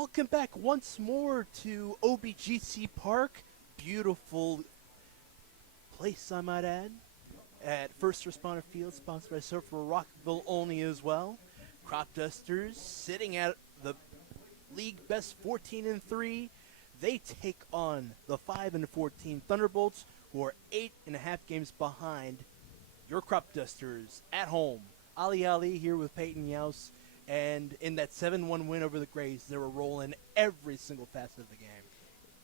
Welcome back once more to OBGC Park. Beautiful place, I might add, at First Responder Field, sponsored by Surfer Rockville only as well. Cropdusters sitting at the league best 14-3. They take on the 5-14 Thunderbolts, who are 8.5 games behind your Cropdusters at home. Ali here with Peyton Yaus. And in that 7-1 win over the Grays, they were rolling every single facet of the game.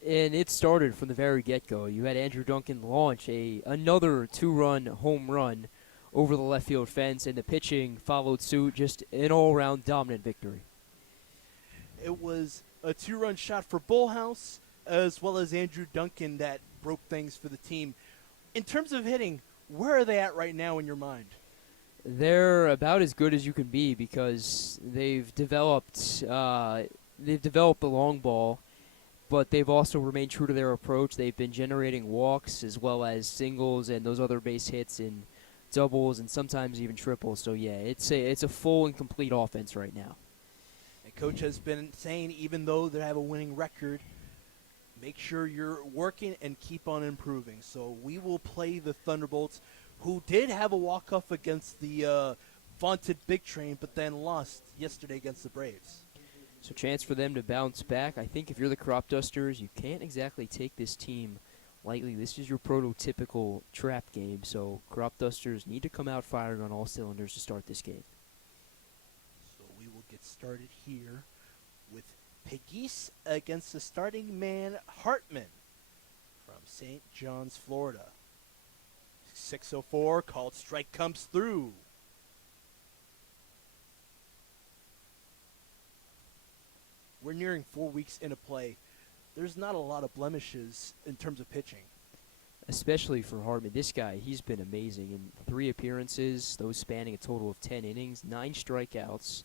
And it started from the very get-go. You had Andrew Duncan launch another two-run home run over the left field fence, and the pitching followed suit. Just an all-around dominant victory. It was a two-run shot for Bullhouse, as well as Andrew Duncan, that broke things for the team. In terms of hitting, where are they at right now in your mind? They're about as good as you can be because they've developed the long ball, but they've also remained true to their approach. They've been generating walks as well as singles and those other base hits and doubles and sometimes even triples. So yeah, it's a full and complete offense right now. And Coach has been saying, even though they have a winning record, make sure you're working and keep on improving. So we will play the Thunderbolts, who did have a walk-off against the vaunted Big Train, but then lost yesterday against the Braves. So chance for them to bounce back. I think if you're the Cropdusters, you can't exactly take this team lightly. This is your prototypical trap game, so Cropdusters need to come out firing on all cylinders to start this game. So we will get started here with Pegues against the starting man, Hartman, from St. John's, Florida. 6:04, called strike comes through. We're nearing 4 weeks into play. There's not a lot of blemishes in terms of pitching. Especially for Hartman. This guy, he's been amazing. In 3 appearances, those spanning a total of 10 innings, 9 strikeouts,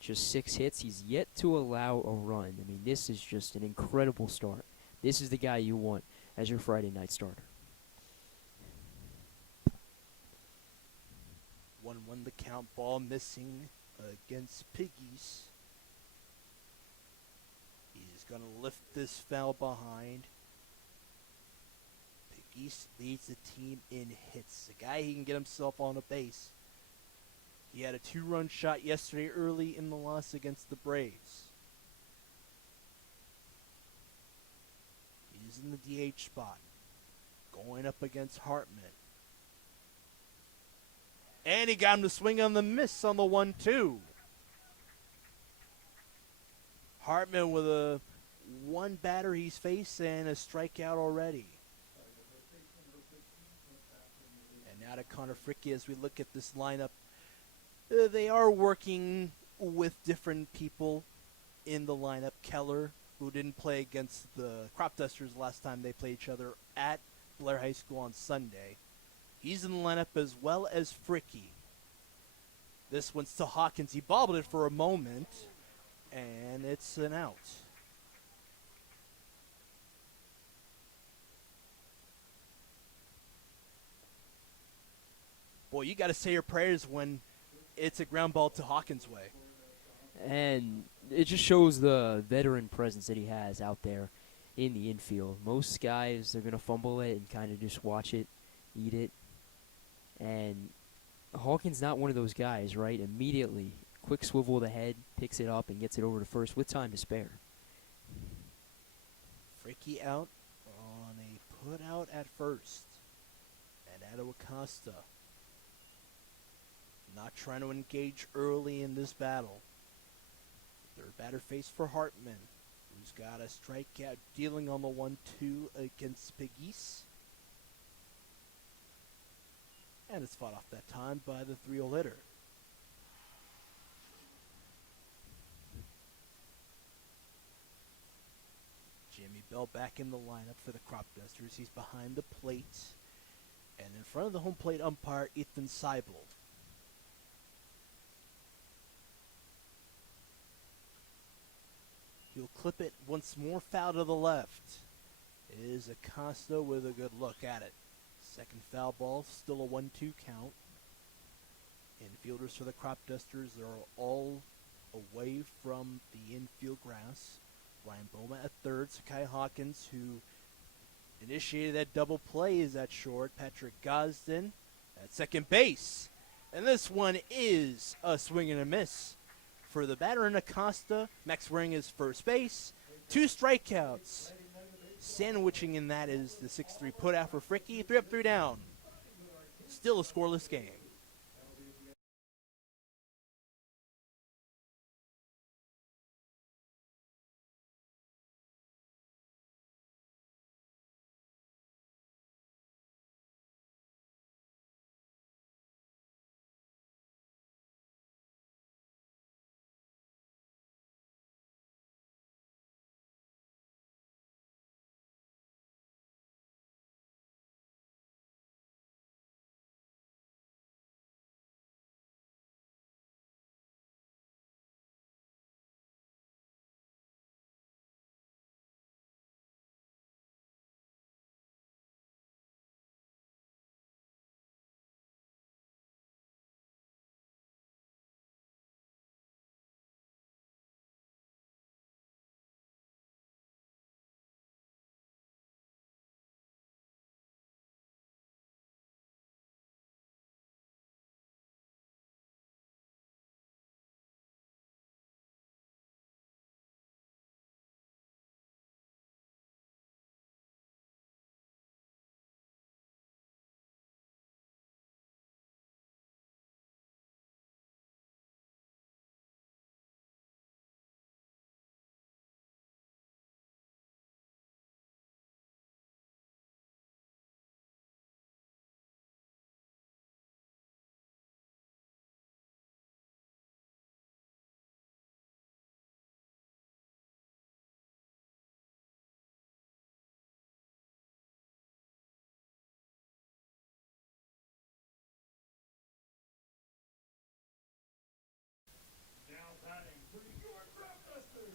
just 6 hits. He's yet to allow a run. I mean, this is just an incredible start. This is the guy you want as your Friday night starter. 1-1 the count, ball missing against Pegues. He's going to lift this foul behind. Pegues leads the team in hits. A guy he can get himself on a base. He had a 2-run shot yesterday early in the loss against the Braves. He's in the DH spot, going up against Hartman. And he got him to swing on the miss on the 1-2. Hartman with a 1 batter he's faced and a strikeout already. And now to Connor Fricke as we look at this lineup. They are working with different people in the lineup. Keller, who didn't play against the Cropdusters last time they played each other at Blair High School on Sunday. He's in the lineup as well as Fricke. This one's to Hawkins. He bobbled it for a moment, and it's an out. Boy, you got to say your prayers when it's a ground ball to Hawkins' way. And it just shows the veteran presence that he has out there in the infield. Most guys, they're going to fumble it and kind of just watch it, eat it. And Hawkins not one of those guys, right? Immediately, quick swivel of the head, picks it up, and gets it over to first with time to spare. Fricke out on a put out at first. And Ado Acosta not trying to engage early in this battle. Third batter face for Hartman, who's got a strikeout dealing on the 1-2 against Pegues. And it's fought off that time by the 3-0 hitter. Jimmy Bell back in the lineup for the Cropdusters. He's behind the plate. And in front of the home plate umpire, Ethan Seibel. He'll clip it once more, foul to the left. It is Acosta with a good look at it. Second foul ball, still a 1-2 count. Infielders for the Cropdusters are all away from the infield grass. Ryan Bowman at third. Sakai Hawkins, who initiated that double play, is at short. Patrick Gosden at second base. And this one is a swing and a miss for the batter in Acosta. Max Ring is first base. 2 strikeouts. Sandwiching in that is the 6-3 put out for Fricky. 3 up, 3 down. Still a scoreless game.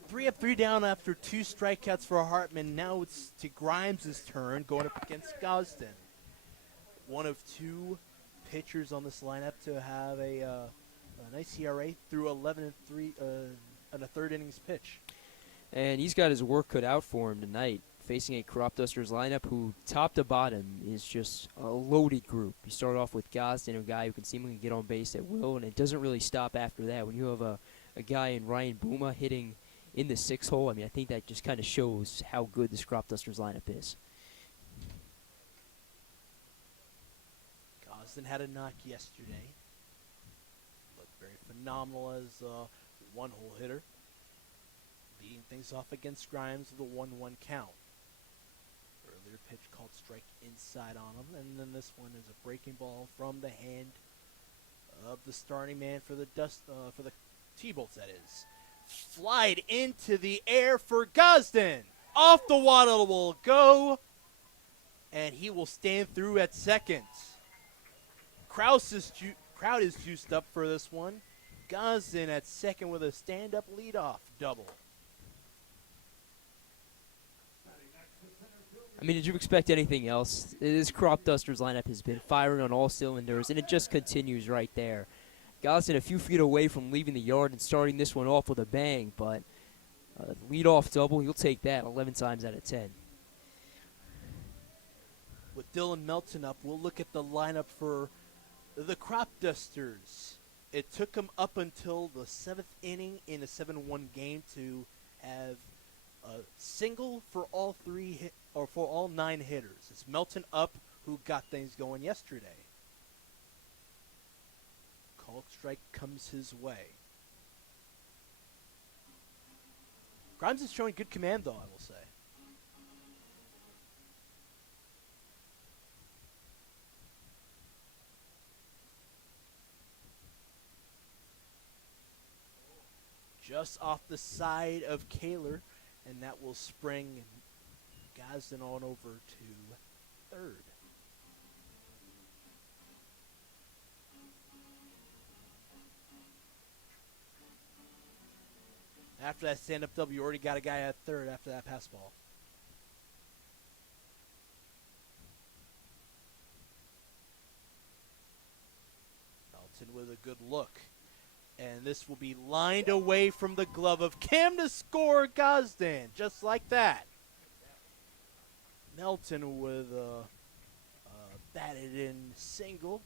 Three up, 3 down after 2 strikeouts for Hartman. Now it's to Grimes' turn, going up against Gosden. One of 2 pitchers on this lineup to have a nice ERA through 11 and 3 and a third innings pitch. And he's got his work cut out for him tonight, facing a Cropdusters lineup who, top to bottom, is just a loaded group. You start off with Gosden, a guy who can seemingly get on base at will, and it doesn't really stop after that. When you have a guy in Ryan Booma hitting in the 6 hole, I mean, I think that just kind of shows how good this Cropdusters lineup is. Gosden had a knock yesterday. Looked very phenomenal as a 1-hole hitter. Leading things off against Grimes with a 1-1 count. Earlier pitch called strike inside on him, and then this one is a breaking ball from the hand of the starting man for the T-Bolts, that is. Flied into the air for Gosden. Off the waddle will go, and he will stand through at second. Crowd is juiced up for this one. Gosden at second with a stand-up leadoff double. I mean, did you expect anything else? This Cropdusters lineup has been firing on all cylinders, and it just continues right there. Gosden a few feet away from leaving the yard and starting this one off with a bang, but leadoff double, you'll take that 11 times out of 10. With Dylan Melton up, we'll look at the lineup for the Cropdusters. It took them up until the 7th inning in a 7-1 game to have a single for all 9 hitters. It's Melton up who got things going yesterday. Called strike comes his way. Grimes is showing good command, though, I will say. Just off the side of Kaler, and that will spring Gosden on over to third. After that stand-up double, you already got a guy at third after that pass ball. Melton with a good look. And And this will be lined away from the glove of Cam to score Gosden, just like that. Melton with a batted in single.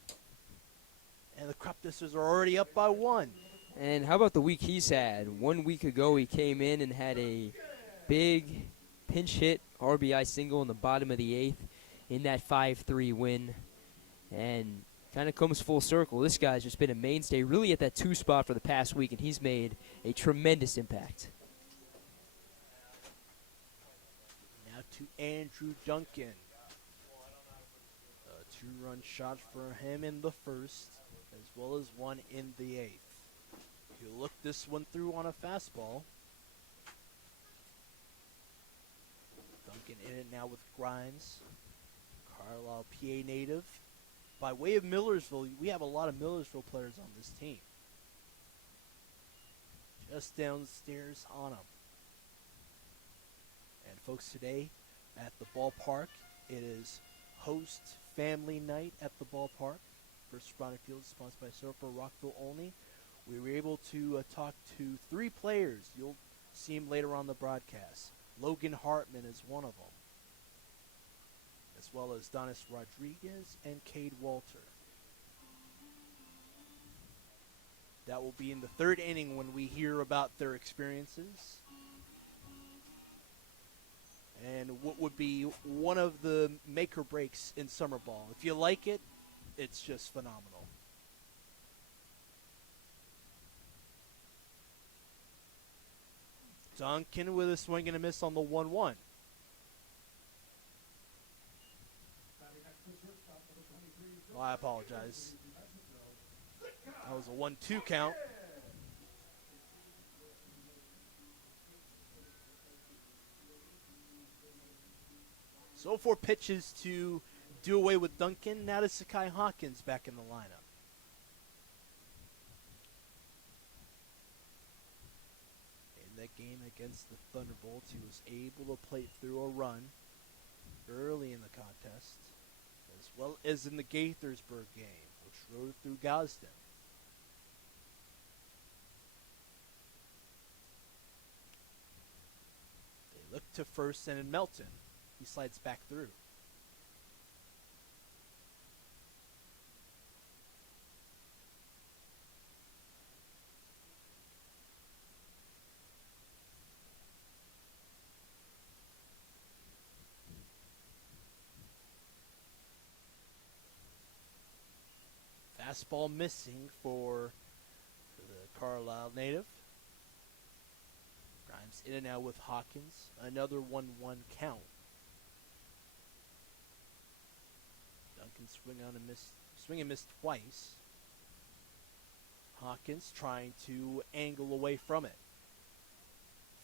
And the Cropdusters are already up by 1. And how about the week he's had? 1 week ago, he came in and had a big pinch hit RBI single in the bottom of the 8th in that 5-3 win. And kind of comes full circle. This guy's just been a mainstay really at that 2 spot for the past week, and he's made a tremendous impact. Now to Andrew Duncan. A 2-run shot for him in the first, as well as one in the 8th. He'll look this one through on a fastball. Duncan in it now with Grimes. Carlisle, PA native. By way of Millersville, we have a lot of Millersville players on this team. Just downstairs on them. And folks, today at the ballpark, it is host family night at the ballpark. First Responder Field, sponsored by Surfer Rockville only. We were able to talk to 3 players. You'll see them later on the broadcast. Logan Hartman is one of them, as well as Donis Rodriguez and Cade Walter. That will be in the 3rd inning when we hear about their experiences. And what would be one of the make or breaks in summer ball. If you like it, it's just phenomenal. Duncan with a swing and a miss on the 1-1. Oh, I apologize. That was a 1-2 count. So 4 pitches to do away with Duncan. Now to Sakai Hawkins back in the lineup. In that game against the Thunderbolts, he was able to play through a run early in the contest, as well as in the Gaithersburg game, which rode through Gosden. They look to first, and in Melton, he slides back through. Fastball missing for the Carlisle native. Grimes in and out with Hawkins. Another 1-1 count. Duncan swing and miss twice. Hawkins trying to angle away from it.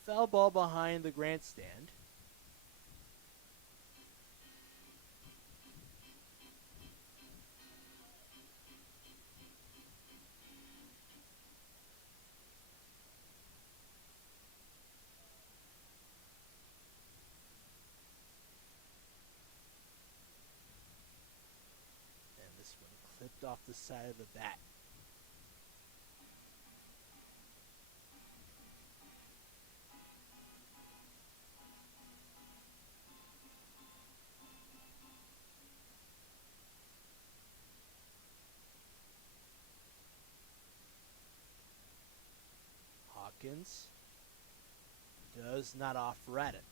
Foul ball behind the grandstand. Clipped off the side of the bat. Hawkins does not offer at it.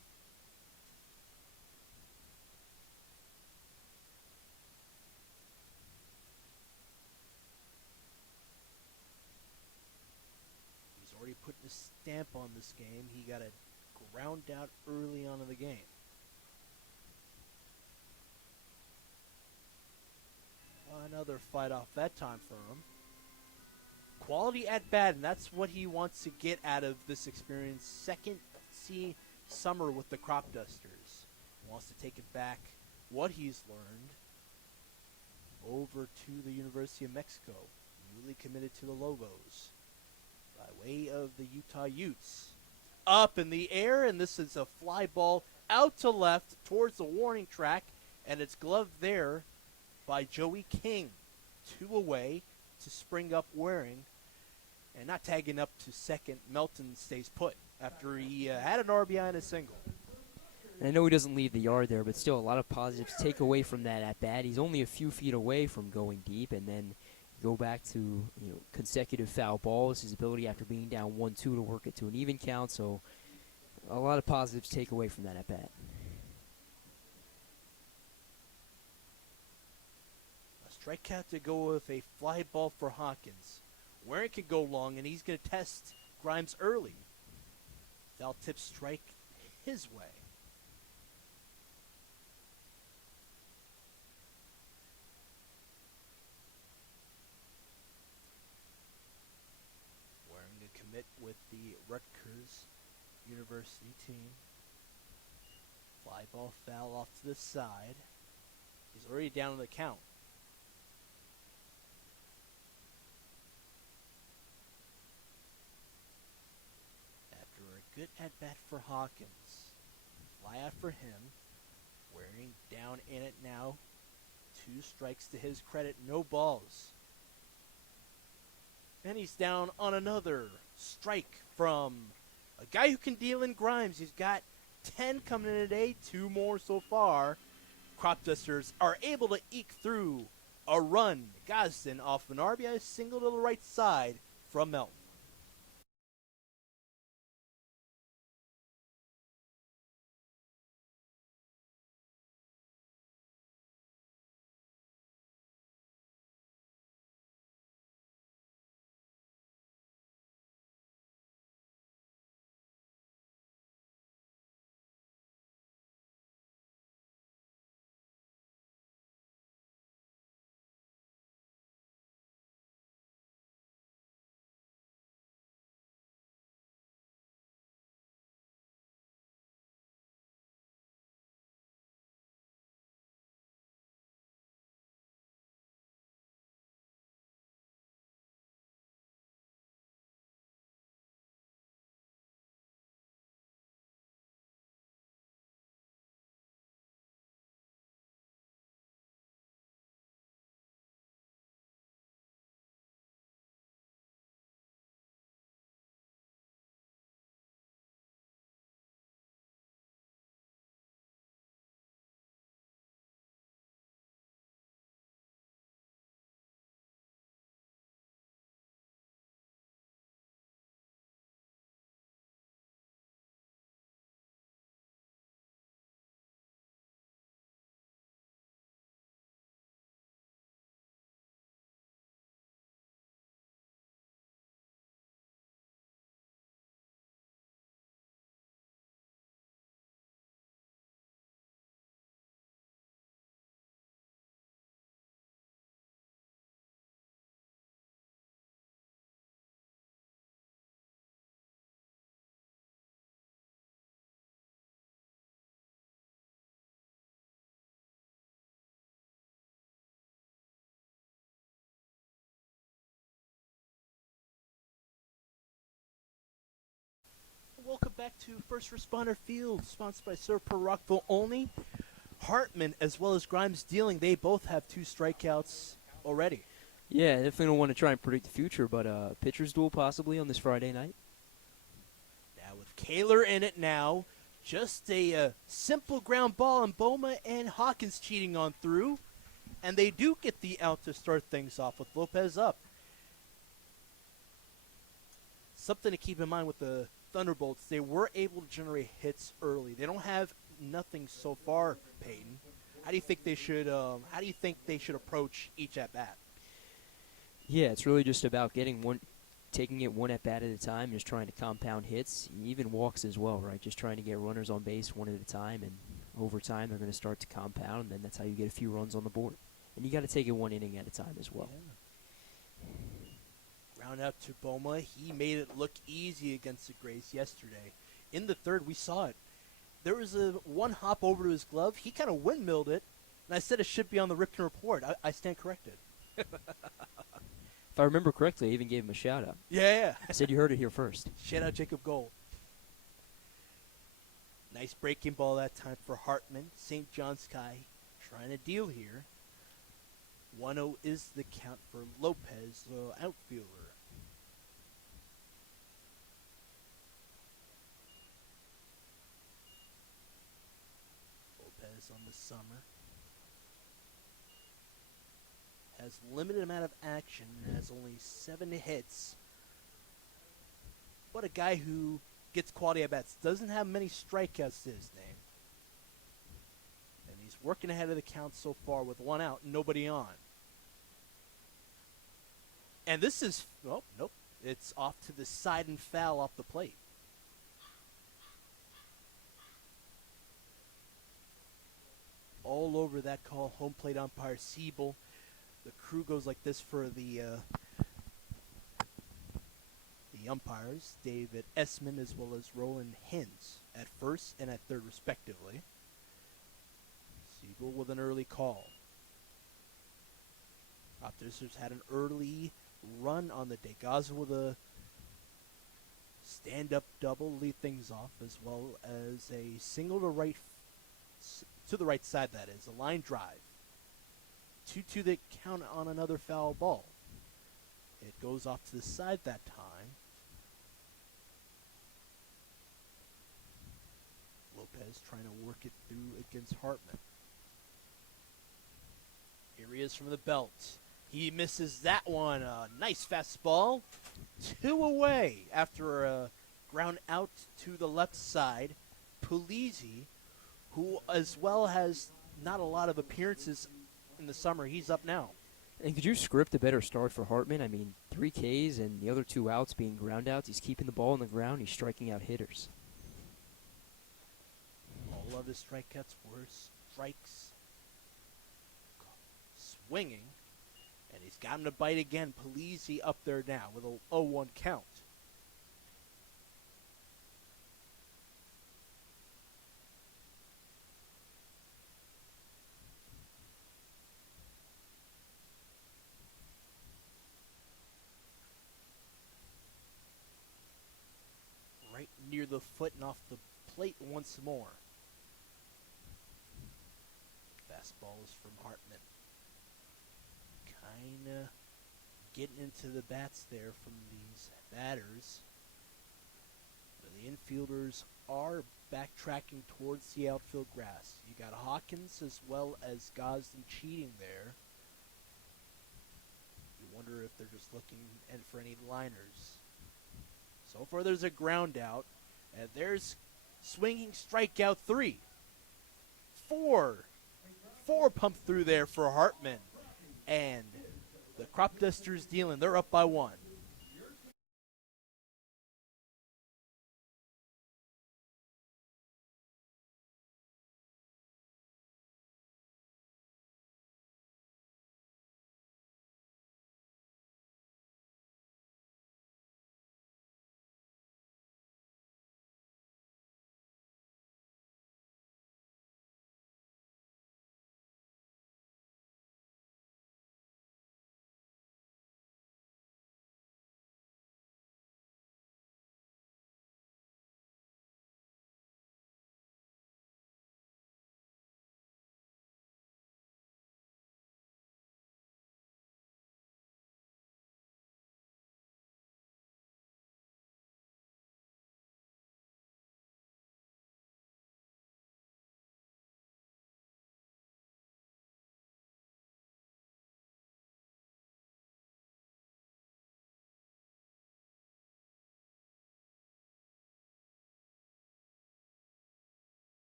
Already putting a stamp on this game. He got a ground out early on in the game. Another fight off that time for him. Quality at bat, and that's what he wants to get out of this experience. Second summer with the Cropdusters. Wants to take it back, what he's learned, over to the University of Mexico. Newly committed to the Lobos. By way of the Utah Utes. Up in the air, and this is a fly ball out to left towards the warning track, and it's gloved there by Joey King. 2 away to spring up Waring, And not tagging up to second, Melton stays put after he had an RBI and a single. And I know he doesn't leave the yard there, but still a lot of positives take away from that at bat. He's only a few feet away from going deep, and then go back to consecutive foul balls. His ability after being down 1-2 to work it to an even count. So a lot of positives take away from that at bat. A strikeout to go with a fly ball for Hawkins. Where it could go long, and he's going to test Grimes early. Foul tip strike his way. Wearing a commit with the Rutgers University team. Fly ball foul off to the side. He's already down in the count. After a good at-bat for Hawkins. Fly out for him. Wearing down in it now. 2 strikes to his credit, no balls. And he's down on another strike from a guy who can deal in Grimes. He's got 10 coming in today, 2 more so far. Cropdusters are able to eke through a run. Gosden off an RBI single to the right side from Melton. Welcome back to First Responder Field, sponsored by Surf Pro Rockville only. Hartman as well as Grimes dealing, they both have 2 strikeouts already. Yeah, definitely don't want to try and predict the future, but pitcher's duel possibly on this Friday night. Now with Kaler in it now, just a simple ground ball, and Boma and Hawkins cheating on through. And they do get the out to start things off with Lopez up. Something to keep in mind with the Thunderbolts, they were able to generate hits early. They don't have nothing so far, Peyton. How do you think they should? How do you think they should approach each at bat? Yeah, it's really just about taking it one at bat at a time, just trying to compound hits, even walks as well, right? Just trying to get runners on base one at a time, and over time they're going to start to compound, and then that's how you get a few runs on the board. And you got to take it 1 inning at a time as well. Yeah. Ground out to Boma. He made it look easy against the Grays yesterday. In the third, we saw it. There was a 1 hop over to his glove. He kind of windmilled it, and I said it should be on the Ripken report. I stand corrected. If I remember correctly, I even gave him a shout-out. Yeah. I said you heard it here first. Shout out Jacob Gold. Nice breaking ball that time for Hartman. St. John Sky trying to deal here. 1-0 is the count for Lopez, the outfielder. has on this summer. Has limited amount of action, has only 7 hits. But a guy who gets quality at bats, doesn't have many strikeouts to his name. And he's working ahead of the count so far with 1 out, nobody on. And this is, oh, nope, it's off to the side and foul off the plate. All over that call, home plate umpire Siebel. The crew goes like this for the umpires, David Essman as well as Roland Hins at first and at third respectively. Siebel with an early call. Cropdusters had an early run on the day. Gaza with a stand-up double, lead things off, as well as a single to the right side, that is, a line drive. 2-2 that count on another foul ball. It goes off to the side that time. Lopez trying to work it through against Hartman. Here he is from the belt. He misses that one. A nice fastball. 2 away after a ground out to the left side. Puglisi, who as well has not a lot of appearances in the summer, he's up now. And could you script a better start for Hartman? I mean, 3 Ks and the other 2 outs being ground outs. He's keeping the ball on the ground. He's striking out hitters. All of his strikeouts were strikes. Swinging. And he's got him to bite again. Puglisi up there now with a 0-1 count. Right near the foot and off the plate once more. Fastball is from Hartman. Kinda getting into the bats there from these batters. But the infielders are backtracking towards the outfield grass. You got Hawkins as well as Gosden cheating there. You wonder if they're just looking for any liners. So far there's a ground out. And there's swinging strikeout 3. 4 pumped through there for Hartman. And the Cropdusters dealing. They're up by 1.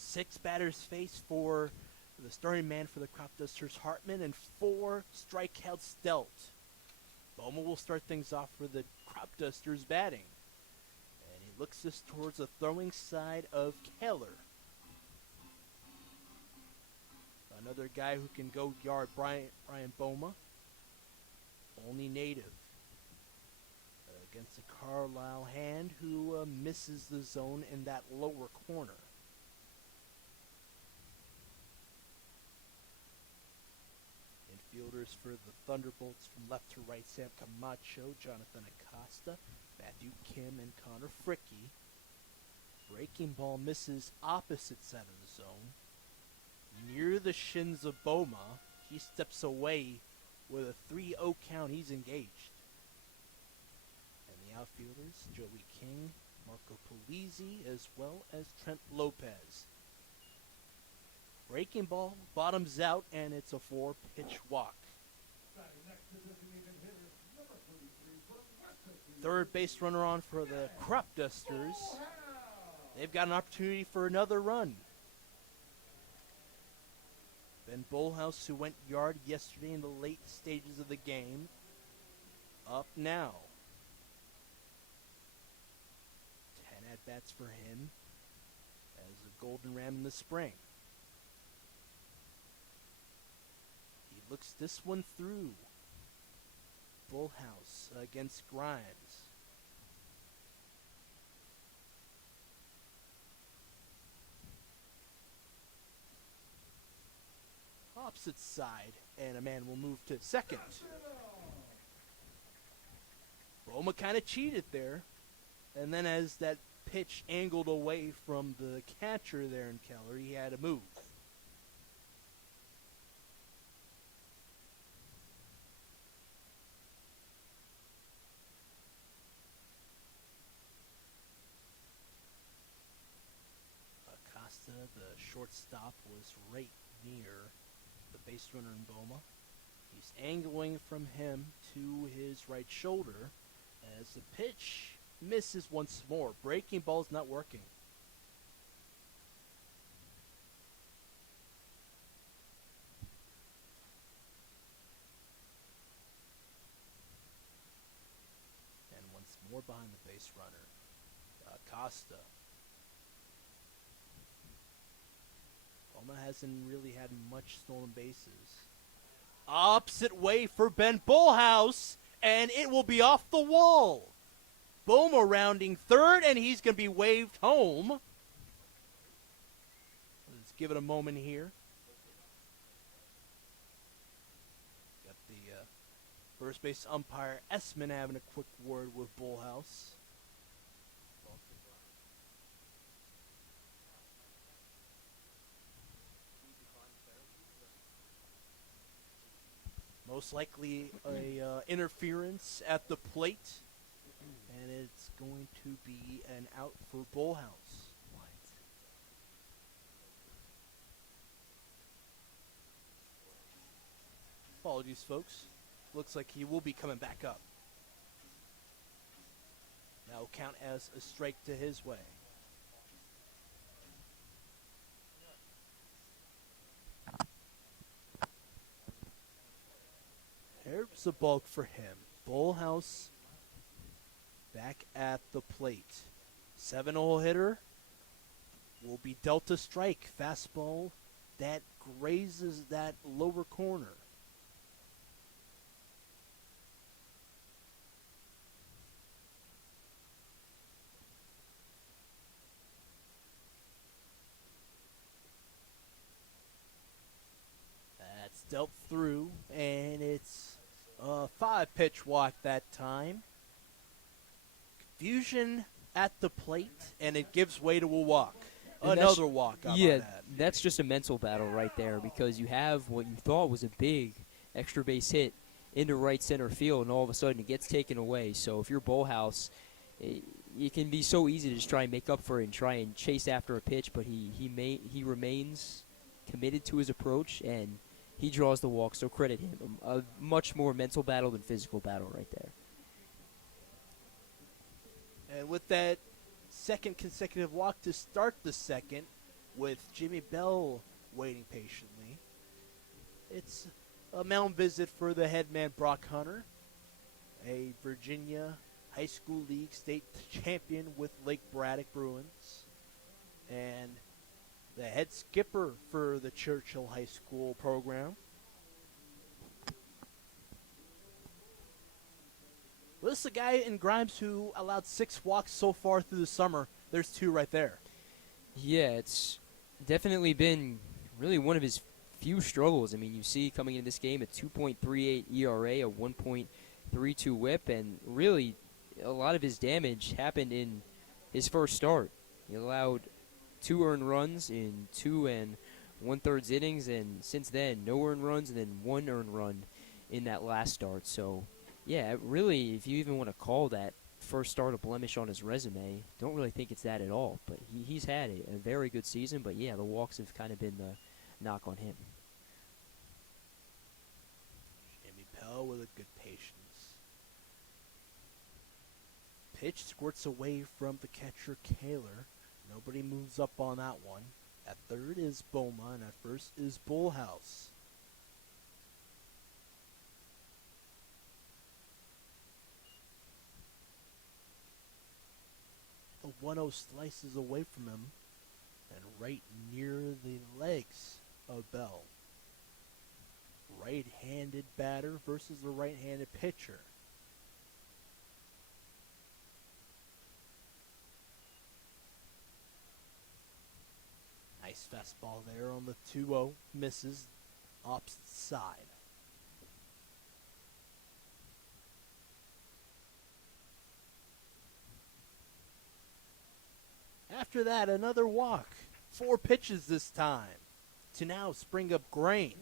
Six batters face for the starting man for the Cropdusters, Hartman, and 4 strikeouts dealt. Boma will start things off for the Cropdusters batting. And he looks this towards the throwing side of Keller. Another guy who can go yard, Brian Boma. Only native. Against a Carlisle hand who misses the zone in that lower corner. Infielders for the Thunderbolts from left to right: Sam Camacho, Jonathan Acosta, Matthew Kim, and Connor Fricky. Breaking ball misses opposite side of the zone. Near the shins of Boma, he steps away with a 3-0 count. He's engaged. And the outfielders, Joey King, Marco Polizzi, as well as Trent Lopez. Breaking ball, bottoms out, and it's a 4-pitch walk. Third base runner on for the Cropdusters. They've got an opportunity for another run. Ben Bullhouse, who went yard yesterday in the late stages of the game, up now. 10 at-bats for him as a Golden Ram in the spring. He looks this one through. Bullhouse against Grimes. Opposite side, and a man will move to second. Boma kind of cheated there, and then as that pitch angled away from the catcher there in Keller, he had to move. Acosta, the shortstop, was right near the base runner in Boma. He's angling from him to his right shoulder as the pitch misses once more. Breaking ball's not working. And once more behind the base runner, Acosta. Boma hasn't really had much stolen bases. Opposite way for Ben Bullhouse, and it will be off the wall. Boma rounding third, and he's going to be waved home. Let's give it a moment here. Got the first base umpire Essman having a quick word with Bullhouse. Most likely a interference at the plate, and it's going to be an out for Bullhouse. Apologies, folks. Looks like he will be coming back up. Now count as a strike to his way. There's a bulk for him. Bullhouse back at the plate. 7-hole hitter will be dealt a strike. Fastball that grazes that lower corner. That's dealt through, and it's a 5-pitch walk that time. Confusion at the plate, and it gives way to a walk. And Another walk. Yeah, that's just a mental battle right there, because you have what you thought was a big extra base hit into right center field, and all of a sudden it gets taken away. So if you're Bullhouse, it can be so easy to just try and make up for it and try and chase after a pitch, but he remains committed to his approach, and he draws the walk, so credit him. A much more mental battle than physical battle right there. And with that second consecutive walk to start the second, with Jimmy Bell waiting patiently, it's a mound visit for the headman Brock Hunter. a Virginia High School League state champion with Lake Braddock Bruins, and the head skipper for the Churchill High School program. Well, this is a guy in Grimes who allowed 6 walks so far through the summer. There's 2 right there. Yeah, it's definitely been really one of his few struggles. I mean, you see coming into this game a 2.38 ERA, a 1.32 WHIP, and really a lot of his damage happened in his first start. He allowed 2 earned runs in 2 1/3 innings, and since then, no earned runs and then 1 earned run in that last start. So, yeah, really, if you even want to call that first start a blemish on his resume, don't really think it's that at all. But he's had a very good season, but yeah, the walks have kind of been the knock on him. Jimmy Pell with a good patience. Pitch squirts away from the catcher, Kaler. Nobody moves up on that one. At third is Boma, and at first is Bullhouse. The 1-0 slices away from him and right near the legs of Bell. Right-handed batter versus the right-handed pitcher. Nice fastball there on the 2-0. Misses opposite side. After that, another walk. 4 pitches this time. To now spring up Grain.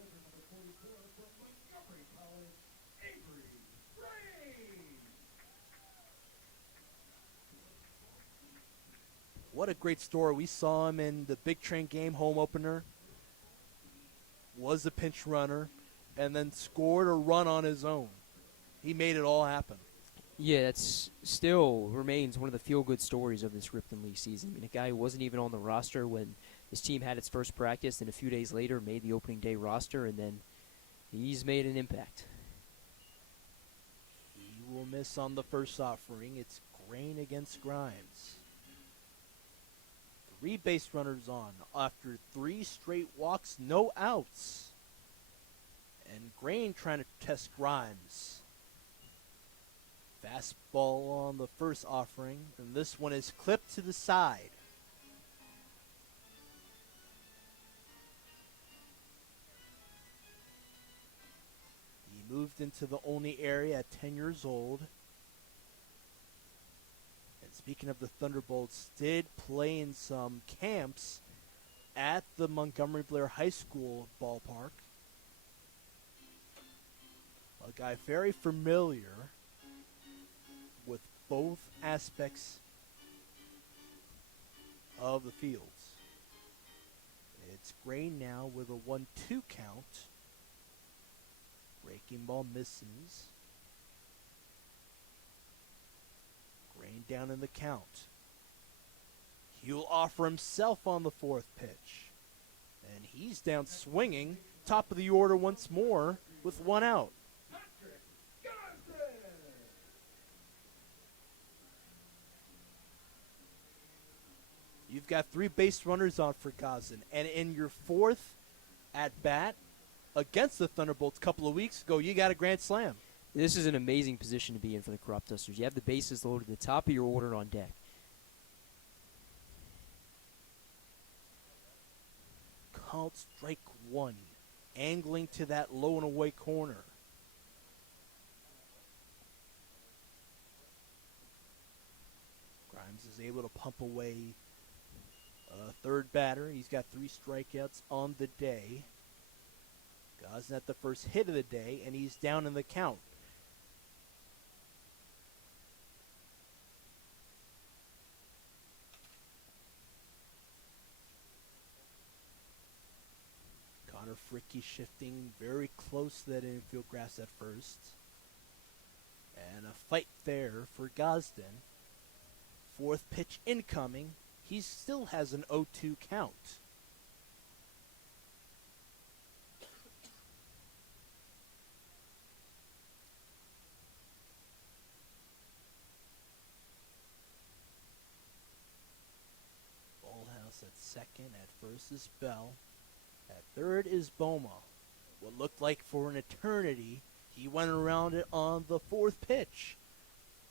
What a great story. We saw him in the Big Train game home opener. Was a pinch runner. And then scored a run on his own. He made it all happen. Yeah, that's still remains one of the feel-good stories of this Ripton League season. I mean, a guy who wasn't even on the roster when his team had its first practice, and a few days later made the opening day roster, and then he's made an impact. He will miss on the first offering. It's Grain against Grimes. 3 base runners on after 3 straight walks, no outs. And Grain trying to test Grimes. Fastball on the first offering, and this one is clipped to the side. He moved into the only area at 10 years old. And speaking of the Thunderbolts, did play in some camps at the Montgomery Blair High School ballpark. A guy very familiar with both aspects of the fields. It's Grain now with a 1-2 count. Breaking ball misses. Grain down in the count. He'll offer himself on the 4th pitch. And he's down swinging. Top of the order once more with 1 out. You've got 3 base runners on for Gazin. And in your 4th at-bat against the Thunderbolts a couple of weeks ago, you got a grand slam. This is an amazing position to be in for the Cropdusters. You have the bases loaded at the top of your order on deck. Called strike 1. Angling to that low and away corner. Grimes is able to pump away a 3rd batter. He's got 3 strikeouts on the day. Gazin at the first hit of the day, and he's down in the count. Connor Fricky shifting very close to that infield grass at first. And a fight there for Gosden. 4th pitch incoming. He still has an 0-2 count. second. At first is Bell. At third is Boma. What looked like for an eternity, he went around it on the fourth pitch.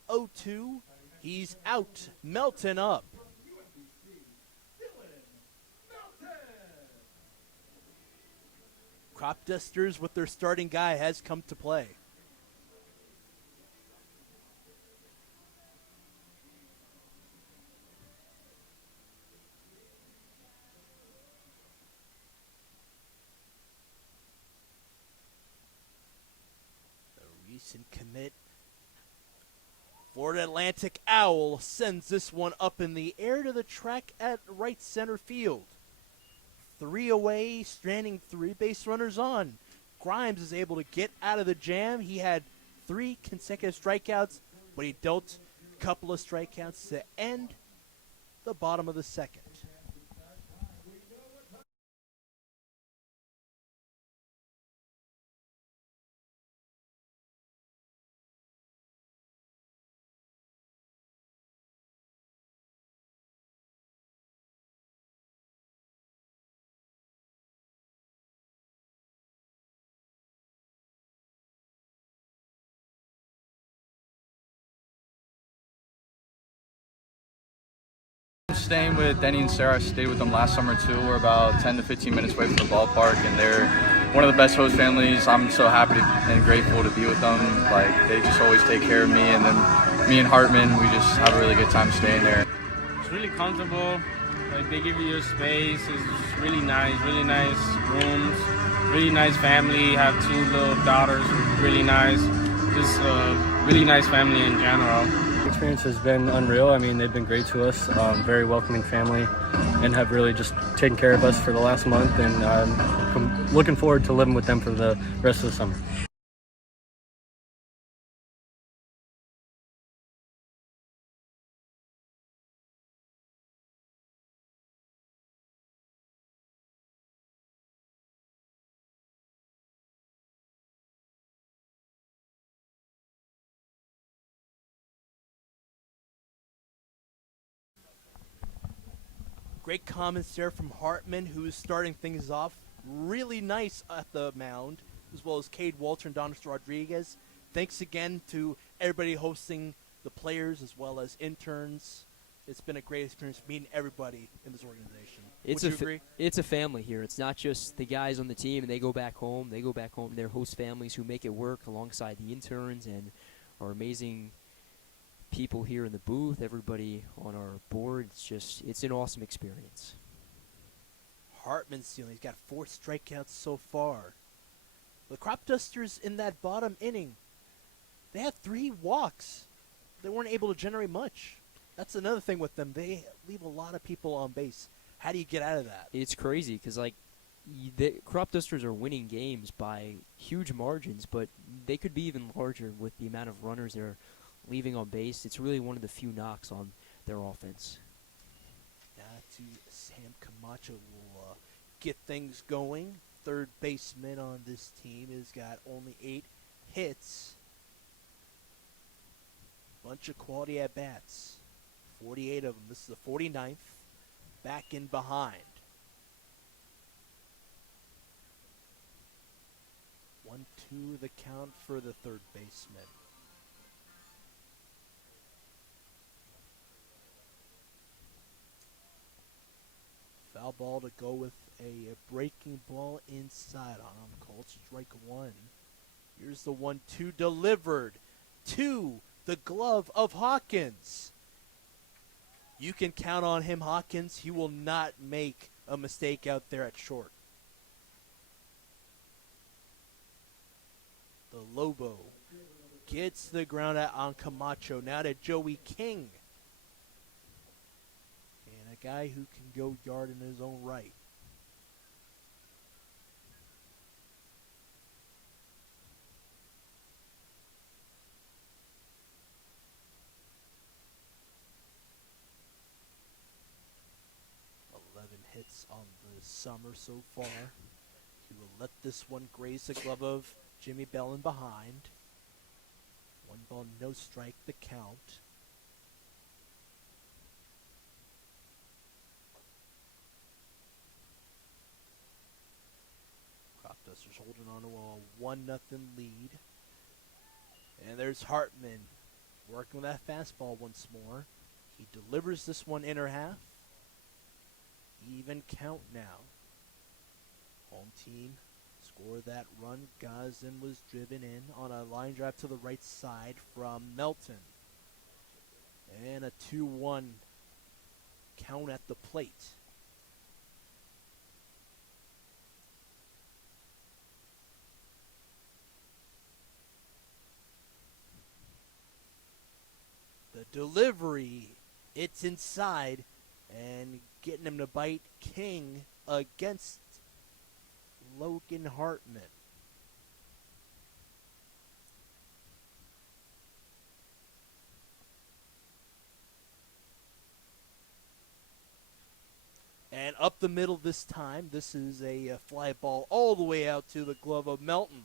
0-2. He's out. Melton up. Cropdusters with their starting guy has come to play. The recent commit, Florida Atlantic Owl, sends this one up in the air to the track at right center field. 3 away, stranding 3 base runners on. Grimes is able to get out of the jam. He had 3 consecutive strikeouts, but he dealt a couple of strikeouts to end the bottom of the second. Staying with Denny and Sarah, I stayed with them last summer too. We're about 10 to 15 minutes away from the ballpark, and they're one of the best host families. I'm so happy and grateful to be with them. Like, they just always take care of me, and then me and Hartman, we just have a really good time staying there. It's really comfortable. Like, they give you your space. It's really nice rooms, really nice family. Have 2 little daughters, really nice. Just really nice family in general. Experience has been unreal. I mean, they've been great to us, very welcoming family, and have really just taken care of us for the last month, and I'm looking forward to living with them for the rest of the summer. Great comments there from Hartman, who is starting things off really nice at the mound, as well as Cade Walter and Donis Rodriguez. Thanks again to everybody hosting, the players as well as interns. It's been a great experience meeting everybody in this organization. Would you agree? It's a family here. It's not just the guys on the team and they go back home. They go back home to their host families who make it work alongside the interns and our amazing people here in the booth, everybody on our board. It's an awesome experience. Hartman's stealing. He's got 4 strikeouts so far. The Cropdusters in that bottom inning, they had 3 walks. They weren't able to generate much. That's another thing with them. They leave a lot of people on base. How do you get out of that? It's crazy because, like, the Cropdusters are winning games by huge margins, but they could be even larger with the amount of runners they're leaving on base. It's really one of the few knocks on their offense. Now to Sam Camacho will get things going. Third baseman on this team has got only 8 hits. Bunch of quality at-bats. 48 of them. This is the 49th. Back in behind. 1-2 the count for the third baseman. Foul ball to go with a breaking ball inside on him. Called strike 1. Here's the 1-2 delivered to the glove of Hawkins. You can count on him, Hawkins. He will not make a mistake out there at short. The Lobo gets the ground out on Camacho. Now to Joey King. And a guy who can go yard in his own right. Hits on the summer so far. He will let this one graze the glove of Jimmy Bell in behind. 1 ball, no strike, the count. Cropdusters holding on to a 1-0 lead. And there's Hartman working with that fastball once more. He delivers this one inner half. Even count now. Home team scored that run. Gazin was driven in on a line drive to the right side from Melton. And a 2-1 count at the plate. The delivery, it's inside, and getting him to bite. King against Logan Hartman. And up the middle this time. This is a fly ball all the way out to the glove of Melton,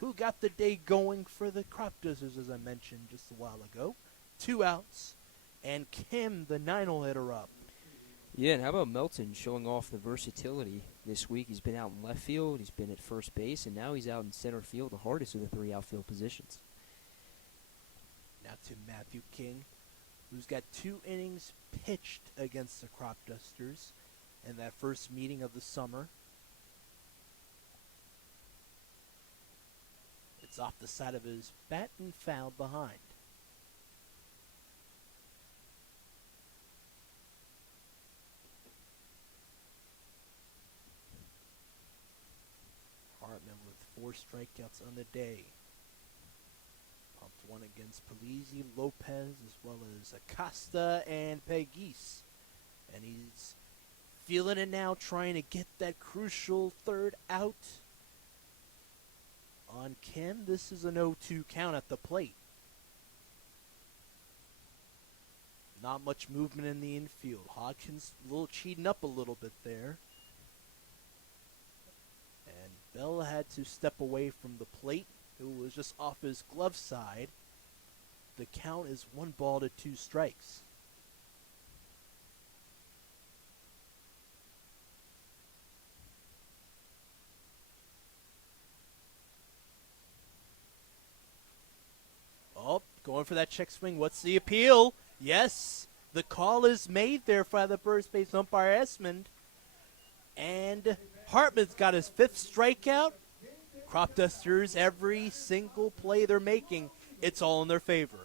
who got the day going for the Cropdusters, as I mentioned just a while ago. 2 outs, and Kim, the 9-hole hitter, up. Yeah, and how about Melton showing off the versatility this week? He's been out in left field, he's been at first base, and now he's out in center field, the hardest of the 3 outfield positions. Now to Matthew King, who's got 2 innings pitched against the Cropdusters in that first meeting of the summer. It's off the side of his bat and fouled behind. Hartman with 4 strikeouts on the day. Pumped one against Polizzi, Lopez, as well as Acosta and Pegues. And he's feeling it now, trying to get that crucial 3rd out. On Kim, this is an 0-2 count at the plate. Not much movement in the infield. Hodgkins a little cheating up a little bit there. And Bell had to step away from the plate, who was just off his glove side. The count is 1 ball to 2 strikes. Oh, going for that check swing. What's the appeal? Yes, the call is made there by the first base umpire Esmond. And Hartman's got his 5th strikeout. Cropdusters, every single play they're making, it's all in their favor.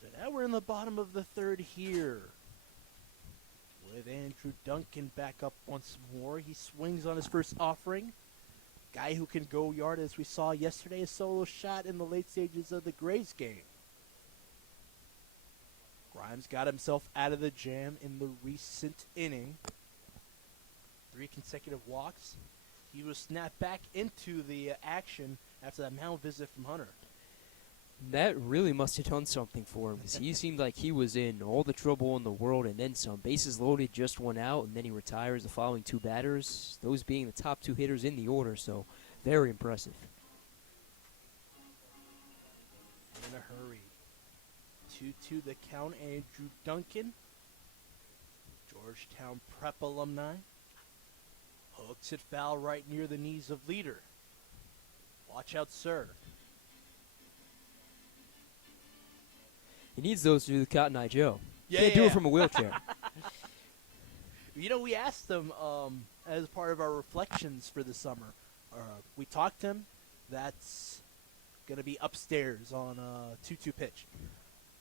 So now we're in the bottom of the 3rd here, with Andrew Duncan back up once more. He swings on his first offering. Guy who can go yard, as we saw yesterday, a solo shot in the late stages of the Grays game. Grimes got himself out of the jam in the recent inning. 3 consecutive walks. He was snapped back into the action after that mound visit from Hunter. That really must have done something for him because he seemed like he was in all the trouble in the world and then some. Bases loaded, just one out, and then he retires the following 2 batters, those being the top 2 hitters in the order, so very impressive. In a hurry. 2-2 the count, Andrew Duncan, Georgetown Prep alumni. Hooks it foul right near the knees of leader. Watch out, sir. He needs those to do the Cotton Eye Joe. Yeah, Can't do yeah. it from a wheelchair. You know, we asked him as part of our reflections for the summer. We talked to him. That's going to be upstairs on 2-2 pitch.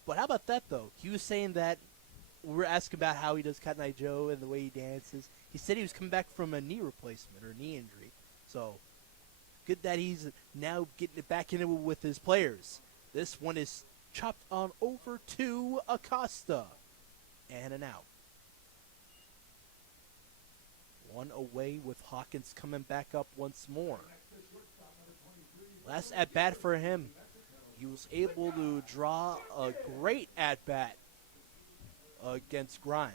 But how about that, though? He was saying that we were asking about how he does Cotton Eye Joe and the way he dances. He said he was coming back from a knee replacement or knee injury. So good that he's now getting it back in it with his players. This one is chopped on over to Acosta. And an out. One away with Hawkins coming back up once more. Last at-bat for him. He was able to draw a great at-bat against Grimes.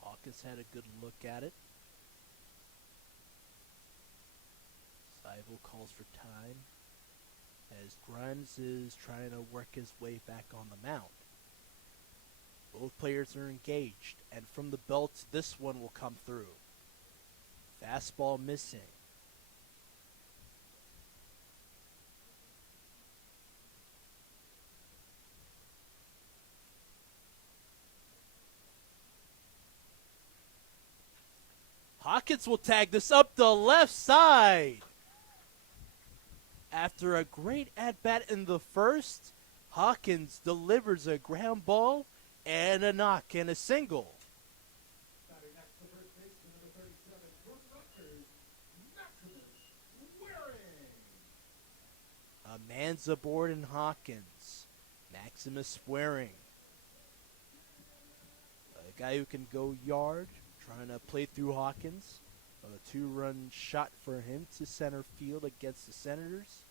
Hawkins had a good look at it. Seivel calls for time as Grimes is trying to work his way back on the mound. Both players are engaged, and from the belt, this one will come through. Fastball missing. Hawkins will tag this up the left side. After a great at-bat in the first, Hawkins delivers a ground ball and a knock and a single. A man's aboard in Hawkins. Maximus Swearing. A guy who can go yard, trying to play through Hawkins. A 2-run shot for him to center field against the Senators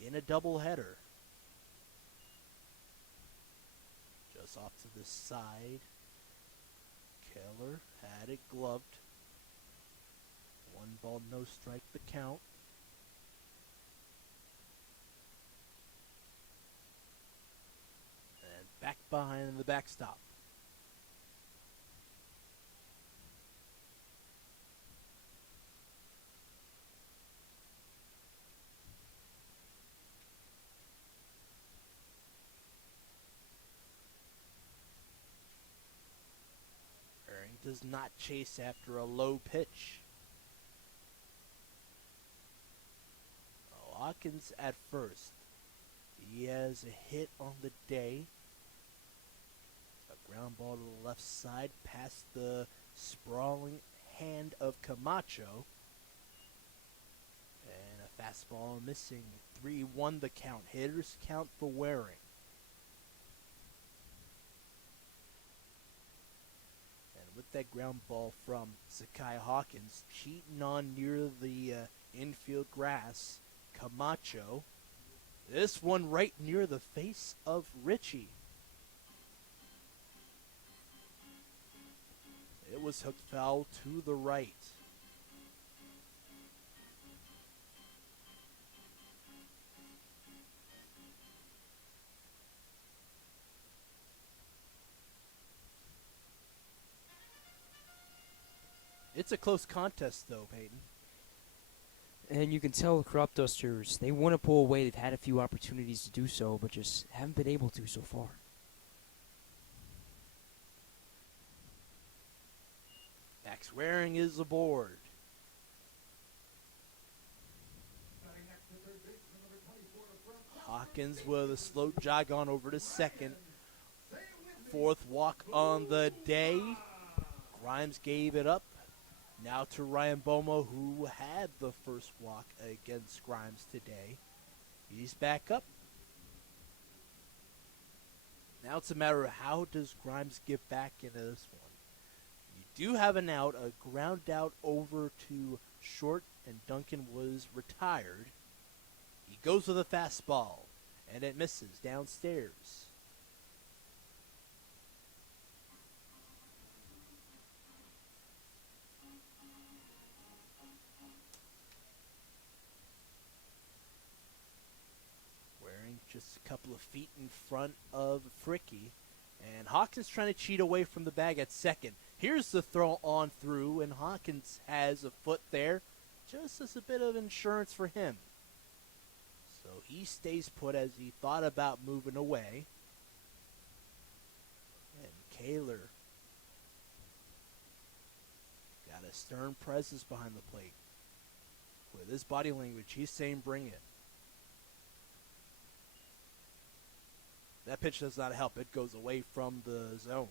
in a doubleheader. Just off to the side. Keller had it gloved. 1 ball, no strike, the count. And back behind the backstop. Does not chase after a low pitch. Hawkins at first. He has a hit on the day. A ground ball to the left side past the sprawling hand of Camacho. And a fastball missing. 3-1 the count. Hitters count for Waring. With that ground ball from Zakai Hawkins, cheating on near the infield grass, Camacho. This one right near the face of Richie. It was hooked foul to the right. It's a close contest, though, Peyton. And you can tell the Cropdusters, they want to pull away. They've had a few opportunities to do so, but just haven't been able to so far. Max Waring is aboard. Hawkins with a slow jog on over to second. Fourth walk on the day. Grimes gave it up. Now to Ryan Boma, who had the first walk against Grimes today. He's back up. Now it's a matter of how does Grimes get back into this one. You do have an out, a ground out over to short, and Duncan was retired. He goes with a fastball, and it misses downstairs. Just a couple of feet in front of Fricky. And Hawkins trying to cheat away from the bag at second. Here's the throw on through, and Hawkins has a foot there, just as a bit of insurance for him. So he stays put as he thought about moving away. And Kaler got a stern presence behind the plate. With his body language, he's saying bring it. That pitch does not help. It goes away from the zone.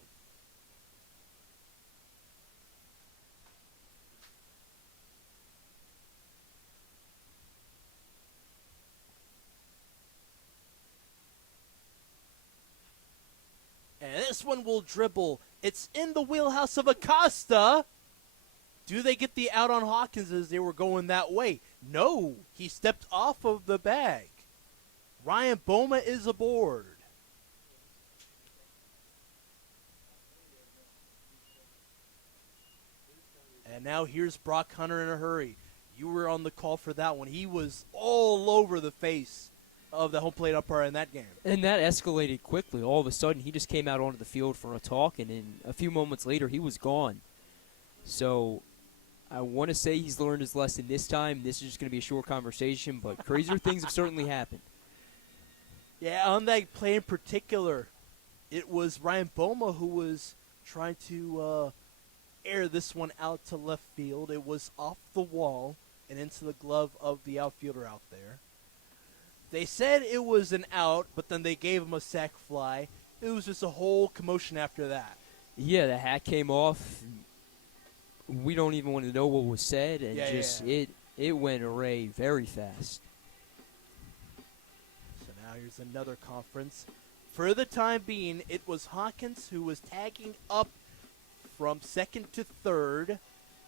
And this one will dribble. It's in the wheelhouse of Acosta. Do they get the out on Hawkins as they were going that way? No. He stepped off of the bag. Ryan Boma is aboard. And now here's Brock Hunter in a hurry. You were on the call for that one. He was all over the face of the home plate umpire in that game. And that escalated quickly. All of a sudden, he just came out onto the field for a talk, and in a few moments later, he was gone. So I want to say he's learned his lesson this time. This is just going to be a short conversation, but crazier things have certainly happened. Yeah, on that play in particular, it was Ryan Boma who was trying to air this one out to left field. It was off the wall and into the glove of the outfielder out there. They said it was an out, but then they gave him a sac fly. It was just a whole commotion after that. Yeah, the hat came off. We don't even want to know what was said, and it went array very fast. So now here's another conference. For the time being, it was Hawkins who was tagging up from second to third.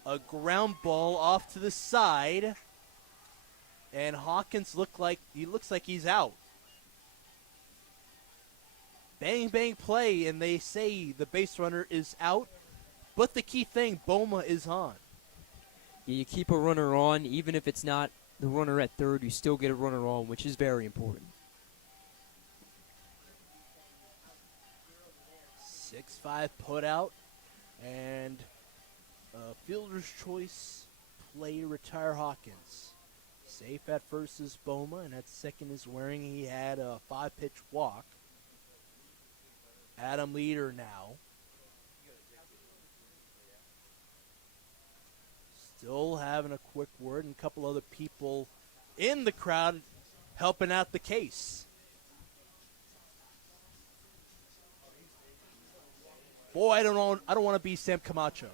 A ground ball off to the side. And Hawkins looks like he's out. Bang, bang play, and they say the base runner is out. But the key thing, Boma is on. You keep a runner on, even if it's not the runner at third, you still get a runner on, which is very important. 6-5 put out. And fielder's choice play retire Hawkins. Safe at first is Boma, and at second is Waring. He had a 5-pitch walk. Adam Leader now. Still having a quick word, and a couple other people in the crowd helping out the case. Boy, I don't want to be Sam Camacho.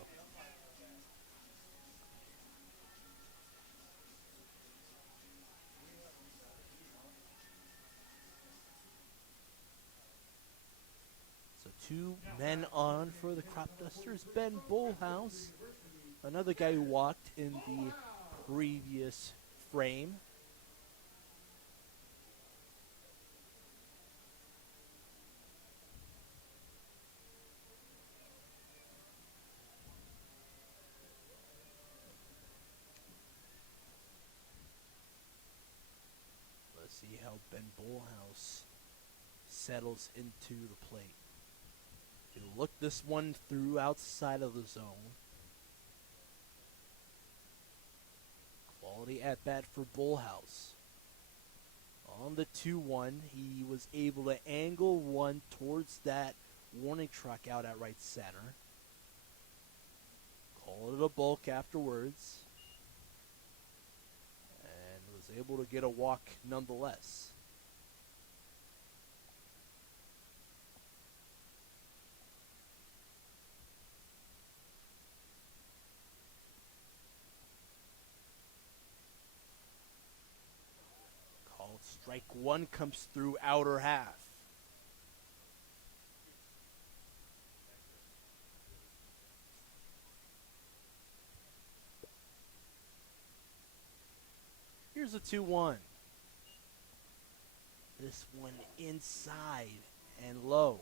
So 2 men on for the Cropdusters. Ben Bullhouse, another guy who walked in the previous frame. Let's see how Ben Bullhouse settles into the plate. He'll look this one through outside of the zone. Quality at bat for Bullhouse. On the 2-1, he was able to angle one towards that warning truck out at right center. Call it a bulk afterwards. And was able to get a walk nonetheless. Strike one comes through outer half. Here's a 2-1. This one inside and low.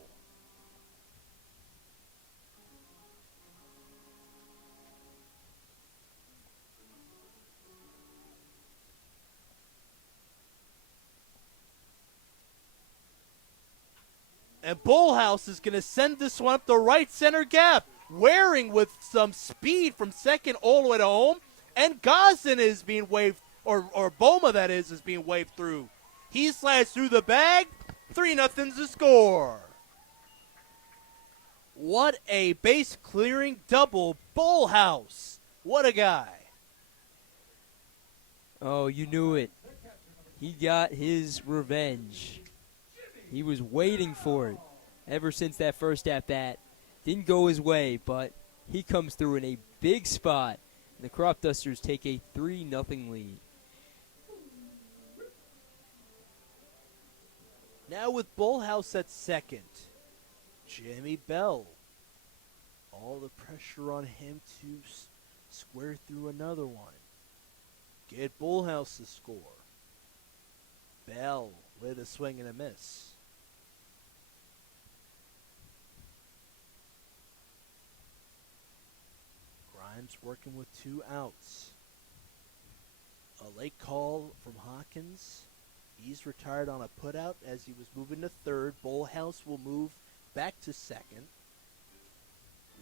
And Bullhouse is going to send this one up the right center gap. Waring with some speed from second all the way to home. And Gosden is being waved, or Boma that is being waved through. He slides through the bag. 3-0 to score. What a base clearing double. Bullhouse. What a guy. Oh, you knew it. He got his revenge. He was waiting for it ever since that first at-bat. Didn't go his way, but he comes through in a big spot. The Cropdusters take a 3-0 lead. Now with Bullhouse at second, Jimmy Bell. All the pressure on him to square through another one. Get Bullhouse to score. Bell with a swing and a miss. Grimes working with 2 outs. A late call from Hawkins. He's retired on a putout as he was moving to third. Bullhouse will move back to second.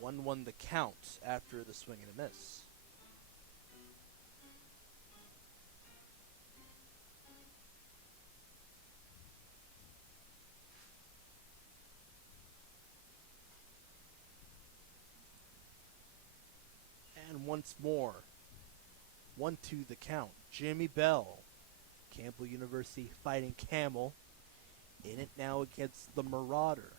1-1 the count after the swing and a miss. And once more, 1-2 the count. Jimmy Bell. Campbell University fighting Camel. In it now against the Marauder.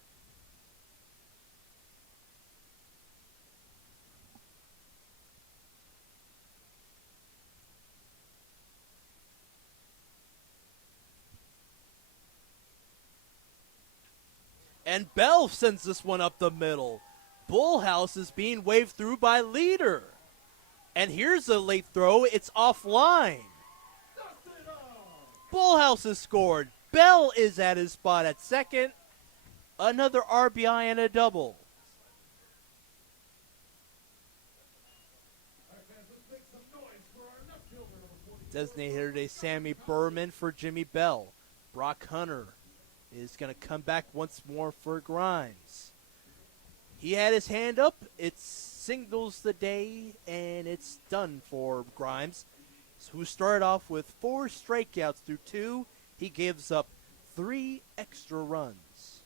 And Bell sends this one up the middle. Bullhouse is being waved through by Leader. And here's a late throw. It's offline. Bullhouse has scored. Bell is at his spot at second. Another RBI and a double. Designated hitter today, Sammy Berman for Jimmy Bell. Brock Hunter is going to come back once more for Grimes. He had his hand up. It's singles the day, and it's done for Grimes, who started off with 4 strikeouts through 2. He gives up 3 extra runs.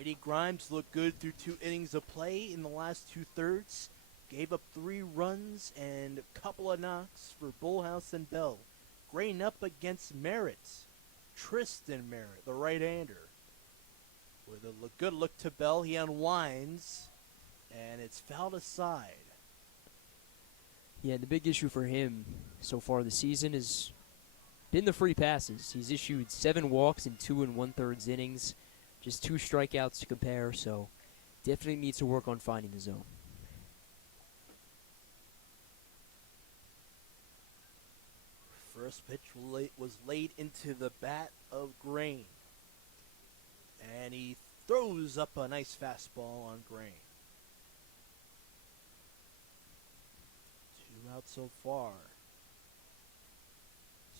Brady Grimes looked good through 2 innings of play in the last 2/3. Gave up 3 runs and a couple of knocks for Bullhouse and Bell. Grain up against Merritt. Tristan Merritt, the right-hander. With a good look to Bell, he unwinds, and it's fouled aside. Yeah, the big issue for him so far this season has been the free passes. He's issued 7 walks in 2 1/3 innings, just 2 strikeouts to compare, so definitely needs to work on finding the zone. First pitch was laid into the bat of Grain. And he throws up a nice fastball on Grain. 2 out so far.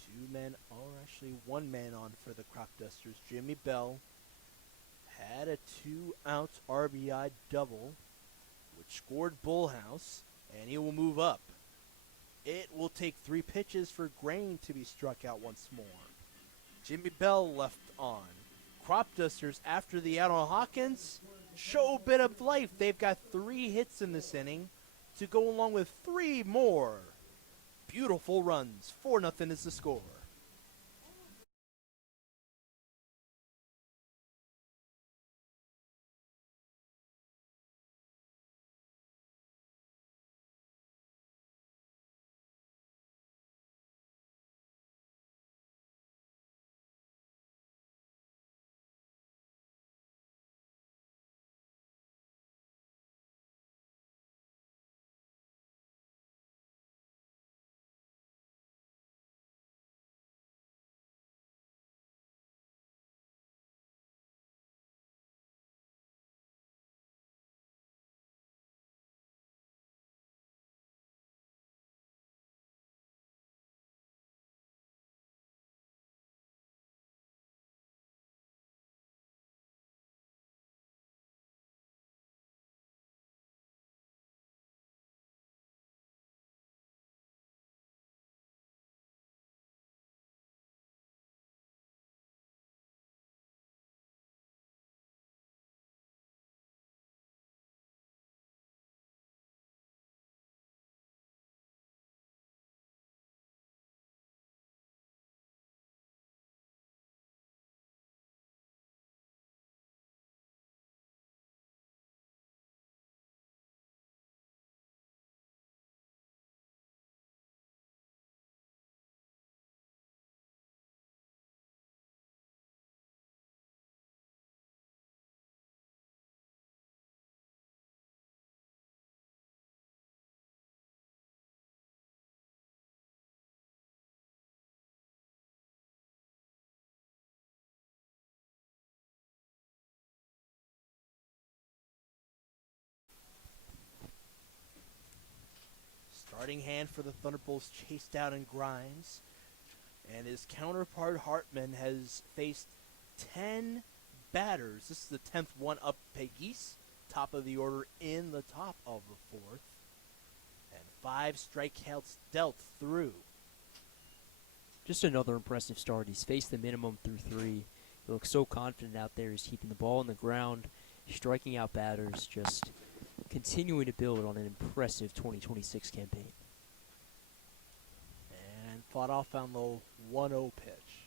2 men, or actually 1 man on for the Cropdusters. Jimmy Bell had a 2-out RBI double, which scored Bullhouse, and he will move up. It will take 3 pitches for Grain to be struck out once more. Jimmy Bell left on. Cropdusters, after the out on Hawkins, show a bit of life. They've got 3 hits in this inning to go along with 3 more. Beautiful runs. 4-0 is the score. Starting hand for the Thunderbolts chased out in Grimes. And his counterpart Hartman has faced 10 batters. This is the 10th one up Pegues, top of the order in the top of the 4th. And 5 strikeouts dealt through. Just another impressive start. He's faced the minimum through 3. He looks so confident out there. He's keeping the ball on the ground, striking out batters, just continuing to build on an impressive 2026 campaign. And fought off on the 1-0 pitch.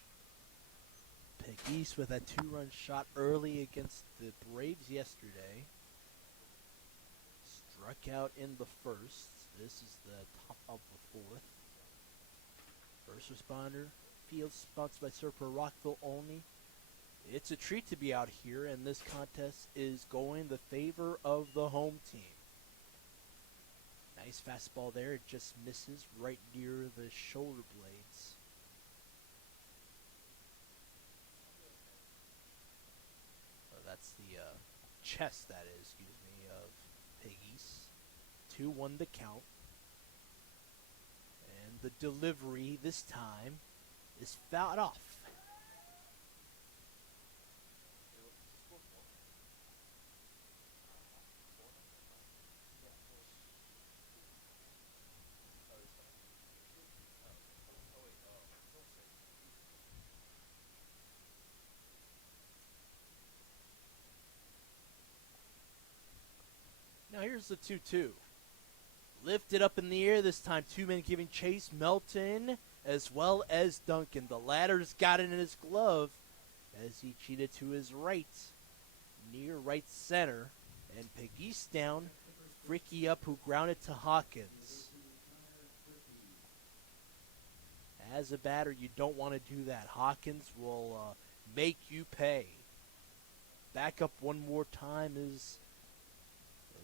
Pegues with a 2-run shot early against the Braves yesterday. Struck out in the 1st. This is the top of the 4th. First responder, field sponsored by Serpent Rockville only. It's a treat to be out here, and this contest is going the favor of the home team. Nice fastball there. It just misses right near the shoulder blades. That's the chest, that is, excuse me, of Pegues. 2-1 the count. And the delivery this time is fouled off. Now here's the 2-2. Lifted up in the air this time. Two men giving chase. Melton as well as Duncan. The latter's got it in his glove as he cheated to his right. Near right center. And Pegues down. Fricky up who grounded to Hawkins. As a batter, you don't want to do that. Hawkins will make you pay. Back up one more time is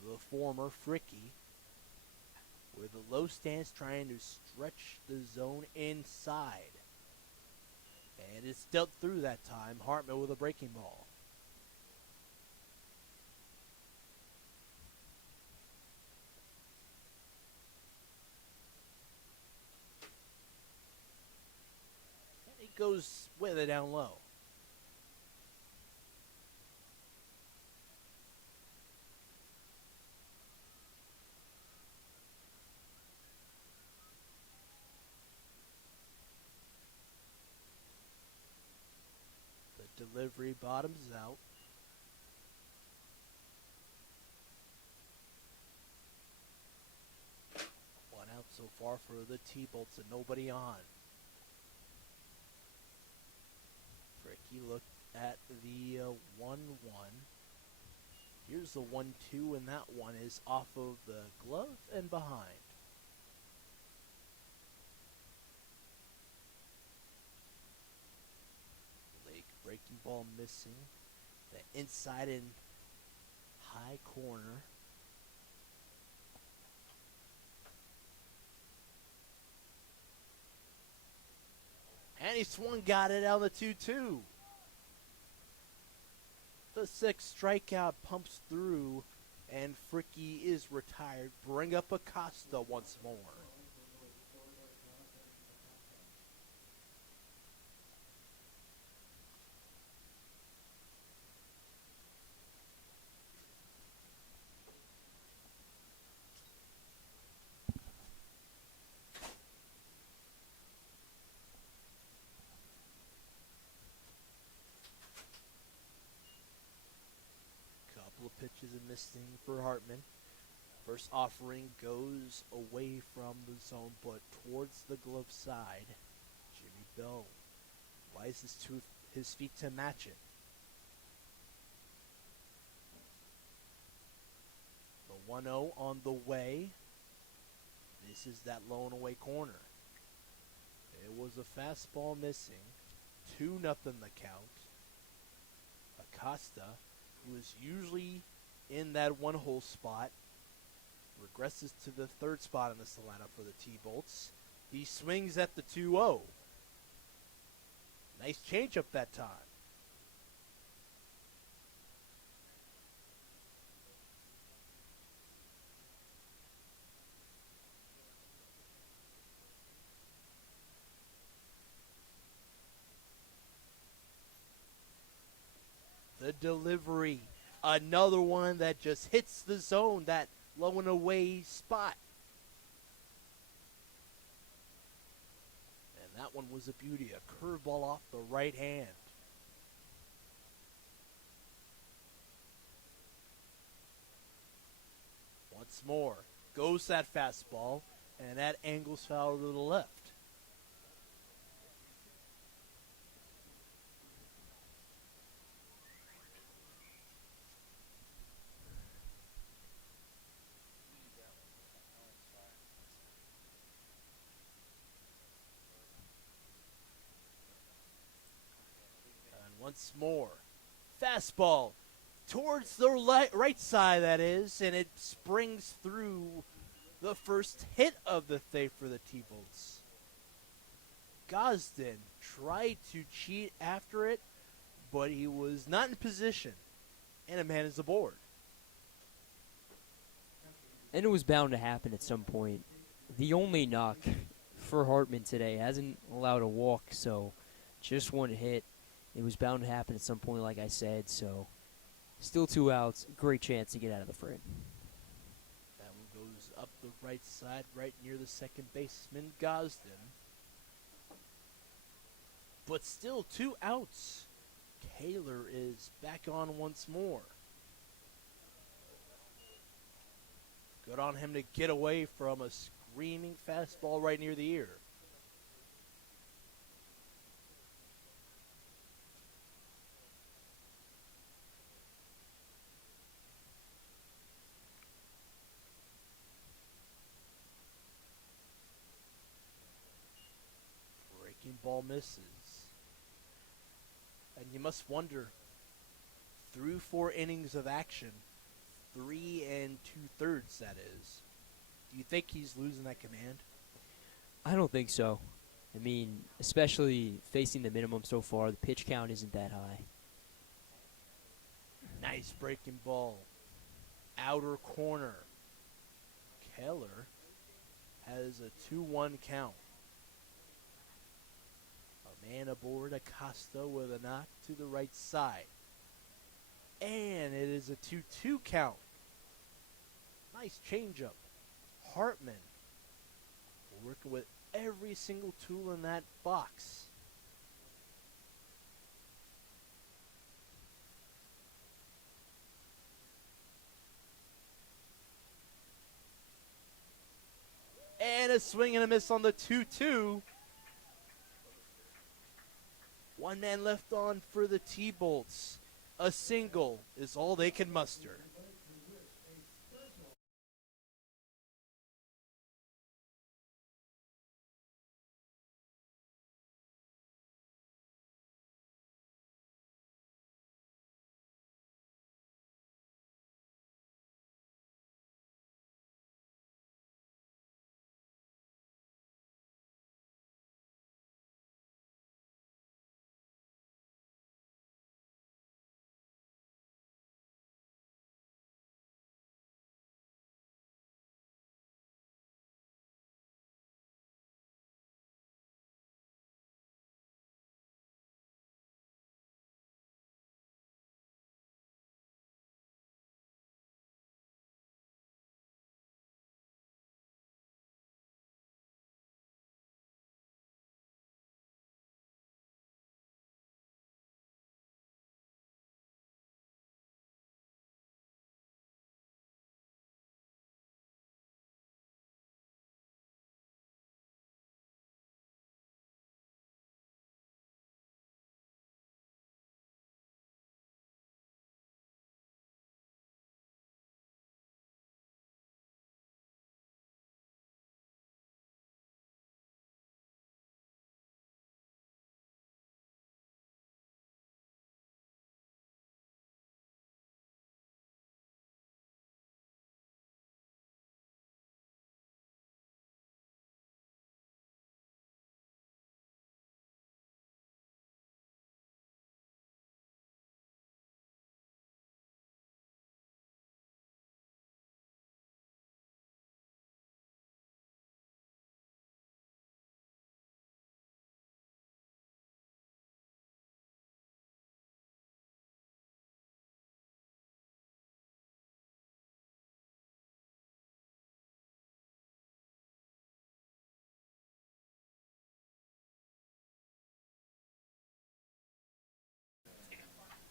the former Fricky. Where the low stance trying to stretch the zone inside. And it's dealt through that time. Hartman with a breaking ball. And he goes with it down low. Delivery bottoms out. One out so far for the T-Bolts and nobody on. Fricky looked at the 1-1. Here's the 1-2 and that one is off of the glove and behind. Breaking ball missing. The inside and high corner. And he swung, got it on the 2-2. The sixth strikeout pumps through, and Fricky is retired. Bring up Acosta once more. Pitches and missing for Hartman. First offering goes away from the zone, but towards the glove side. Jimmy Bell rises to his feet to match it. The 1-0 on the way. This is that low and away corner. It was a fastball missing. 2-0 the count. Acosta, who is usually in that one-hole spot, regresses to the third spot in this lineup for the T-Bolts. He swings at the 2-0. Nice changeup that time. The delivery. Another one that just hits the zone, that low and away spot. And that one was a beauty. A curveball off the right hand. Once more. Goes that fastball. And that angles foul to the left. Once more. Fastball towards the right side, that is, and it springs through the first hit of the day for the T-Bolts. Gosden tried to cheat after it, but he was not in position, and a man is aboard. And it was bound to happen at some point. The only knock for Hartman today hasn't allowed a walk, so just one hit. It was bound to happen at some point, like I said, so still 2 outs. Great chance to get out of the frame. That one goes up the right side, right near the second baseman, Gosden. But still 2 outs. Taylor is back on once more. Good on him to get away from a screaming fastball right near the ear. Breaking ball misses. And you must wonder, through 4 innings of action, 3 2/3 that is, do you think he's losing that command? I don't think so. I mean, especially facing the minimum so far, the pitch count isn't that high. Nice breaking ball. Outer corner. Keller has a 2-1 count. A man aboard Acosta with a knock to the right side. And it is a 2-2 count. Nice changeup. Hartman working with every single tool in that box. And a swing and a miss on the 2-2. One man left on for the T-Bolts. A single is all they can muster.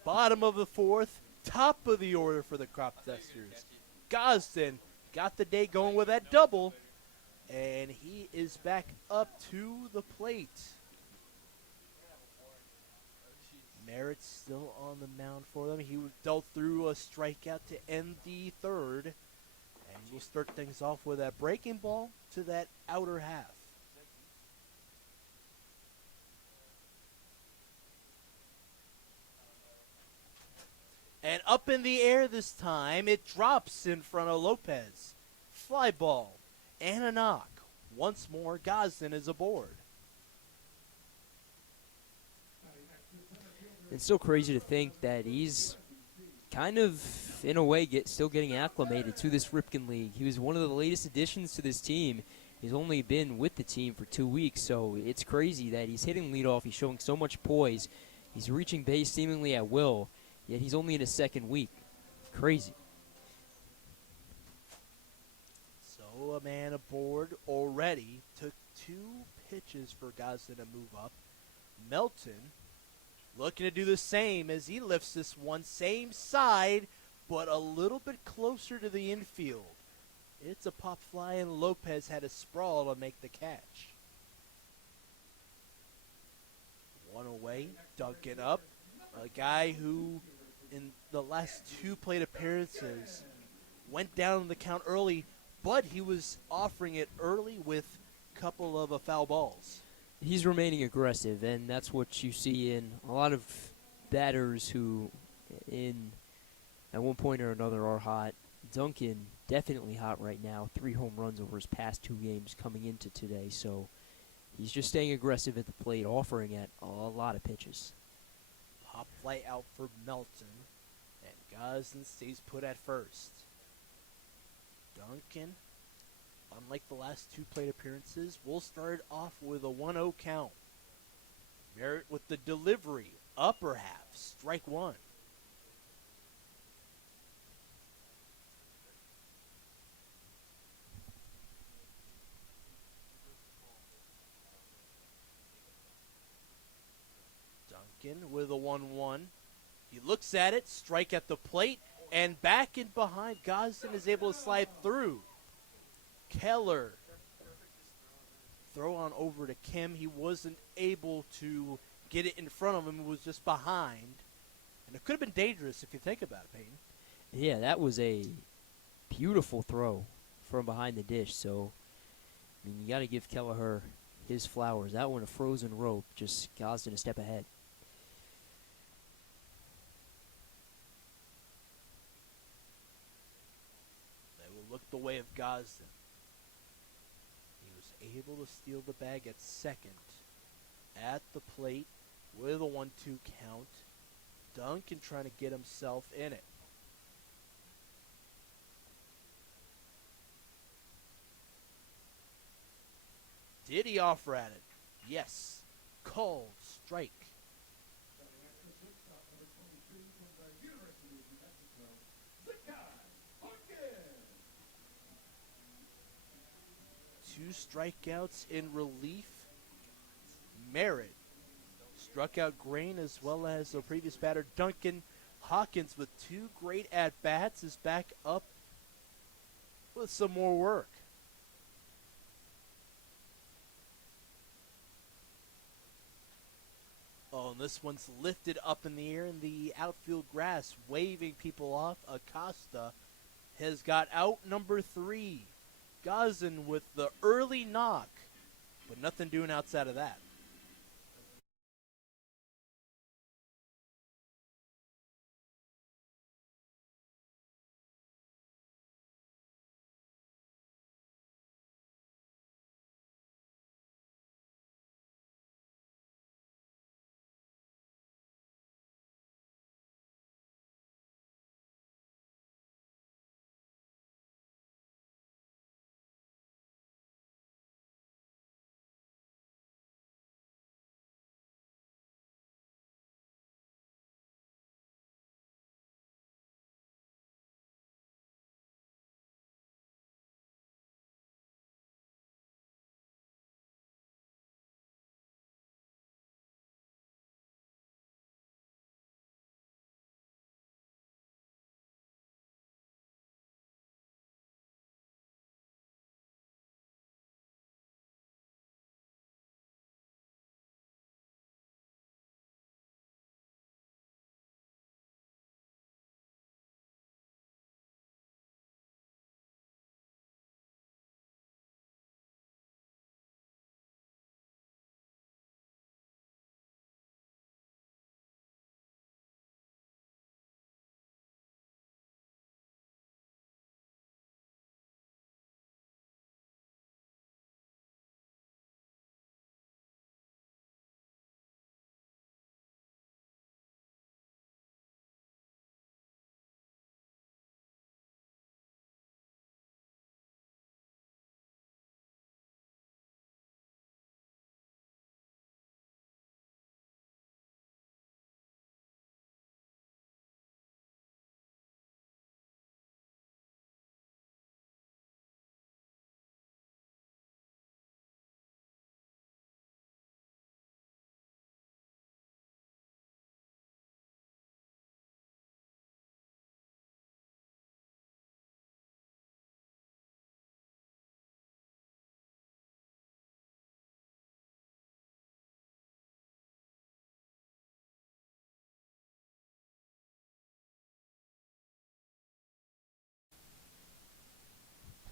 Bottom of the 4th, top of the order for the Cropdusters. Gosden got the day going with that double, and he is back up to the plate. Merritt's still on the mound for them. He dealt through a strikeout to end the 3rd, and we'll start things off with that breaking ball to that outer half. And up in the air this time, it drops in front of Lopez. Fly ball and a knock. Once more, Gosden is aboard. It's so crazy to think that he's kind of, in a way, still getting acclimated to this Ripken League. He was one of the latest additions to this team. He's only been with the team for 2 weeks, so it's crazy that he's hitting leadoff. He's showing so much poise. He's reaching base seemingly at will. Yet he's only in his 2nd week. Crazy. So a man aboard already. Took 2 pitches for Gosden to move up. Melton looking to do the same as he lifts this one. Same side, but a little bit closer to the infield. It's a pop fly, and Lopez had a sprawl to make the catch. One away, Duncan up. A guy who, in the last two plate appearances, went down the count early, but he was offering it early with a couple of foul balls. He's remaining aggressive, and that's what you see in a lot of batters who, at one point or another, are hot. Duncan, definitely hot right now. 3 home runs over his past 2 games coming into today, so he's just staying aggressive at the plate, offering at a lot of pitches. Pop fly out for Melton, and Gosden stays put at first. Duncan, unlike the last 2 plate appearances, will start off with a 1-0 count. Merritt with the delivery, upper half, strike 1. Duncan with a 1-1. He looks at it, strike at the plate, and back and behind. Gosden is able to slide through. Keller. Throw on over to Kim. He wasn't able to get it in front of him. It was just behind. And it could have been dangerous if you think about it, Peyton. Yeah, that was a beautiful throw from behind the dish. So, I mean, you got to give Kelleher his flowers. That one, a frozen rope, just Gosden a step ahead. They will look the way of Gosden. He was able to steal the bag at second. At the plate with a 1-2 count. Duncan trying to get himself in it. Did he offer at it? Yes. Called strike. Two strikeouts in relief. Merritt struck out Grain as well as the previous batter. Duncan Hawkins with 2 great at-bats is back up with some more work. Oh, and this one's lifted up in the air in the outfield grass, waving people off. Acosta has got out number 3. Gosden with the early knock, but nothing doing outside of that.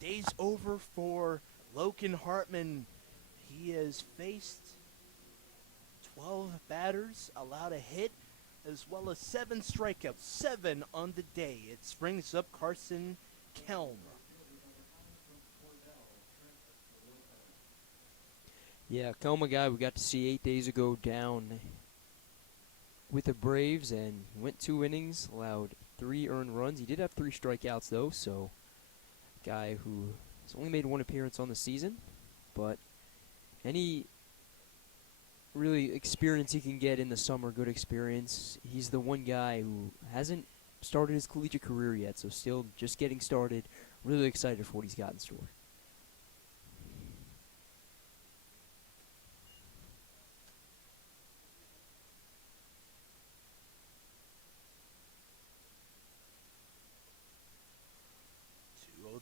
Day's over for Logan Hartman. He has faced 12 batters, allowed a hit, as well as 7 strikeouts, 7 on the day. It brings up Carson Kelm. Yeah, Kelm, a guy we got to see 8 days ago down with the Braves and went 2 innings, allowed 3 earned runs. He did have 3 strikeouts, though, so guy who has only made 1 appearance on the season, but any really experience he can get in the summer, good experience. He's the one guy who hasn't started his collegiate career yet, so still just getting started. Really excited for what he's got in store.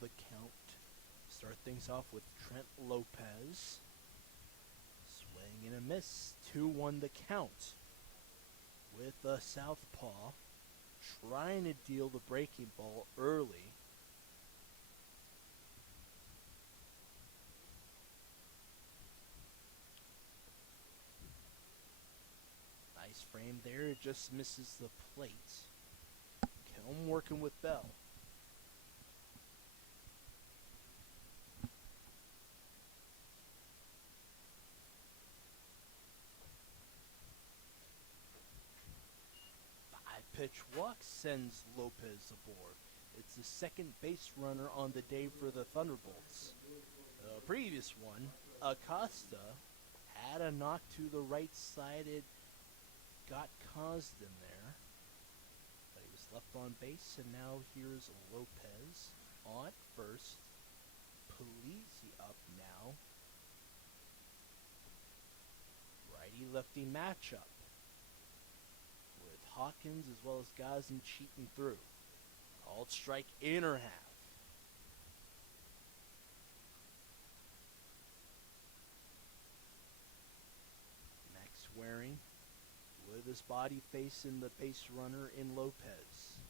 The count. Start things off with Trent Lopez. Swing and a miss. 2-1 the count. With a southpaw. Trying to deal the breaking ball early. Nice frame there. It just misses the plate. Kelm working with Bell. Pitch walk sends Lopez aboard. It's the second base runner on the day for the Thunderbolts. The previous one, Acosta, had a knock to the right side. It got Cosden there, but he was left on base, and now here's Lopez on first. Polizzi up now. Righty-lefty matchup. Hawkins as well as Gosden cheating through. Called strike inner half. Max Waring with his body facing the base runner in Lopez.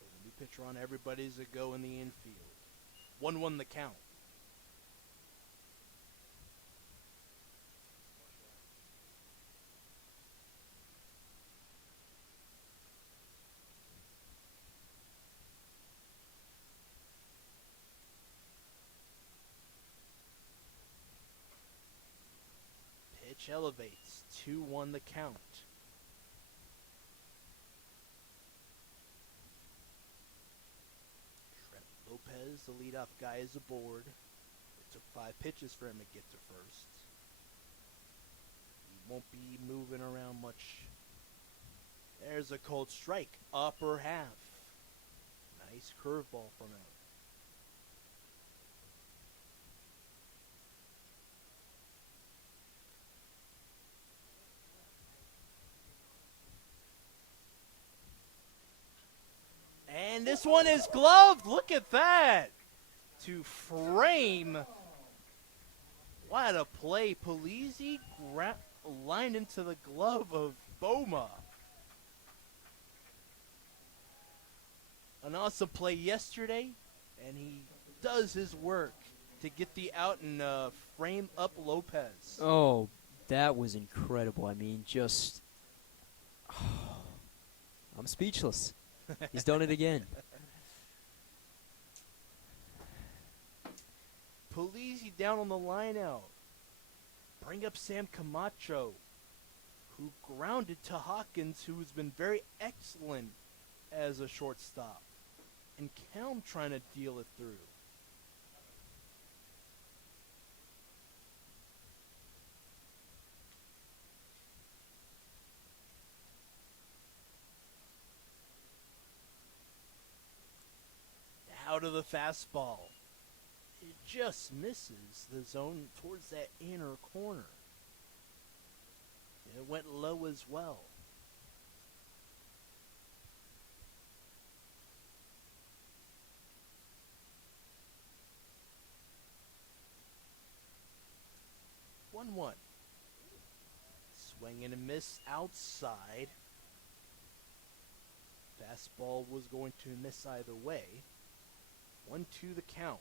With a new pitcher on, everybody's a go in the infield. 1-1 the count. Pitch elevates. 2-1 the count. Trent Lopez, the leadoff guy, is aboard. It took 5 pitches for him to get to first. He won't be moving around much. There's a cold strike. Upper half. Nice curveball from him. And this one is gloved. Look at that. To frame. What a play. Polizzi lined into the glove of Boma. An awesome play yesterday. And he does his work to get the out and frame up Lopez. Oh, that was incredible. I mean, just... I'm speechless. He's done it again. Polizzi down on the line out. Bring up Sam Camacho, who grounded to Hawkins, who has been very excellent as a shortstop. And Kelm trying to deal it through. Out of the fastball. It just misses the zone towards that inner corner. It went low as well. One. Swing and a miss outside. Fastball was going to miss either way. 1-2 the count.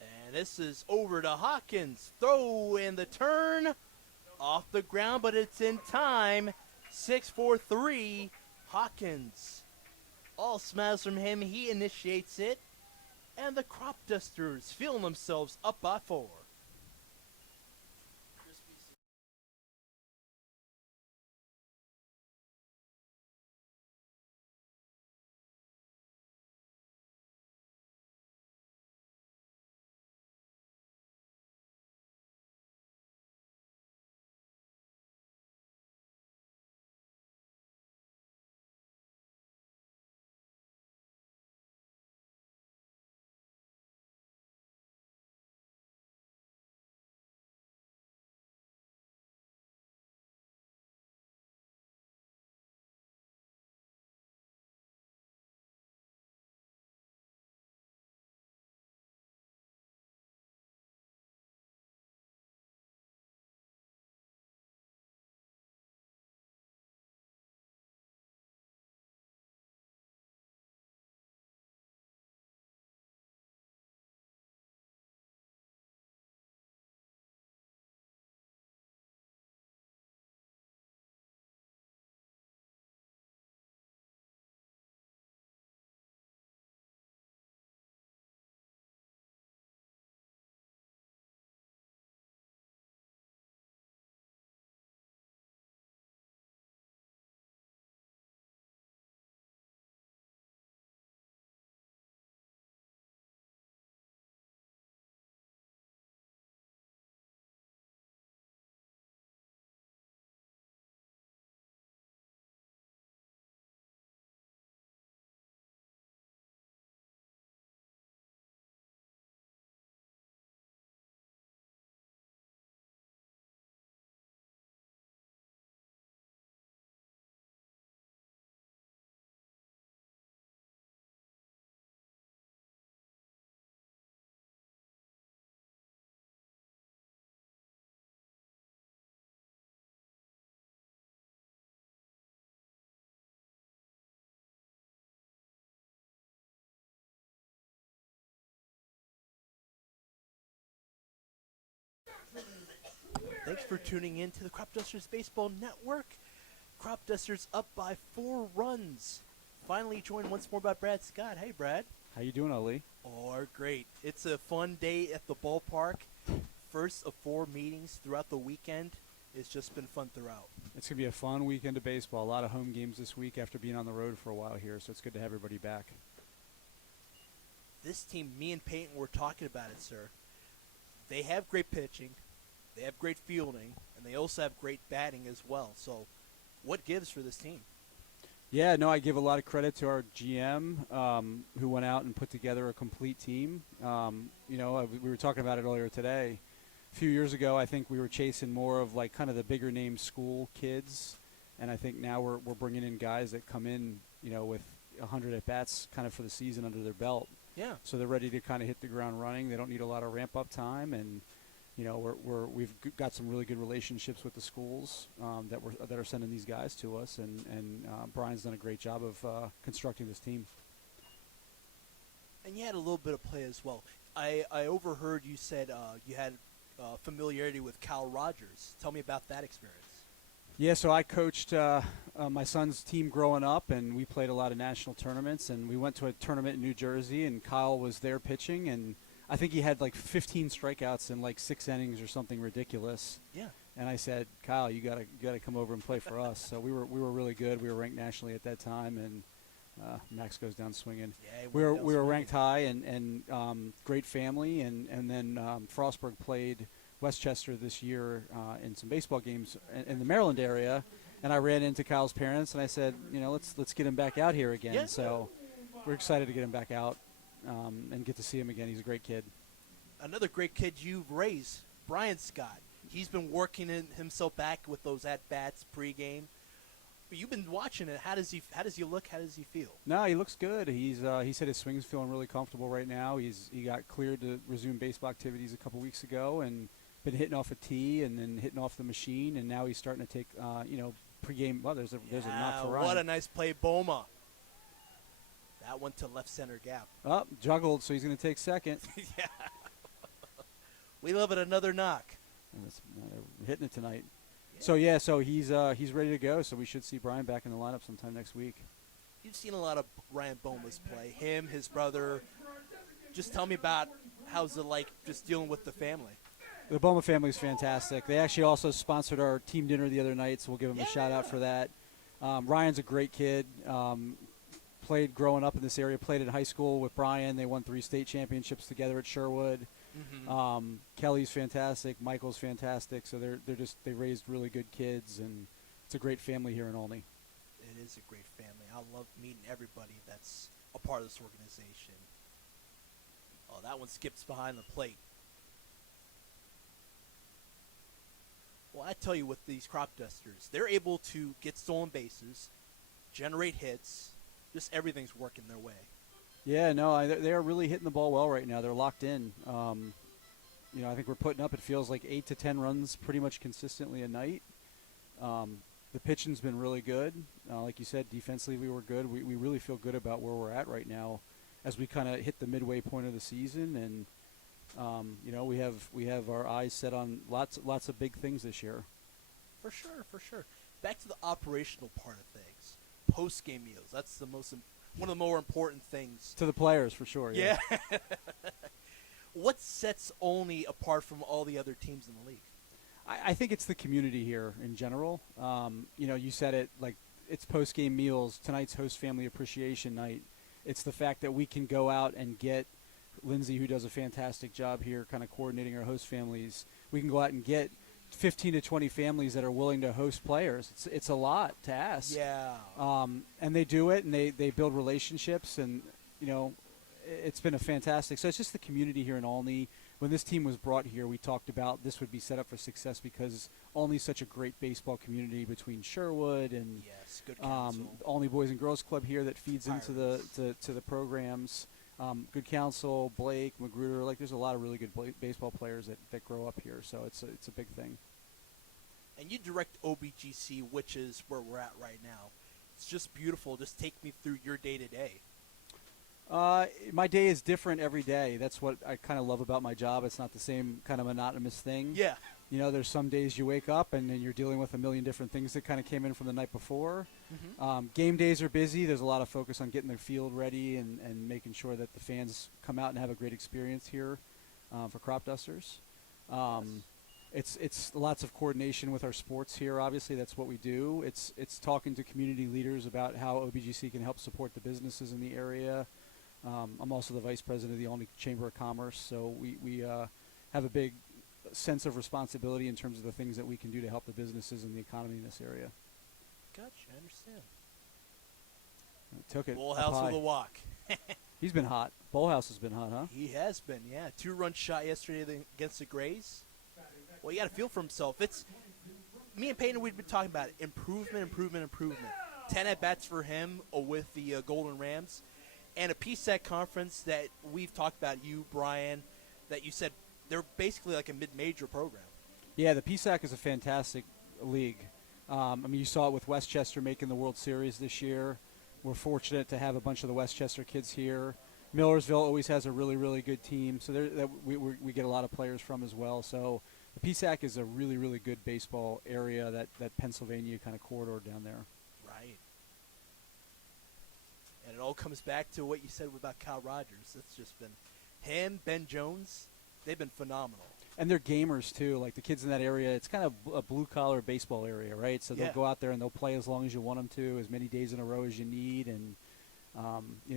And this is over to Hawkins. Throw in the turn. Off the ground, but it's in time. 6-4-3. Hawkins. All smiles from him. He initiates it. And the Cropdusters feeling themselves up by 4. Thanks for tuning in to the Cropdusters Baseball Network. Cropdusters up by 4 runs. Finally joined once more by Brad Scott. Hey, Brad. How you doing, Ali? Oh, great. It's a fun day at the ballpark. First of 4 meetings throughout the weekend. It's just been fun throughout. It's going to be a fun weekend of baseball. A lot of home games this week after being on the road for a while here, so it's good to have everybody back. This team, me and Peyton were talking about it, sir. They have great pitching. They have great fielding, and they also have great batting as well. So what gives for this team? Yeah, no, I give a lot of credit to our GM who went out and put together a complete team. We were talking about it earlier today. A few years ago, I think we were chasing more of like kind of the bigger name school kids, and I think now we're bringing in guys that come in, with 100 at-bats kind of for the season under their belt. Yeah. So they're ready to kind of hit the ground running. They don't need a lot of ramp-up time, and we've got some really good relationships with the schools that are sending these guys to us, and Brian's done a great job of constructing this team. And you had a little bit of play as well. I overheard you said you had familiarity with Kyle Rogers. Tell me about that experience. Yeah, so I coached my son's team growing up, and we played a lot of national tournaments, and we went to a tournament in New Jersey, and Kyle was there pitching, and I think he had like 15 strikeouts in like 6 innings or something ridiculous. Yeah. And I said, Kyle, you gotta come over and play for us. So we were really good. We were ranked nationally at that time, and Max goes down swinging. Yeah, we were ranked high, and great family, and then Frostburg played Westchester this year in some baseball games in the Maryland area, and I ran into Kyle's parents, and I said, let's get him back out here again. Yeah. So we're excited to get him back out. And get to see him again. He's a great kid. Another great kid you've raised, Brian Scott. He's been working himself back with those at-bats pregame. But you've been watching it. How does he look? How does he feel? No, he looks good. He said his swing's feeling really comfortable right now. He got cleared to resume baseball activities a couple weeks ago, and been hitting off a tee and then hitting off the machine, and now he's starting to take, pregame. Well, there's a knock for Ryan. What a nice play, Boma. That one to left center gap. Oh, juggled, so he's going to take second. Yeah. We love it, another knock. And they're hitting it tonight. Yeah. So he's ready to go. So we should see Brian back in the lineup sometime next week. You've seen a lot of Ryan Boma's play. Him, his brother. Just tell me about how's it like just dealing with the family. The Boma family is fantastic. They actually also sponsored our team dinner the other night, so we'll give them a shout out for that. Ryan's a great kid. Played growing up in this area. Played in high school with Brian. They won 3 state championships together at Sherwood. Mm-hmm. Kelly's fantastic. Michael's fantastic. So they raised really good kids, and it's a great family here in Olney. It is a great family. I love meeting everybody that's a part of this organization. Oh, that one skips behind the plate. Well, I tell you, with these Cropdusters, they're able to get stolen bases, generate hits. Just everything's working their way. Yeah, no, they are really hitting the ball well right now. They're locked in. I think we're putting up, it feels like 8 to 10 runs pretty much consistently a night. The pitching's been really good. Like you said, defensively we were good. We really feel good about where we're at right now as we kind of hit the midway point of the season. And, we have our eyes set on lots of big things this year. For sure. Back to the operational part of things. Post-game meals. That's one of the more important things. To the players, for sure. Yeah. What sets Olney apart from all the other teams in the league? I think it's the community here in general. You said it, like, it's post-game meals. Tonight's host family appreciation night. It's the fact that we can go out and get Lindsay, who does a fantastic job here kind of coordinating our host families. We can go out and get 15 to 20 families that are willing to host players. It's a lot to ask. Yeah. And they do it, and they build relationships, and, it's been a fantastic. So it's just the community here in Olney. When this team was brought here, we talked about this would be set up for success because Olney's such a great baseball community between Sherwood and good counsel. Olney Boys and Girls Club here that feeds into the programs. Good counsel, Blake, Magruder. Like, there's a lot of really good baseball players that grow up here. So it's a big thing. And you direct OBGC, which is where we're at right now. It's just beautiful. Just take me through your day-to-day. My day is different every day. That's what I kind of love about my job. It's not the same kind of monotonous thing. Yeah. There's some days you wake up and then you're dealing with a million different things that kind of came in from the night before. Mm-hmm. Game days are busy. There's a lot of focus on getting the field ready and making sure that the fans come out and have a great experience here for Cropdusters. It's lots of coordination with our sports here. Obviously, that's what we do. It's talking to community leaders about how OBGC can help support the businesses in the area. I'm also the vice president of the Olney Chamber of Commerce, so we have a big sense of responsibility in terms of the things that we can do to help the businesses and the economy in this area. Gotcha, I understand. Took it. Bullhouse with a walk. He's been hot. Bullhouse has been hot, huh? He has been, yeah. 2-run shot yesterday against the Grays. Well, you got to feel for himself. It's me and Peyton. We've been talking about it. Improvement. 10 at bats for him with the Golden Rams. And a PSAC conference that we've talked about, you, Brian, that you said they're basically like a mid-major program. Yeah, the PSAC is a fantastic league. You saw it with Westchester making the World Series this year. We're fortunate to have a bunch of the Westchester kids here. Millersville always has a really, really good team, so we get a lot of players from as well. So the PSAC is a really, really good baseball area, that Pennsylvania kind of corridor down there. Right. And it all comes back to what you said about Kyle Rogers. It's just been him, Ben Jones. They've been phenomenal. And they're gamers, too. Like, the kids in that area, it's kind of a blue-collar baseball area, right? So they'll go out there and they'll play as long as you want them to, as many days in a row as you need. And,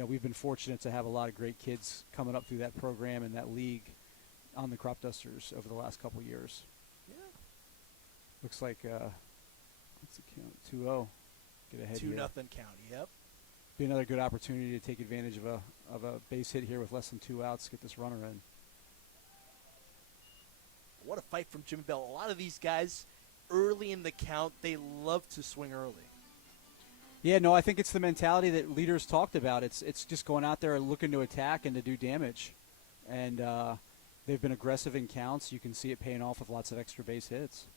we've been fortunate to have a lot of great kids coming up through that program and that league on the Cropdusters over the last couple of years. Yeah. Looks like, what's the count? 2-0. Get ahead 2-0 here. count, yep. Be another good opportunity to take advantage of a base hit here with less than 2 outs, get this runner in. What a fight from Jimmy Bell. A lot of these guys, early in the count, they love to swing early. Yeah, no, I think it's the mentality that leaders talked about. It's just going out there and looking to attack and to do damage. And, They've been aggressive in counts. You can see it paying off with lots of extra base hits.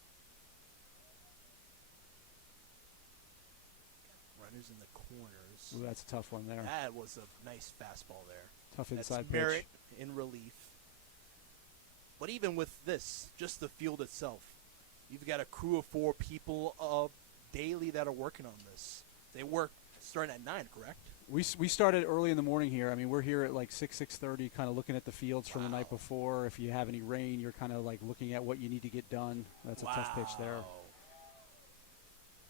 Runners in the corners. Ooh, that's a tough one there. That was a nice fastball there. Tough That's inside merit pitch. in relief. But even with this, just the field itself, you've got a crew of 4 people daily that are working on this. They work starting at 9, correct? We started early in the morning here. I mean, we're here at like 6:30, kind of looking at the fields from the night before. If you have any rain, you're kind of like looking at what you need to get done. That's a tough pitch there.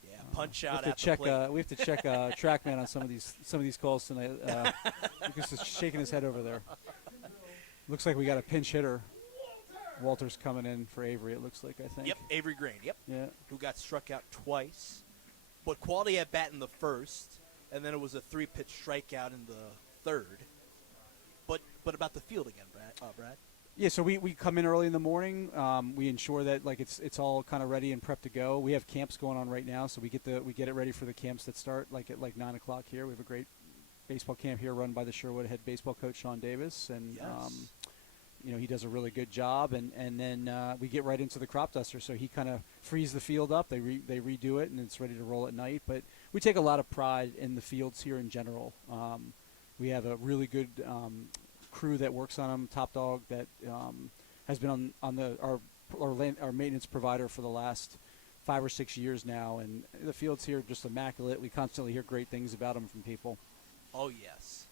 Yeah, punch out we at the plate. We have to check TrackMan on some of these calls tonight. Lucas is shaking his head over there. Looks like we got a pinch hitter. Walter's coming in for Avery, it looks like, I think. Yep, Avery Grain, yep. Yeah. Who got struck out twice. But quality at bat in the first, and then it was a 3-pitch strikeout in the third. But about the field again, Brad. Yeah, so we come in early in the morning. We ensure that like it's all kind of ready and prepped to go. We have camps going on right now, so we get it ready for the camps that start like at 9 o'clock here. We have a great baseball camp here run by the Sherwood head baseball coach Sean Davis, and Yes. he does a really good job. And then we get right into the Cropdusters, so he kind of frees the field up. They redo it, and it's ready to roll at night. But we take a lot of pride in the fields here in general. We have a really good crew that works on them. Top Dog that has been on our maintenance provider for the last 5 or 6 years now, and the fields here are just immaculate. We constantly hear great things about them from people. Oh, yes.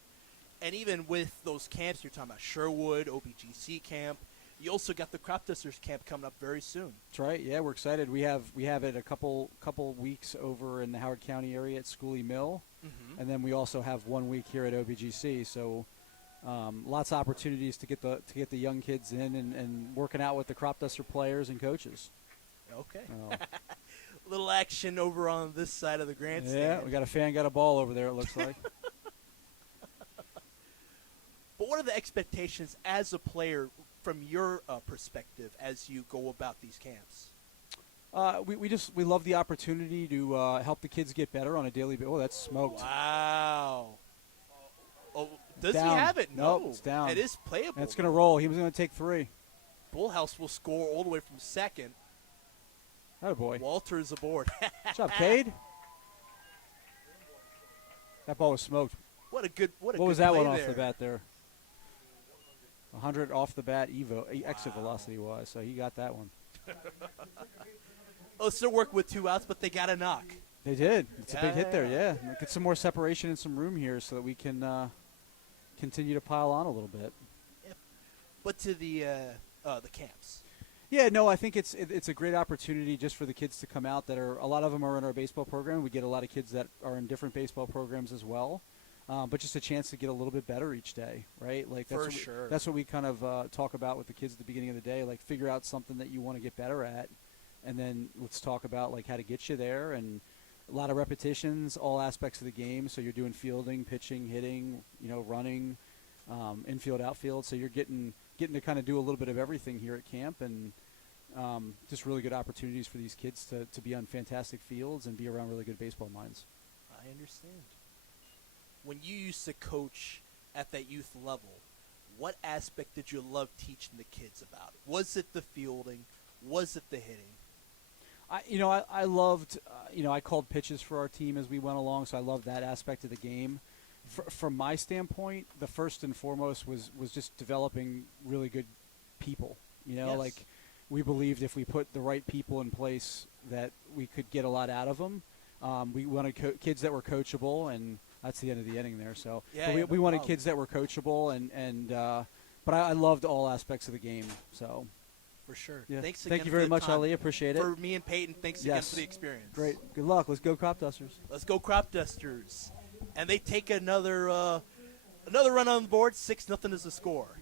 And even with those camps, you're talking about Sherwood, OBGC camp, you also got the Cropdusters camp coming up very soon. That's right. Yeah, we're excited. We have it a couple weeks over in the Howard County area at Schooley Mill, and then we also have 1 week here at OBGC. So lots of opportunities to get the young kids in and working out with the Cropduster players and coaches. Okay. Oh. Little action over on this side of the grandstand. Yeah, we got a fan, got a ball over there, it looks like. But what are the expectations as a player from your perspective as you go about these camps? We love the opportunity to help the kids get better on a daily basis. Oh, that's smoked. Wow. Oh, does Down. he have it? No. Nope, it's down. It is playable. And it's going to roll. He was going to take 3. Bullhouse will score all the way from second. Oh, boy. Walter is aboard. Good job, Cade. That ball was smoked. What What good was that play one off there. the bat there? 100 off the bat exit velocity wise, so he got that one. Oh, still work with 2 outs, but they got a knock. They did. It's a big hit there, Yeah. yeah. Get some more separation and some room here so that we can continue to pile on a little bit. But to the camps. Yeah, no, I think it's a great opportunity just for the kids to come out. A lot of them are in our baseball program. We get a lot of kids that are in different baseball programs as well. But just a chance to get a little bit better each day, right? Like that's what we kind of talk about with the kids at the beginning of the day. Like figure out something that you want to get better at, and then let's talk about like how to get you there. And a lot of repetitions, all aspects of the game. So you're doing fielding, pitching, hitting, running, infield, outfield. So you're getting to kind of do a little bit of everything here at camp, and just really good opportunities for these kids to be on fantastic fields and be around really good baseball minds. I understand. When you used to coach at that youth level, what aspect did you love teaching the kids about? Was it the fielding? Was it the hitting? I loved, I called pitches for our team as we went along, so I loved that aspect of the game. From my standpoint, the first and foremost was just developing really good people. Yes. Like we believed if we put the right people in place that we could get a lot out of them. We wanted kids that were coachable, and that's the end of the inning there. So we wanted kids that were coachable, but I loved all aspects of the game. So for sure. yeah. Thanks again. Thank you very for the much, time. Ali. Appreciate it. For me and Peyton, thanks again for the experience. Great. Good luck. Let's go Cropdusters. Let's go Cropdusters. And they take another run on the board. 6-0 is the score.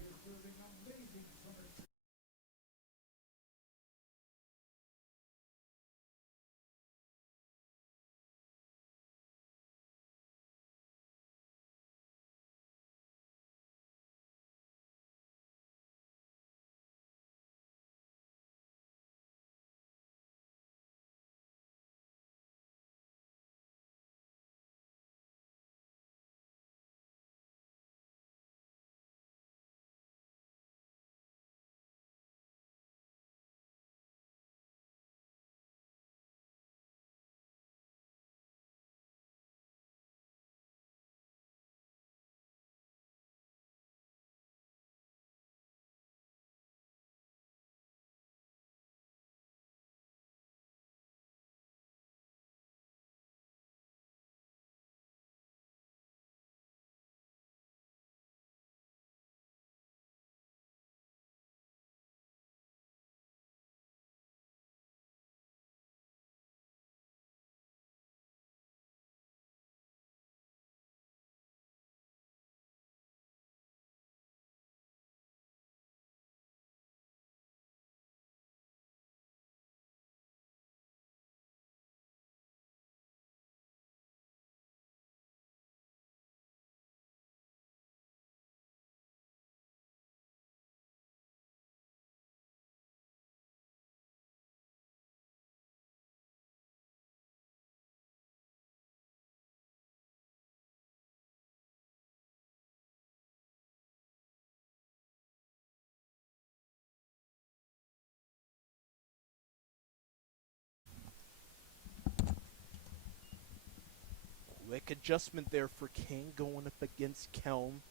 quick adjustment there for King going up against Kelm.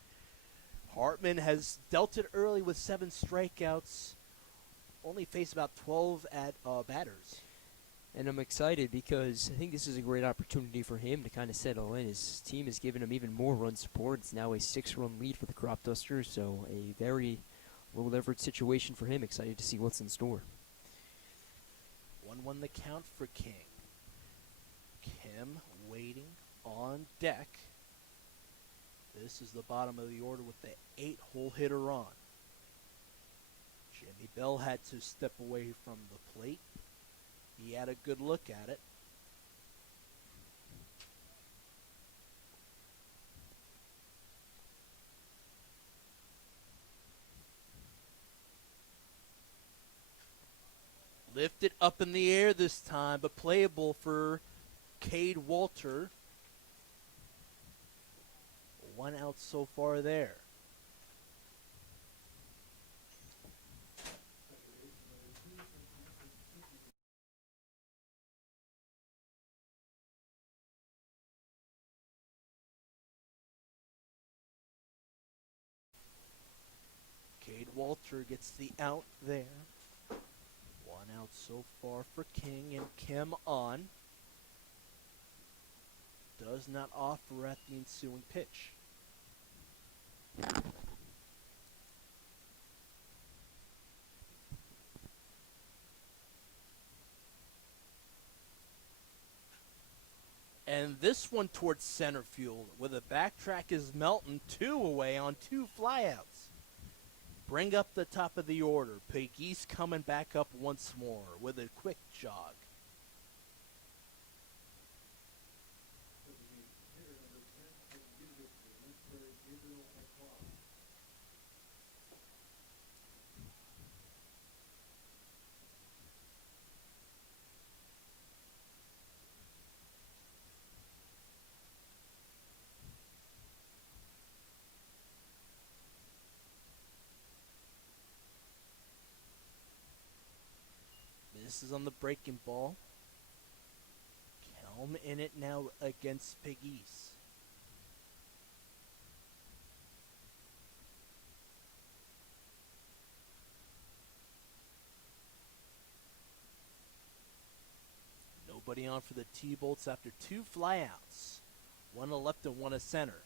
Hartman has dealt it early with 7 strikeouts, only faced about 12 at batters. And I'm excited because I think this is a great opportunity for him to kind of settle in. His team has given him even more run support. It's now a 6-run lead for the Cropdusters, so a very low-leverage situation for him. Excited to see what's in store. 1-1 the count for King. Kim waiting on deck. This is the bottom of the order with the 8-hole hitter on. Jimmy Bell had to step away from the plate. He had a good look at it. Lifted up in the air this time, but playable for Cade Walter. 1 out so far there. Cade Walter gets the out there. 1 out so far for King, and Kim on. Does not offer at the ensuing pitch. And this one towards center field, where the backtrack is Melton, 2 away on 2 flyouts. Bring up the top of the order. Pegues coming back up once more with a quick jog. This is on the breaking ball. Kelm in it now against Pegues. Nobody on for the T-Bolts after 2 flyouts. 1 to left and 1 to center.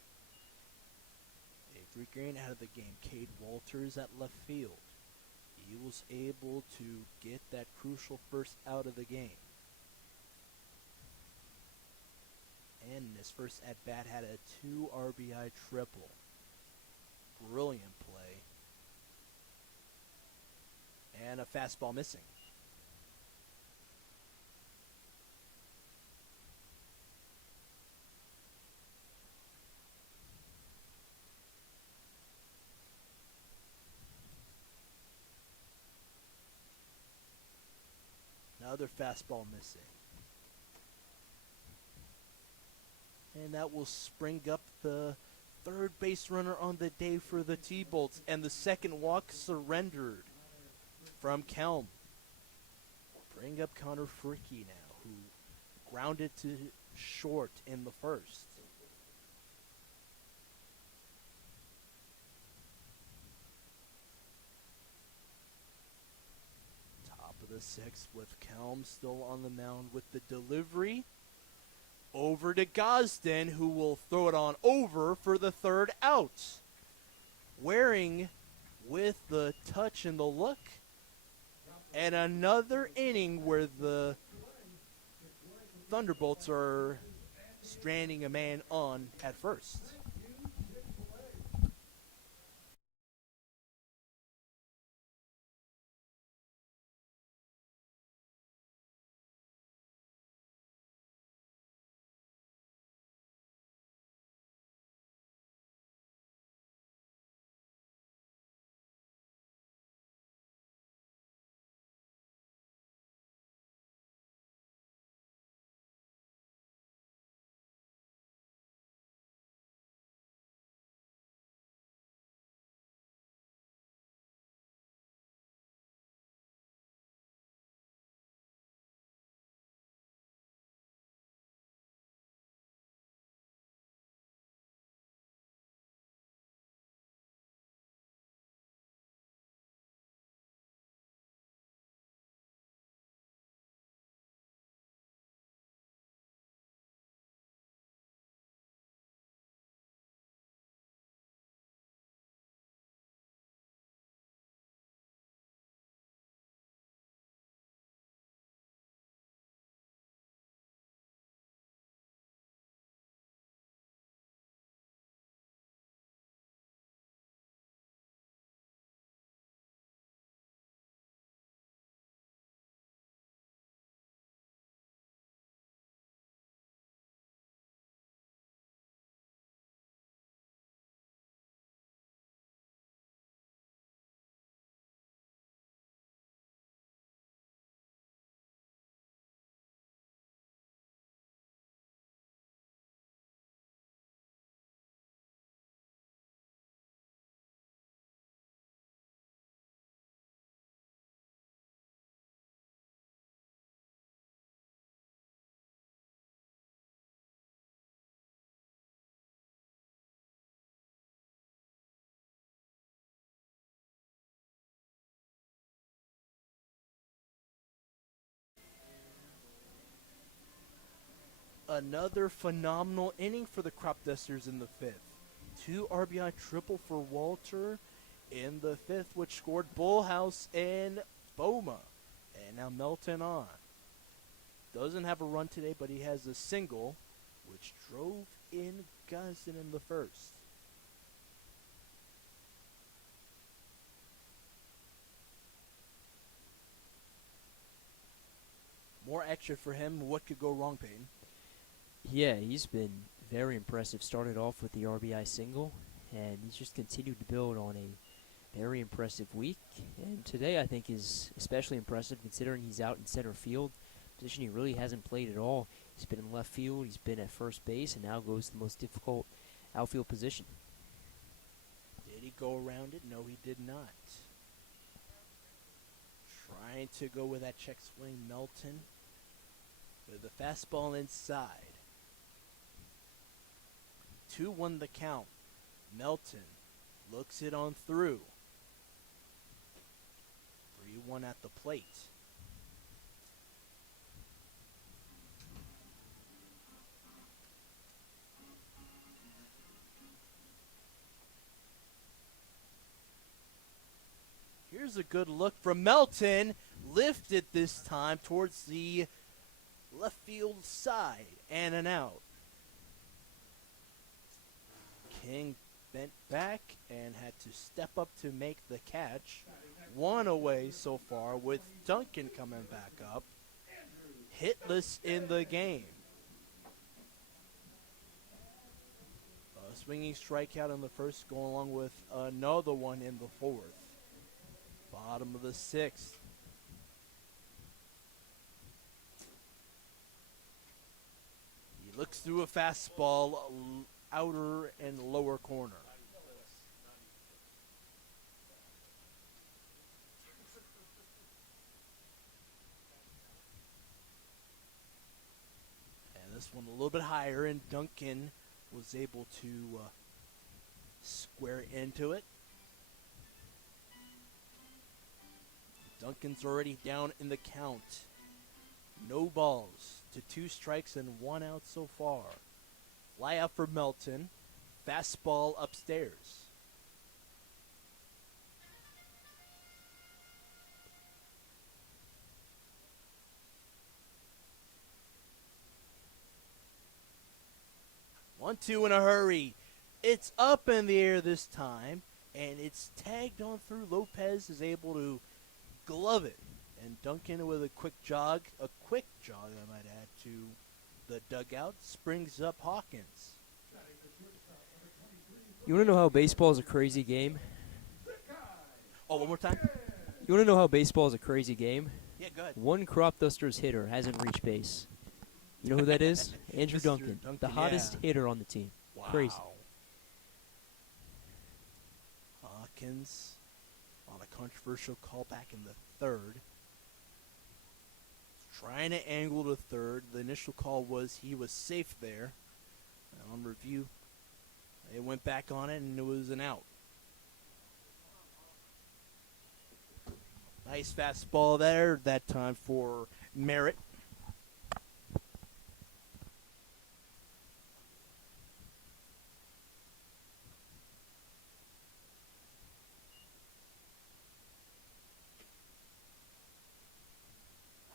Avery Green out of the game. Cade Walters at left field. He was able to get that crucial first out of the game. And in his first at-bat had a 2 RBI triple. Brilliant play. And a fastball missing. Another fastball missing. And that will spring up the third base runner on the day for the T-Bolts. And the second walk surrendered from Kelm. Bring up Connor Fricky now, who grounded to short in the first. Top of the 6th with Kelm still on the mound with the delivery. Over to Gosden, who will throw it on over for the 3rd out. Waring with the touch and the look. And another inning where the Thunderbolts are stranding a man on at first. Another phenomenal inning for the Cropdusters in the fifth. 2 RBI triple for Walter in the fifth, which scored Bullhouse and Boma. And now Melton on. Doesn't have a run today, but he has a single, which drove in Guzin in the first. More action for him. What could go wrong, Peyton? Yeah, he's been very impressive. Started off with the RBI single, and he's just continued to build on a very impressive week. And today, I think, is especially impressive considering he's out in center field, position he really hasn't played at all. He's been in left field, he's been at first base, and now goes to the most difficult outfield position. Did he go around it? No, he did not. Trying to go with that check swing, Melton. With the fastball inside. 2-1 the count. Melton looks it on through. 3-1 at the plate. Here's a good look from Melton. Lifted this time towards the left field side and an out. King bent back and had to step up to make the catch. 1 away so far with Duncan coming back up. Hitless in the game. A swinging strikeout in the first, going along with another one in the fourth. Bottom of the sixth. He looks through a fastball, outer and lower corner. And this one a little bit higher, and Duncan was able to square into it. Duncan's already down in the count. No balls to 2 strikes and 1 out so far. Fly out for Melton. Fastball upstairs. One, two in a hurry. It's up in the air this time, and it's tagged on through. Lopez is able to glove it. And Duncan with a quick jog, I might add, to the dugout, springs up Hawkins. You want to know how baseball is a crazy game? Oh, one more time? You want to know how baseball is a crazy game? Yeah, go ahead. One Cropdusters hitter hasn't reached base. You know who that is? Andrew Mr. Duncan, the hottest yeah. hitter on the team. Wow. Crazy. Hawkins on a controversial call back in the third. Trying to angle to third. The initial call was he was safe there. And on review, they went back on it and it was an out. Nice fastball there, that time for Merritt.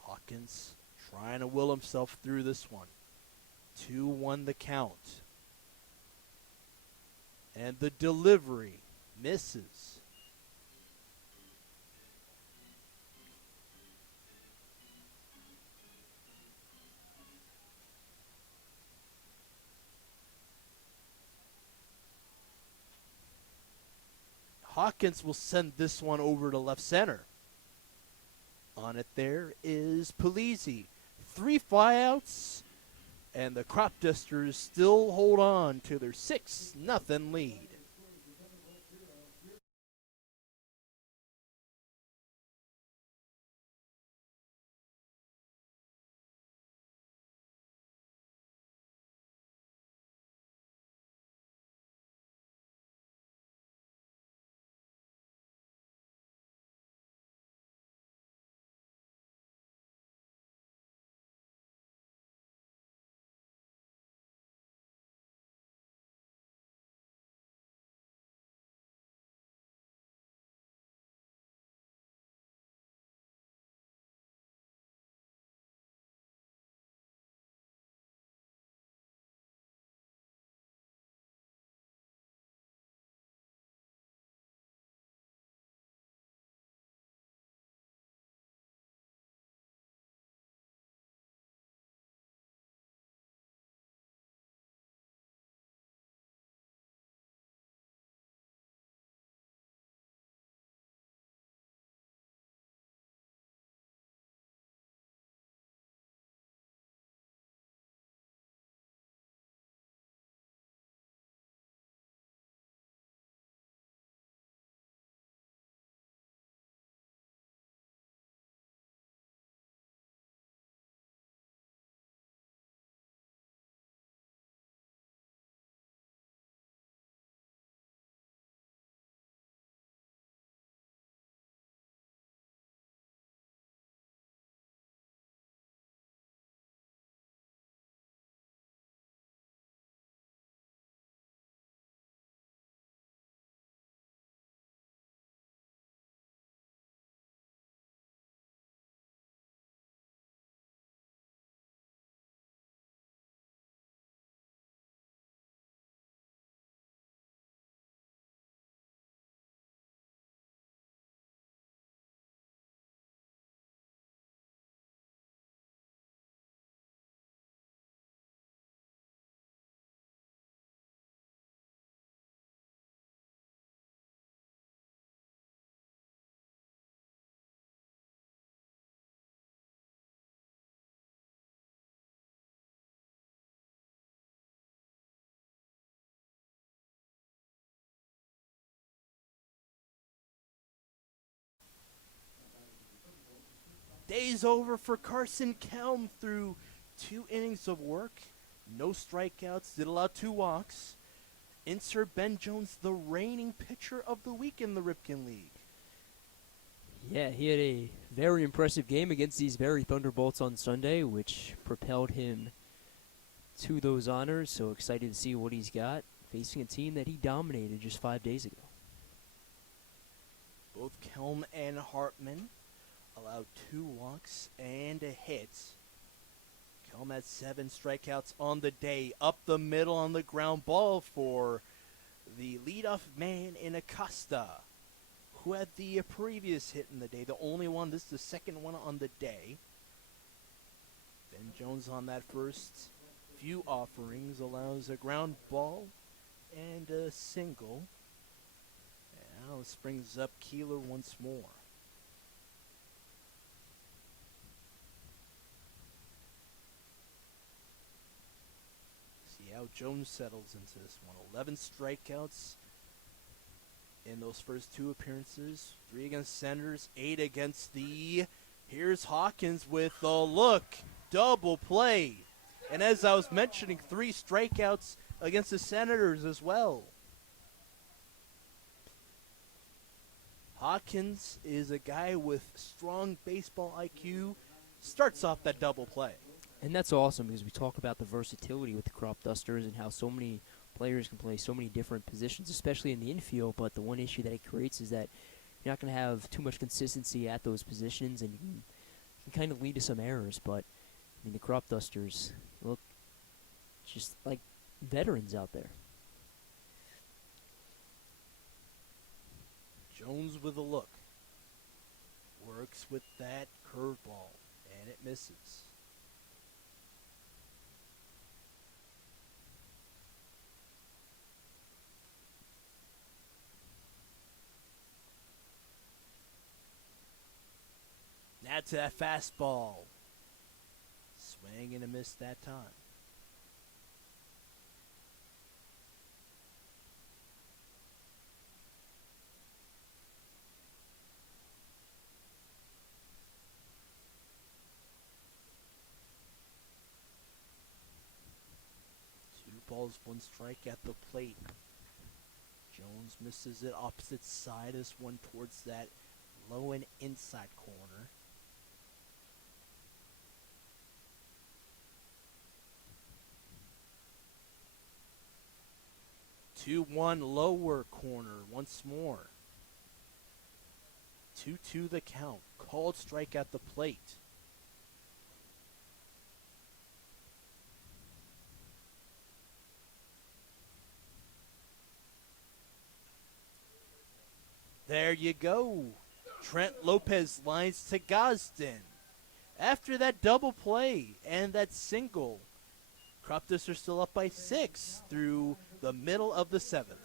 Hawkins trying to will himself through this one. 2-1 the count. And the delivery misses. Hawkins will send this one over to left center. On it there is Polizzi. 3 flyouts, and the Cropdusters still hold on to their 6-0 lead. Day's over for Carson Kelm through 2 innings of work. No strikeouts, did allow 2 walks. Insert Ben Jones, the reigning pitcher of the week in the Ripken League. Yeah, he had a very impressive game against these very Thunderbolts on Sunday, which propelled him to those honors. So excited to see what he's got, facing a team that he dominated just 5 days ago. Both Kelm and Hartman allowed 2 walks and a hit. Kelm had 7 strikeouts on the day, up the middle on the ground ball for the leadoff man in Acosta, who had the previous hit in the day, the only one. This is the second one on the day. Ben Jones on that first few offerings allows a ground ball and a single. And now this brings up Keeler once more. See how Jones settles into this one. 11 strikeouts in those first 2 appearances. 3 against Senators, 8 against the... Here's Hawkins with the look. Double play. And as I was mentioning, 3 strikeouts against the Senators as well. Hawkins is a guy with strong baseball IQ. Starts off that double play. And that's awesome because we talk about the versatility with the Cropdusters and how so many players can play so many different positions, especially in the infield. But the one issue that it creates is that you're not going to have too much consistency at those positions, and you can kind of lead to some errors. But I mean, the Cropdusters look just like veterans out there. Jones with a look. Works with that curveball, and it misses. Now to that fastball. Swing and a miss that time. Balls, 1 strike at the plate. Jones misses it opposite side. This one towards that low and inside corner. Two one lower corner once more. 2-2 the count. Called strike at the plate. There you go. Trent Lopez lines to Gosden. After that double play and that single, Cropdusters are still up by 6 through the middle of the 7th.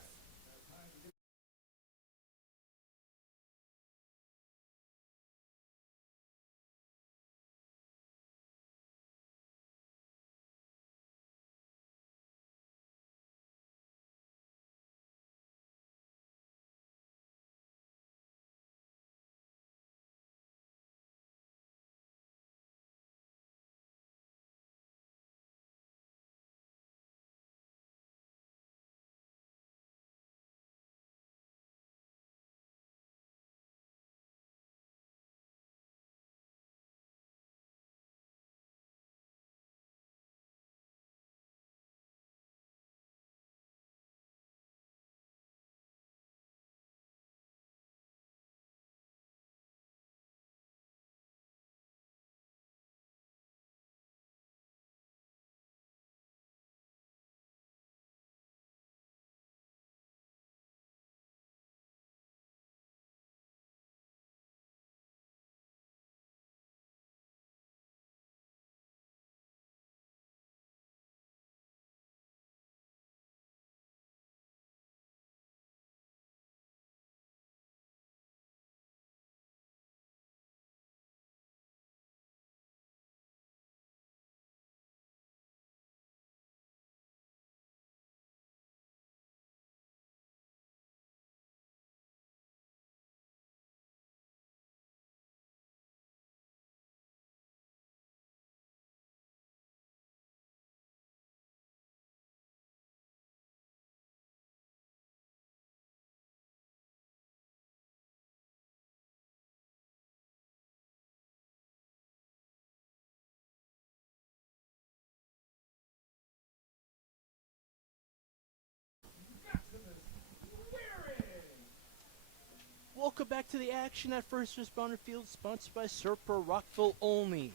back to the action at First Responder Field, sponsored by Serpro Rockville only.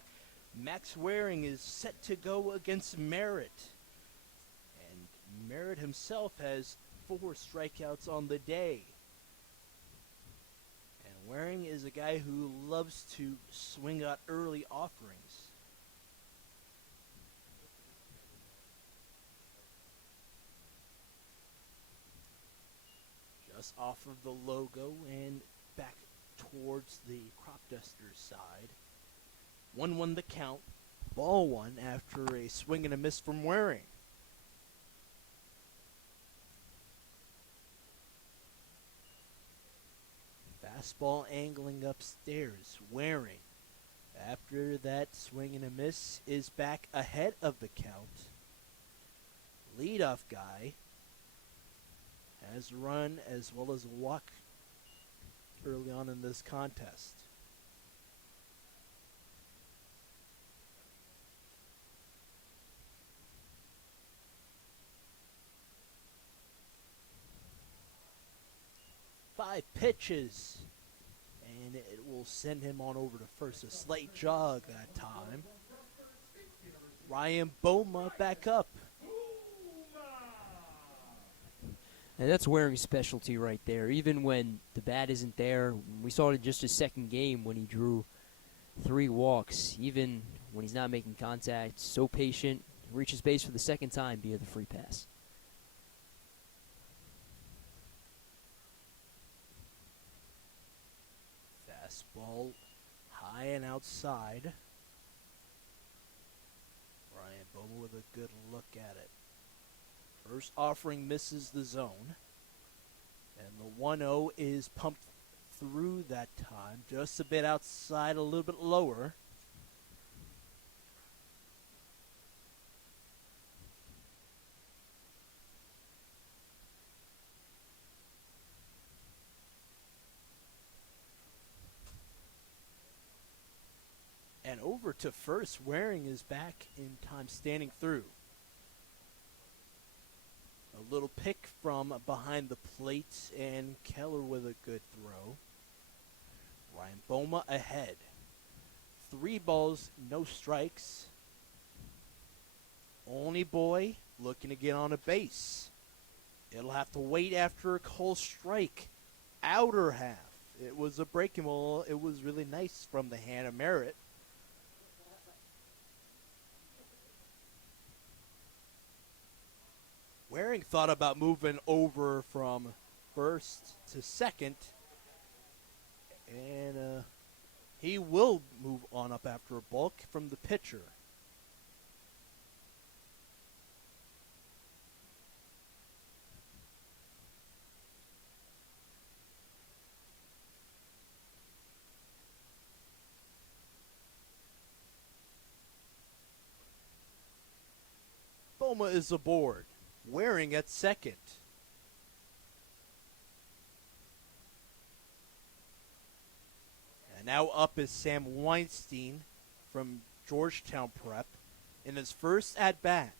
Max Waring is set to go against Merritt. And Merritt himself has 4 strikeouts on the day. And Waring is a guy who loves to swing out early offerings. Just off of the logo and back towards the Cropdusters side. 1-1 the count. Ball 1 after a swing and a miss from Waring. Fastball angling upstairs. Waring, after that swing and a miss, is back ahead of the count. Leadoff guy has run as well as a walk early on in this contest. Five pitches, and it will send him on over to first. A slight jog that time. Ryan Boma back up. And that's Waring's specialty right there. Even when the bat isn't there, we saw it in just his second game when he drew 3 walks. Even when he's not making contact, so patient, reaches base for the second time via the free pass. Fastball high and outside. Ryan Boma with a good look at it. First offering misses the zone. And the 1-0 is pumped through that time. Just a bit outside, a little bit lower. And over to first. Waring is back in time, standing through. A little pick from behind the plate, and Keller with a good throw. Ryan Boma ahead. 3 balls, no strikes. Only boy looking to get on a base. It'll have to wait after a called strike. Outer half. It was a breaking ball. It was really nice from the hand of Merritt. Waring thought about moving over from first to second, and he will move on up after a balk from the pitcher. Boma is aboard. Waring at second. And now up is Sam Weinstein from Georgetown Prep in his first at-bat.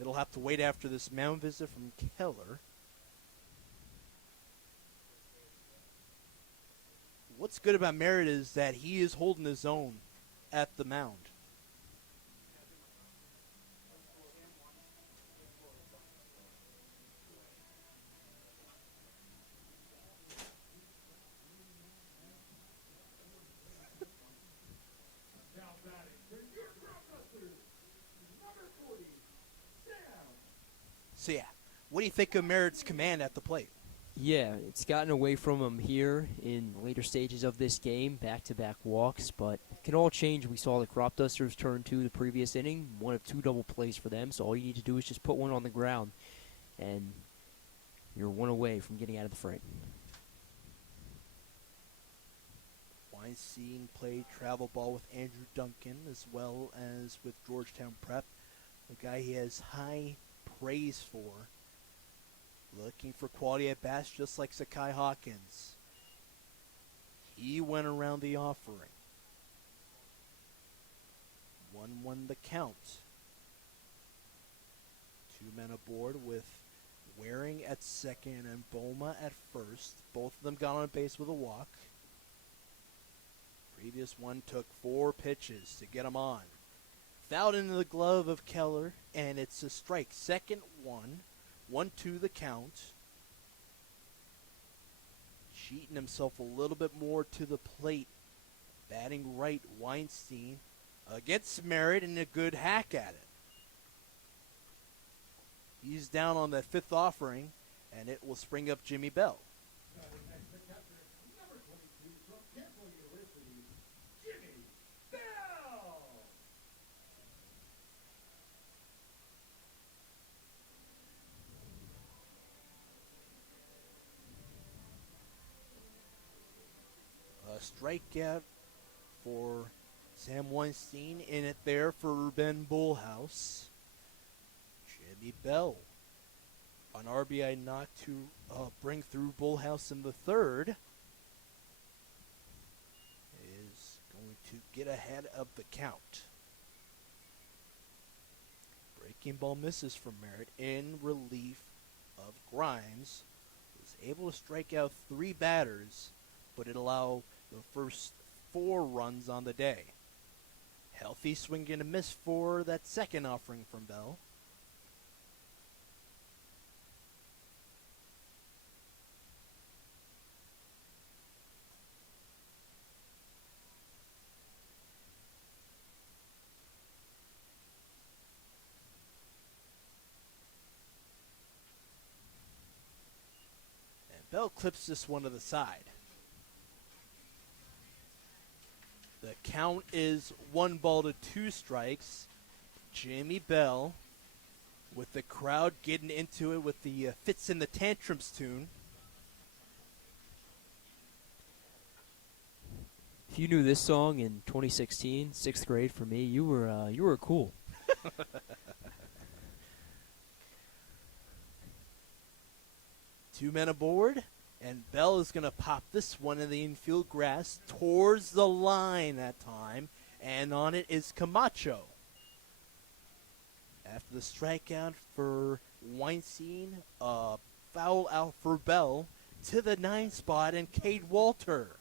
It'll have to wait after this mound visit from Keller. What's good about Merritt is that he is holding his own at the mound. So yeah, what do you think of Merritt's command at the plate? Yeah, it's gotten away from him here in later stages of this game, back-to-back walks, but it can all change. We saw the Cropdusters turn 2 the previous inning, 1 of 2 double plays for them, so all you need to do is just put one on the ground, and you're 1 away from getting out of the fray. Weinstein played travel ball with Andrew Duncan as well as with Georgetown Prep, a guy he has high praise for. Looking for quality at bats just like Sakai Hawkins. He went around the offering. 1-1 the count. 2 men aboard with Waring at second and Boma at first. Both of them got on base with a walk. Previous one took 4 pitches to get him on. Fouled into the glove of Keller, and it's a strike. Second one, 1-2 the count. Cheating himself a little bit more to the plate. Batting right, Weinstein against Merritt and a good hack at it. He's down on that 5th offering, and it will spring up Jimmy Bell. A strikeout for Sam Weinstein. In it there for Ben Bullhouse. Jimmy Bell, an RBI knock to bring through Bullhouse in the 3rd, is going to get ahead of the count. Breaking ball misses from Merritt in relief of Grimes. Was able to strike out 3 batters, but it allowed the first 4 runs on the day. Healthy swing and a miss for that second offering from Bell. Bell clips this one to the side. The count is 1-2 strikes. Jimmy Bell, with the crowd getting into it with the Fits in the Tantrums tune. If you knew this song in 2016, 6th grade for me, you were cool. 2 men aboard, and Bell is going to pop this one in the infield grass towards the line that time, and on it is Camacho. After the strikeout for Weinstein, foul out for Bell to the 9 spot, and Cade Walter.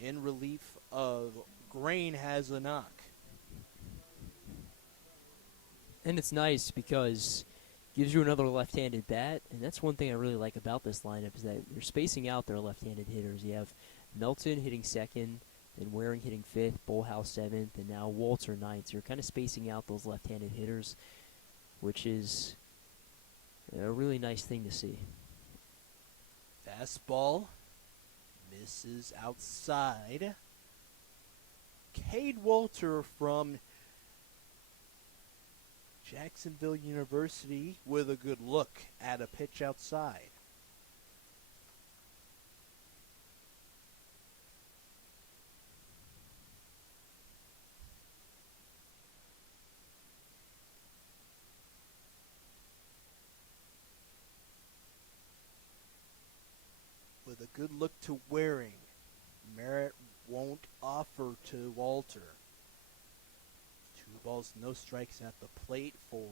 In relief of Grain has a knock. And it's nice because it gives you another left-handed bat, and that's one thing I really like about this lineup is that they're spacing out their left-handed hitters. You have Melton hitting 2nd, then Waring hitting 5th, Bullhouse 7th, and now Walter 9th. So you're kind of spacing out those left-handed hitters, which is a really nice thing to see. Fastball misses outside. Cade Walter from Jacksonville University with a good look at a pitch outside. With a good look to Waring. Merritt won't offer to Walter. 2 balls, no strikes at the plate for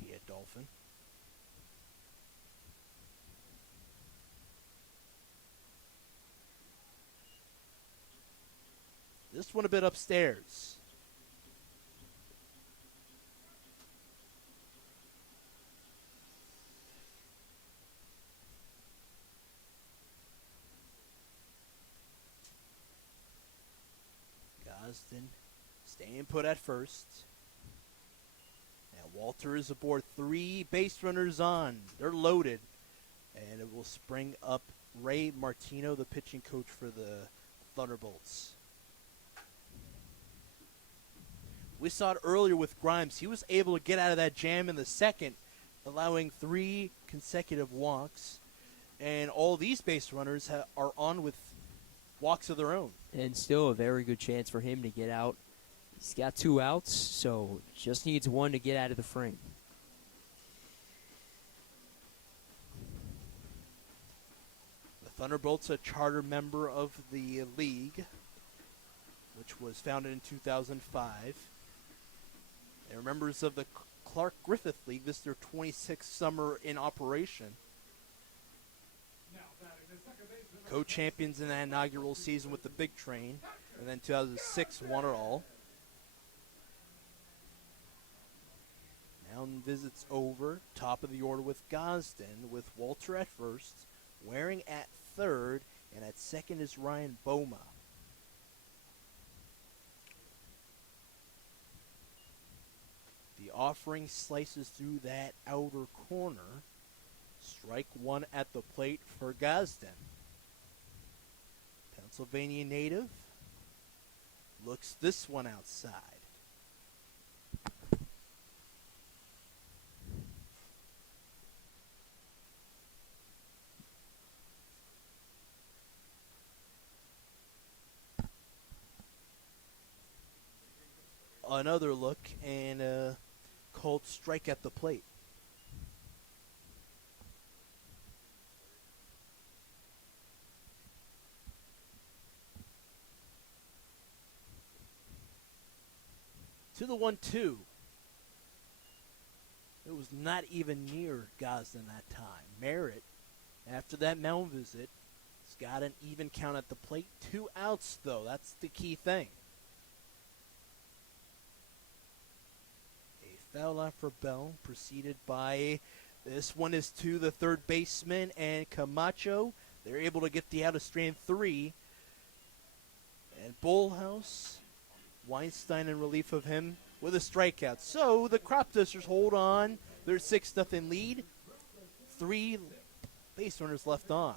the Dolphin. This one a bit upstairs. Gosden staying put at first. Now Walter is aboard. 3 base runners on. They're loaded. And it will spring up Ray Martino, the pitching coach for the Thunderbolts. We saw it earlier with Grimes. He was able to get out of that jam in the 2nd, allowing 3 consecutive walks. And all these base runners are on with walks of their own. And still a very good chance for him to get out. He's got 2 outs, so just needs 1 to get out of the frame. The Thunderbolts, a charter member of the league, which which was founded in 2005. They're members of the Clark Griffith League. This is their 26th summer in operation. Co-champions in that inaugural season with the Big Train, and then 2006 won it all. Mountain visits over. Top of the order with Gosden, with Walter at first, Waring at third, and at second is Ryan Boma. The offering slices through that outer corner. Strike one at the plate for Gosden. Pennsylvania native looks this one outside. Another look and called strike at the plate. To the 1-2. It was not even near Gosden that time. Merritt, after that mound visit, has got an even count at the plate. 2 outs, though. That's the key thing. A foul off for Bell, preceded by, this one is to the third baseman and Camacho. They're able to get the out of strand 3. And Bullhouse, Weinstein in relief of him with a strikeout. So the Cropdusters hold on their 6-0 lead. 3 base runners left on.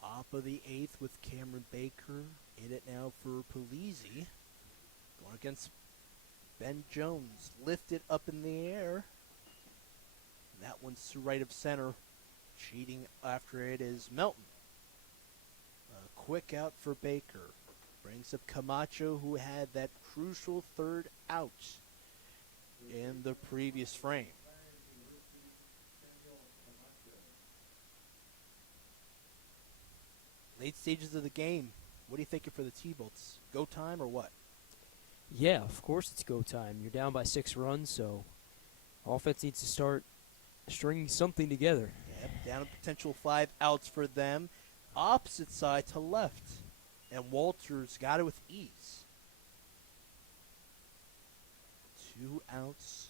Top of the 8th with Cameron Baker in it now for Polizzi. Going against Ben Jones. Lifted up in the air. That one's to right of center. Cheating after it is Melton. A quick out for Baker. Brings up Camacho, who had that crucial third out in the previous frame. Late stages of the game. What are you thinking for the T-Bolts? Go time or what? Yeah, of course it's go time. You're down by 6 runs, so offense needs to start stringing something together. Yep, down a potential 5 outs for them. Opposite side to left. And Walters got it with ease. 2 outs.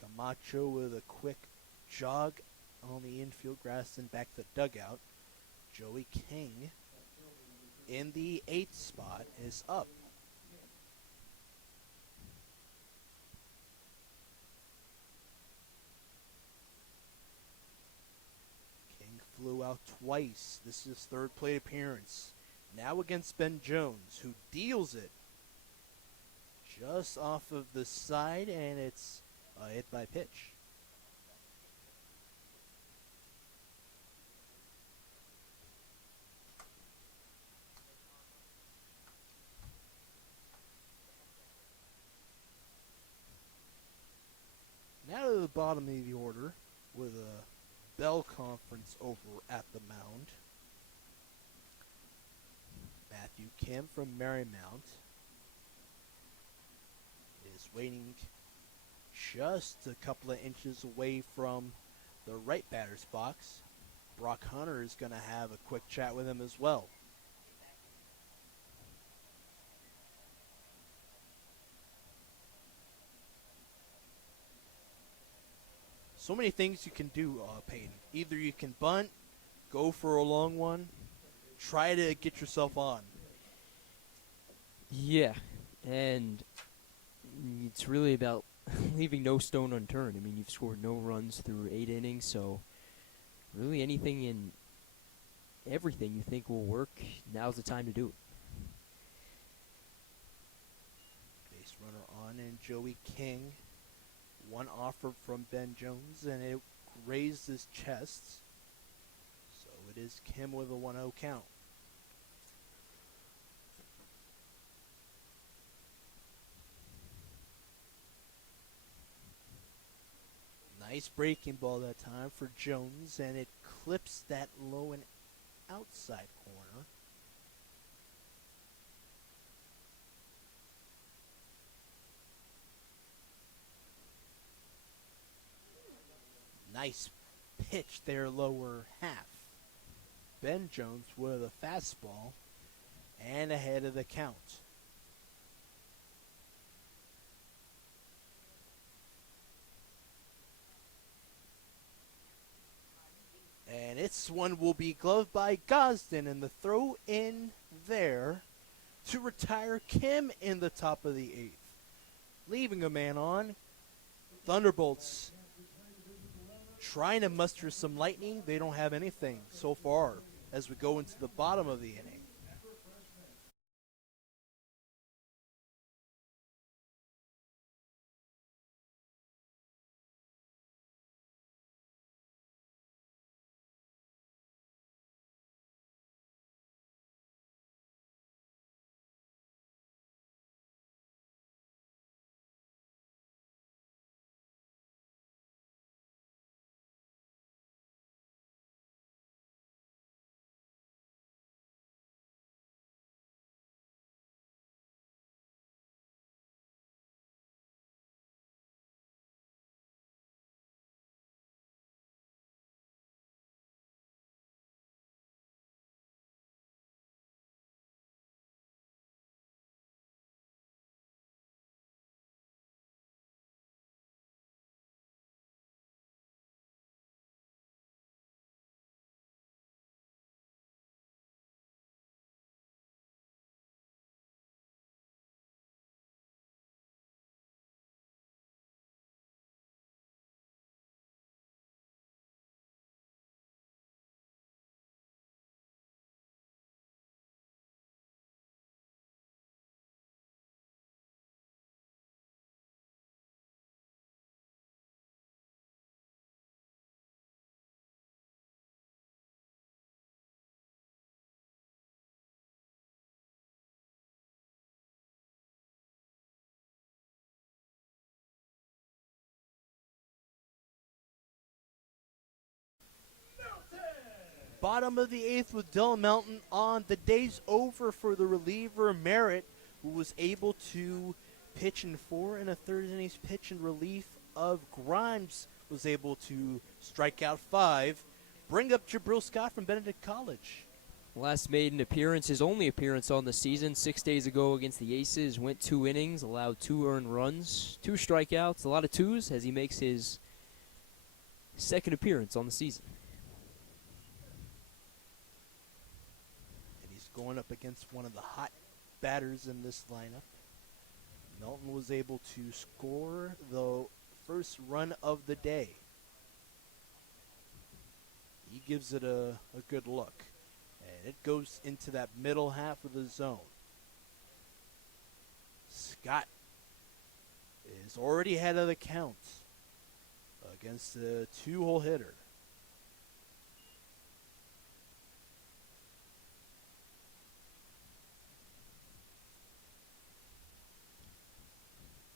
Camacho with a quick jog on the infield grass and back to the dugout. Joey King in the 8th spot is up. King flew out twice. This is his third plate appearance. Now against Ben Jones, who deals it just off of the side, and it's a hit by pitch. Now to the bottom of the order with a Bell Conference over at the mound. Matthew Kim from Marymount is waiting just a couple of inches away from the right batter's box. Brock Hunter is going to have a quick chat with him as well. So many things you can do, Peyton. Either you can bunt, go for a long one, try to get yourself on. Yeah, and it's really about leaving no stone unturned. I mean, you've scored no runs through 8 innings, so really anything and everything you think will work, now's the time to do it. Base runner on and Joey King. One offer from Ben Jones, and it grazed his chest. So it is Kim with a 1-0 count. Nice breaking ball that time for Jones, and it clips that low and outside corner. Nice pitch there, lower half. Ben Jones with a fastball and ahead of the count. And this one will be gloved by Gosden, and the throw in there to retire Kim in the top of the 8th. Leaving a man on. Thunderbolts trying to muster some lightning. They don't have anything so far as we go into the bottom of the inning. Bottom of the 8th with Dylan Melton on. The day's over for the reliever Merritt, who was able to pitch in 4 1/3 innings pitch in relief of Grimes, was able to strike out 5. Bring up Jabril Scott from Benedict College. Last made an appearance, his only appearance on the season, 6 days ago against the Aces. Went 2 innings, allowed 2 earned runs, 2 strikeouts, a lot of 2s as he makes his second appearance on the season. And he's going to up against one of the hot batters in this lineup. Melton was able to score the first run of the day. He gives it a good look. And it goes into that middle half of the zone. Scott is already ahead of the count against a 2-hole hitter.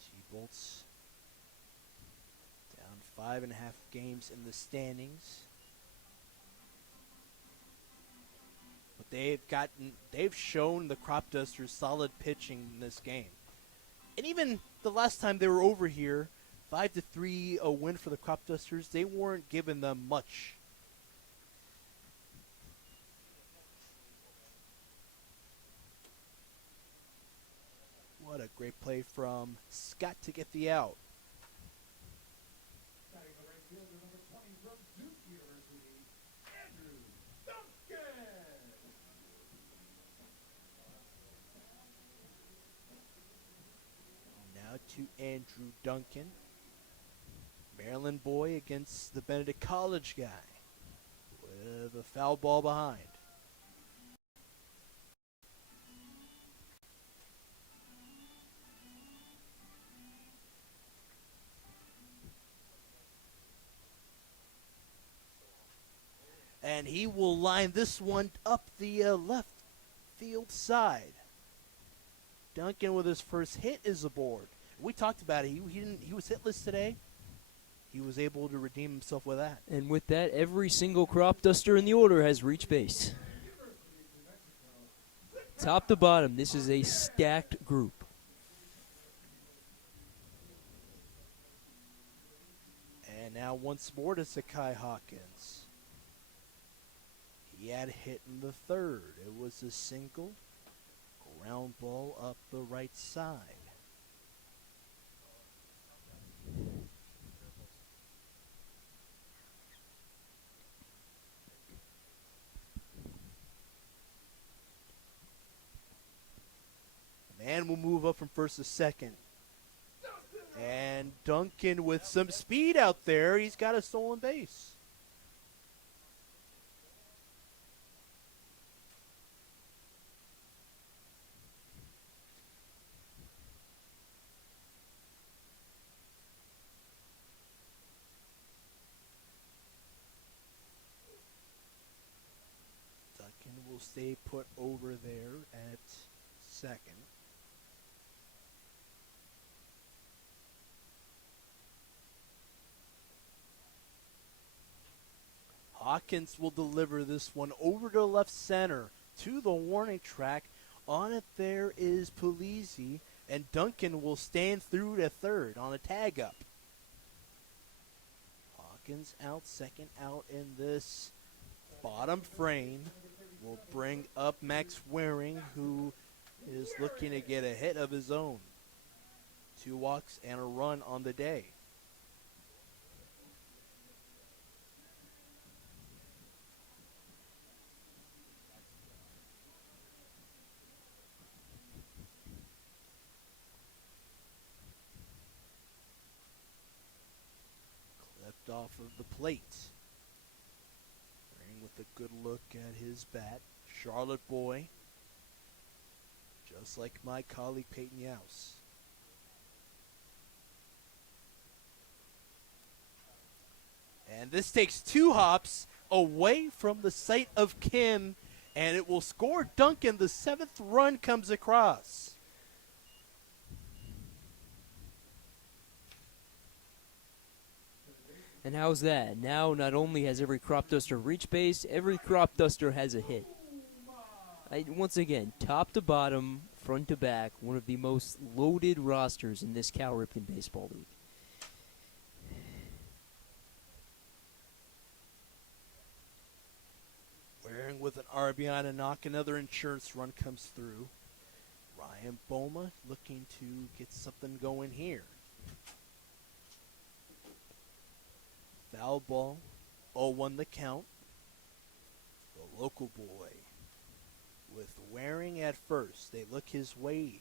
T-Bolts down 5.5 games in the standings. But they've shown the Cropdusters solid pitching in this game. And even the last time they were over here, 5-3 a win for the Cropdusters, they weren't giving them much. What a great play from Scott to get the out. Now to Andrew Duncan. Maryland boy against the Benedict College guy with a foul ball behind. And he will line this one up the left field side. Duncan with his first hit is aboard. We talked about it. He was hitless today. He was able to redeem himself with that. And with that, every single Cropduster in the order has reached base. Top to bottom, this is a stacked group. And now once more to Sakai Hawkins. He had hit in the third. It was a single ground ball up the right side. Man will move up from first to second. And Duncan with some speed out there. He's got a stolen base. Duncan will stay put over there at second. Hawkins will deliver this one over to left center to the warning track. On it there is Polizzi, and Duncan will stand through to third on a tag up. Hawkins out, second out in this bottom frame. Will bring up Max Waring, who is looking to get a hit of his own. 2 walks and a run on the day. Clipped off of the plate. With a good look at his bat. Charlotte boy. Just like my colleague Peyton Youse. And this takes 2 hops away from the sight of Kim, and it will score Duncan. The 7th run comes across. And how's that? Now not only has every Cropduster reached base, every Cropduster has a hit. Once again, top to bottom, front to back, one of the most loaded rosters in this Cal Ripken Baseball League. Waring with an RBI and a knock. Another insurance run comes through. Ryan Boma looking to get something going here. Foul ball, 0-1 the count. The local boy with Waring at first. They look his way.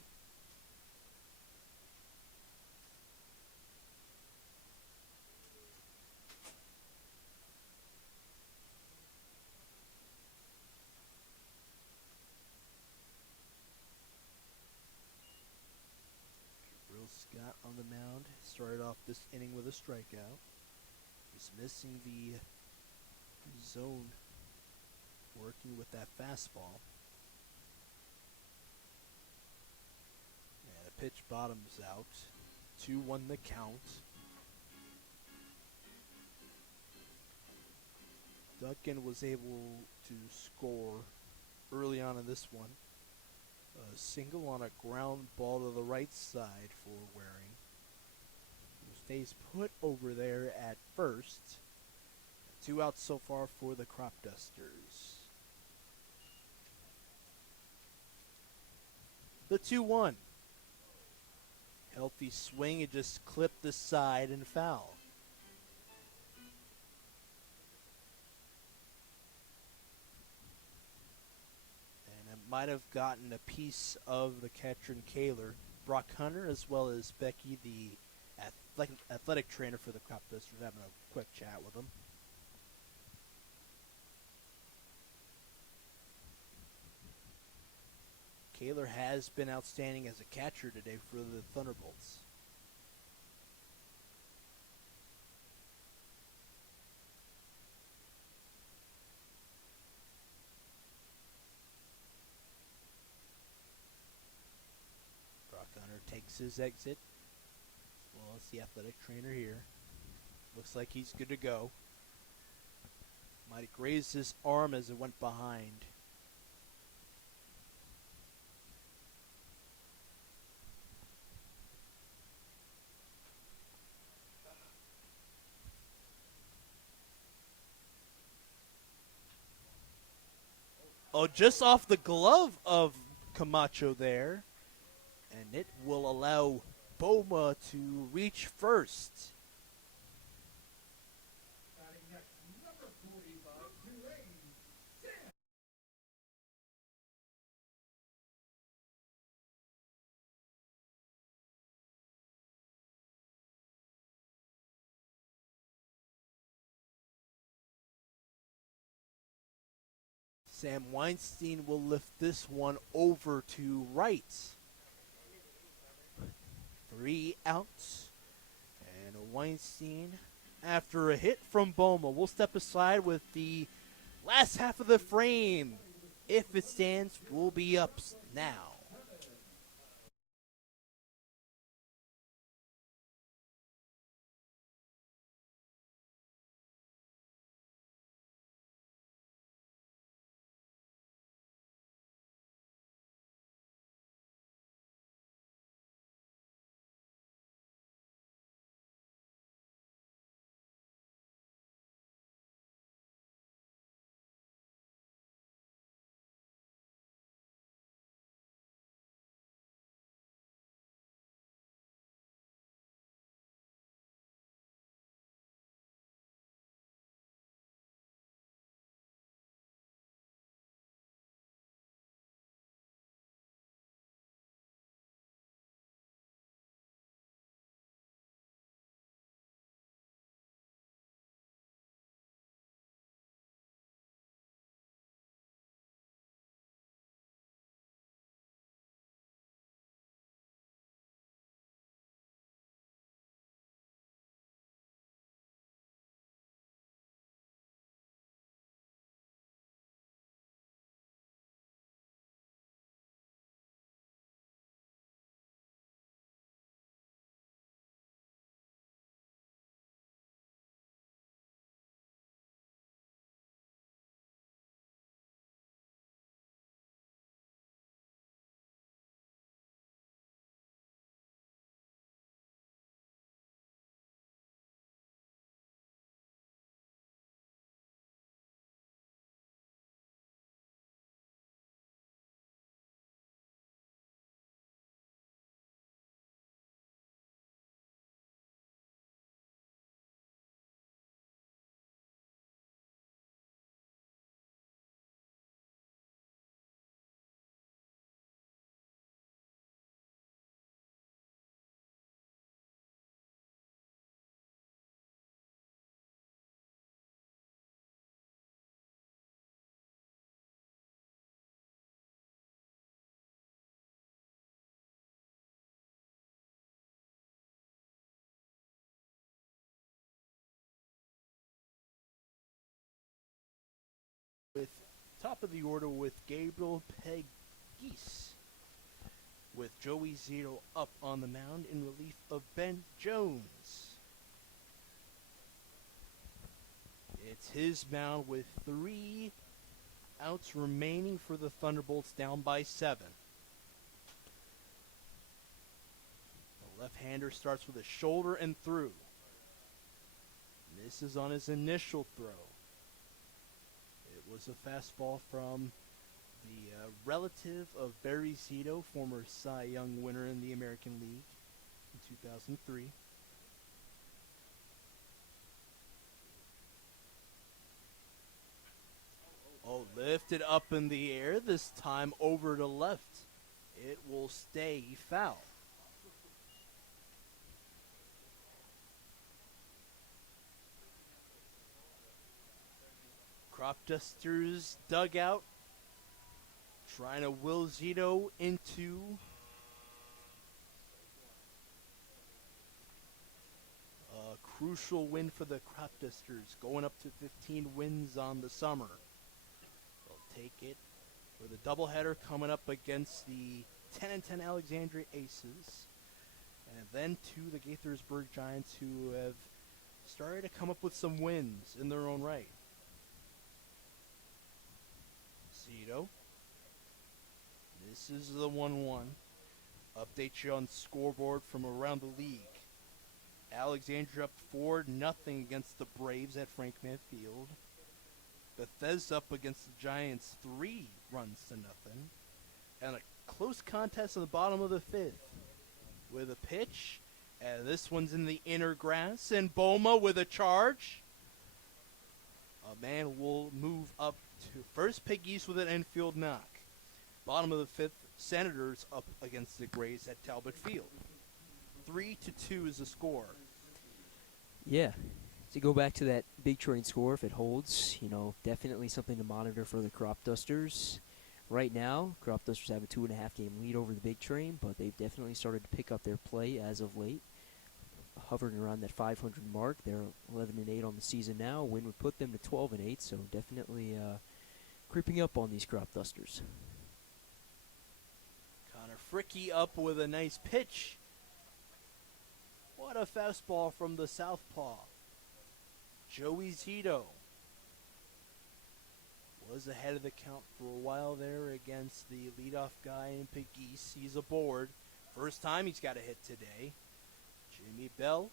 Real Scott on the mound started off this inning with a strikeout. He's missing the zone, working with that fastball. And a pitch bottoms out. 2-1 the count. Duncan was able to score early on in this one. A single on a ground ball to the right side for Waring, who stays put over there at first. 2 outs so far for the Cropdusters. The 2-1. Healthy swing, it just clipped the side and foul. And it might have gotten a piece of the catcher and Kaler, Brock Hunter, as well as Becky, the athletic trainer for the Cropdusters, having a quick chat with him. Kaler has been outstanding as a catcher today for the Thunderbolts. Brock Hunter takes his exit, as well as the athletic trainer here. Looks like he's good to go. Might have grazed his arm as it went behind. Oh, just off the glove of Camacho there. And it will allow Boma to reach first. Sam Weinstein will lift this one over to right. 3 outs. And Weinstein, after a hit from Boma, will step aside with the last half of the frame. If it stands, will be up now. with top of the order with Gabriel Pegis, with Joey Zito up on the mound in relief of Ben Jones. It's his mound with 3 outs remaining for the Thunderbolts, down by 7. The left-hander starts with a shoulder and through. Misses on his initial throw. It was a fastball from the relative of Barry Zito, former Cy Young winner in the American League in 2003. Oh, lifted up in the air, this time over to left. It will stay foul. Cropdusters dugout, trying to will Zito into a crucial win for the Cropdusters, going up to 15 wins on the summer. They'll take it for the doubleheader coming up against the 10-10 Alexandria Aces, and then to the Gaithersburg Giants, who have started to come up with some wins in their own right. Zito. This is the 1-1. Update you on scoreboard from around the league. Alexandria up 4-0 against the Braves at Frank Mann Field. Bethesda up against the Giants 3 runs to nothing. And a close contest in the bottom of the 5th with a pitch. And this one's in the inner grass. And Boma with a charge. A man will move up to first. Pegis with an infield knock. Bottom of the 5th, Senators up against the Grays at Talbot Field. 3-2 is the score. Yeah. To go back to that big train score, if it holds, definitely something to monitor for the Cropdusters. Right now, Cropdusters have a 2.5 game lead over the big train, but they've definitely started to pick up their play as of late. Hovering around that 500 mark. They're 11-8 on the season now. A win would put them to 12-8, so definitely creeping up on these Cropdusters. Connor Fricky up with a nice pitch. What a fastball from the southpaw. Joey Zito was ahead of the count for a while there against the leadoff guy in Pegis. He's aboard. First time he's got a hit today. Jimmy Bell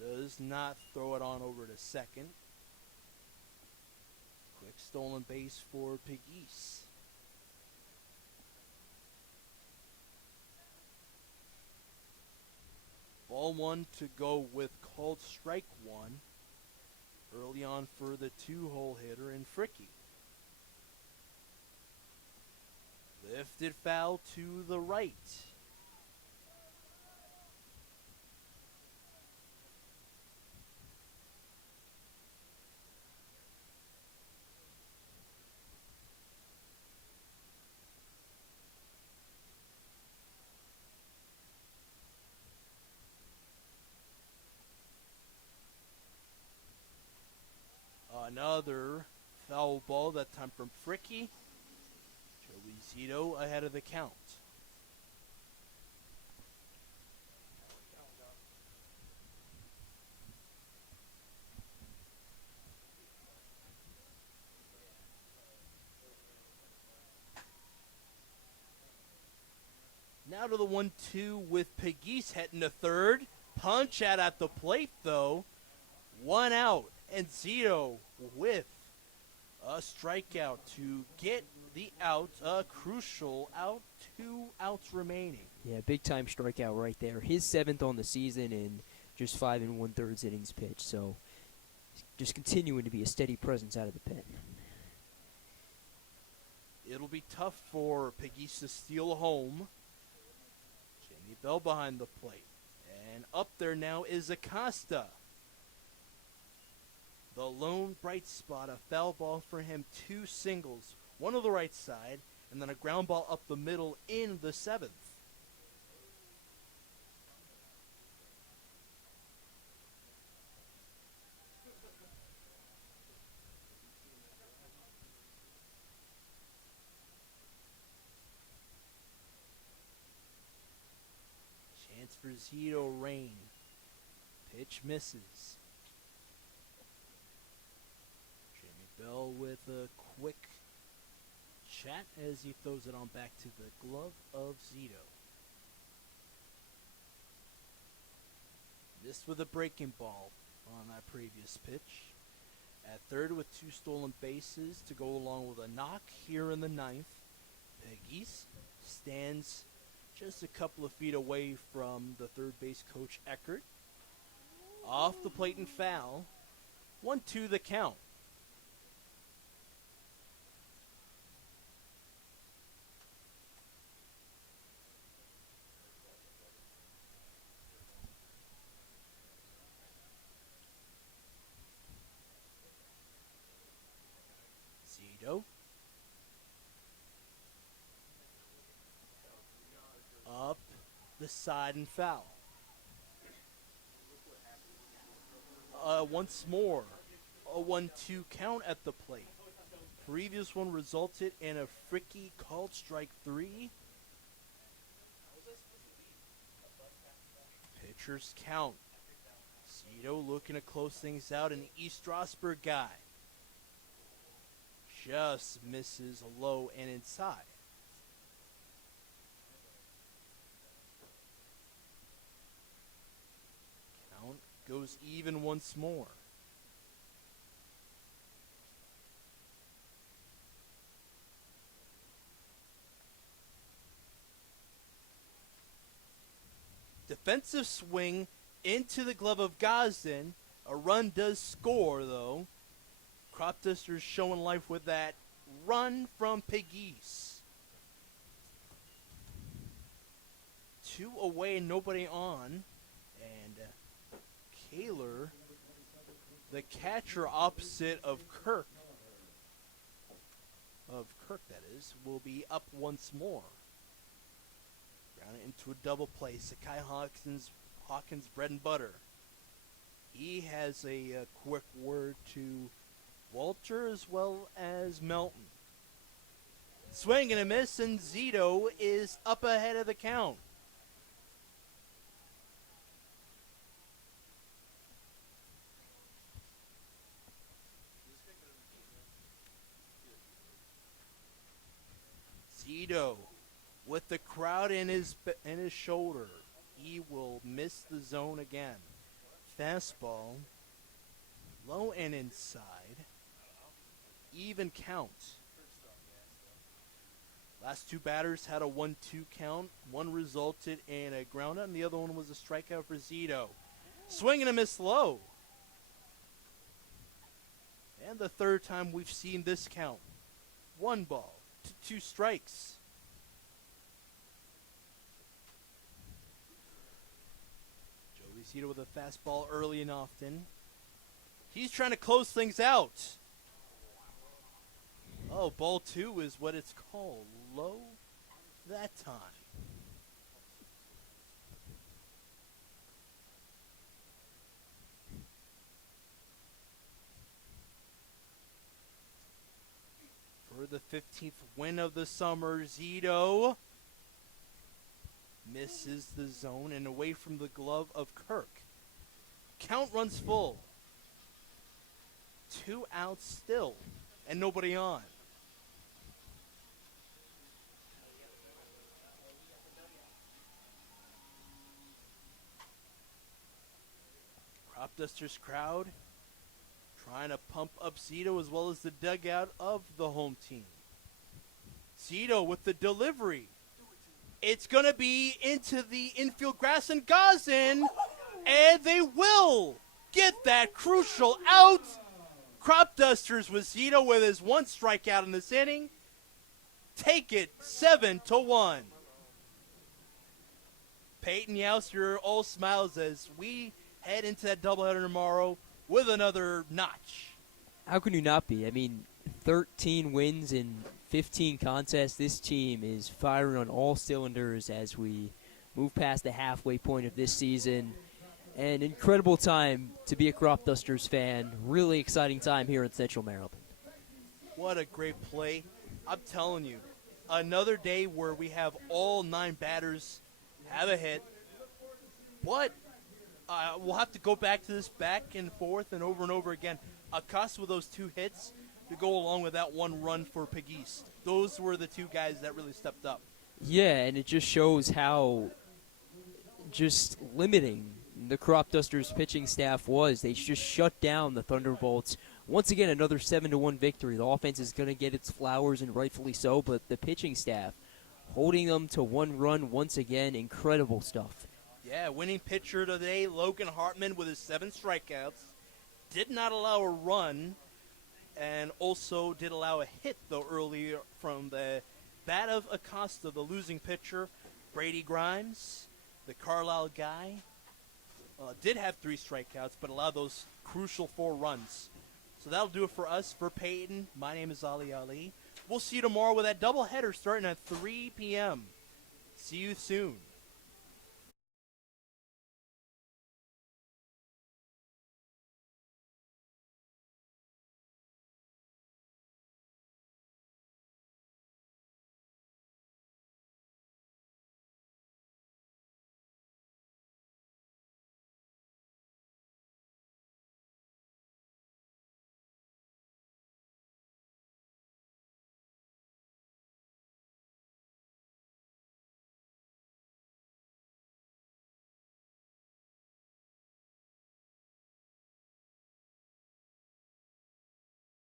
does not throw it on over to second. Quick stolen base for Pegis. Ball 1 to go with called strike 1. Early on for the 2-hole hitter in Fricky. Lifted foul to the right. Another foul ball, that time from Fricky. Joey Zito ahead of the count. Now to the 1-2 with Pegis heading to third. Punch out at the plate, though. 1 out. And Zito with a strikeout to get the out, a crucial out, 2 outs remaining. Yeah, big time strikeout right there. His 7th on the season in just 5 1/3 innings pitched. So just continuing to be a steady presence out of the pen. It'll be tough for Pegis to steal home. Jimmy Bell behind the plate. And up there now is Acosta. The lone bright spot, a foul ball for him, 2 singles, one to the right side, and then a ground ball up the middle in the 7th. chance for Zito Rain. Pitch misses. Jamie Bell with a quick chat as he throws it on back to the glove of Zito. Missed with a breaking ball on that previous pitch. At third with 2 stolen bases to go along with a knock here in the 9th. Pegues stands just a couple of feet away from the third base coach Eckert. Off the plate and foul. 1-2 the count. Zito. Up the side and foul. Once more, a 1-2 count at the plate. Previous one resulted in a Fricky called strike 3. Pitchers count. Zito looking to close things out, an East Strasburg guy. Just misses low and inside. Count goes even once more. Defensive swing into the glove of Gazin. A run does score, though. Cropdusters showing life with that run from Pegues. 2 away, nobody on. And Kaler, the catcher opposite of Kirk, that is, will be up once more. Ground it into a double play. Sakai Hawkins bread and butter. He has a quick word to Walter as well as Melton. Swing and a miss, and Zito is up ahead of the count. Zito with the crowd in his shoulder. He will miss the zone again. Fastball, low and inside. Even count. Last 2 batters had a 1-2 count. One resulted in a ground out, and the other one was a strikeout for Zito. Swing and a miss low. And the third time we've seen this count. 1 ball to 2 strikes. Joey Zito with a fastball early and often. He's trying to close things out. Oh, ball 2 is what it's called. Low that time. For the 15th win of the summer, Zito misses the zone and away from the glove of Kirk. Count runs full. 2 outs still, and nobody on. Cropdusters crowd trying to pump up Zito as well as the dugout of the home team. Zito with the delivery. It's going to be into the infield grass and Gazin, and they will get that crucial out. Cropdusters with Zito with his 1 strikeout in this inning. Take it 7-1. Peyton Youse, you're all smiles as we head into that doubleheader tomorrow with another notch. How can you not be? I mean, 13 wins in 15 contests. This team is firing on all cylinders as we move past the halfway point of this season. An incredible time to be a Cropdusters fan. Really exciting time here in Central Maryland. What a great play. I'm telling you, another day where we have all 9 batters have a hit. But we'll have to go back to this back and forth and over again. Acosta with those 2 hits to go along with that 1 run for Pegues. Those were the 2 guys that really stepped up. Yeah, and it just shows how just limiting the Cropdusters pitching staff was. They just shut down the Thunderbolts. Once again, another 7-1 victory. The offense is going to get its flowers, and rightfully so, but the pitching staff holding them to 1 run once again, incredible stuff. Yeah, winning pitcher today, Logan Hartman with his 7 strikeouts. Did not allow a run, and also did allow a hit, though, earlier from the bat of Acosta, the losing pitcher. Brady Grimes, the Carlisle guy, did have 3 strikeouts, but allowed those crucial 4 runs. So that'll do it for us. For Peyton, my name is Ali. We'll see you tomorrow with that doubleheader starting at 3 p.m. See you soon.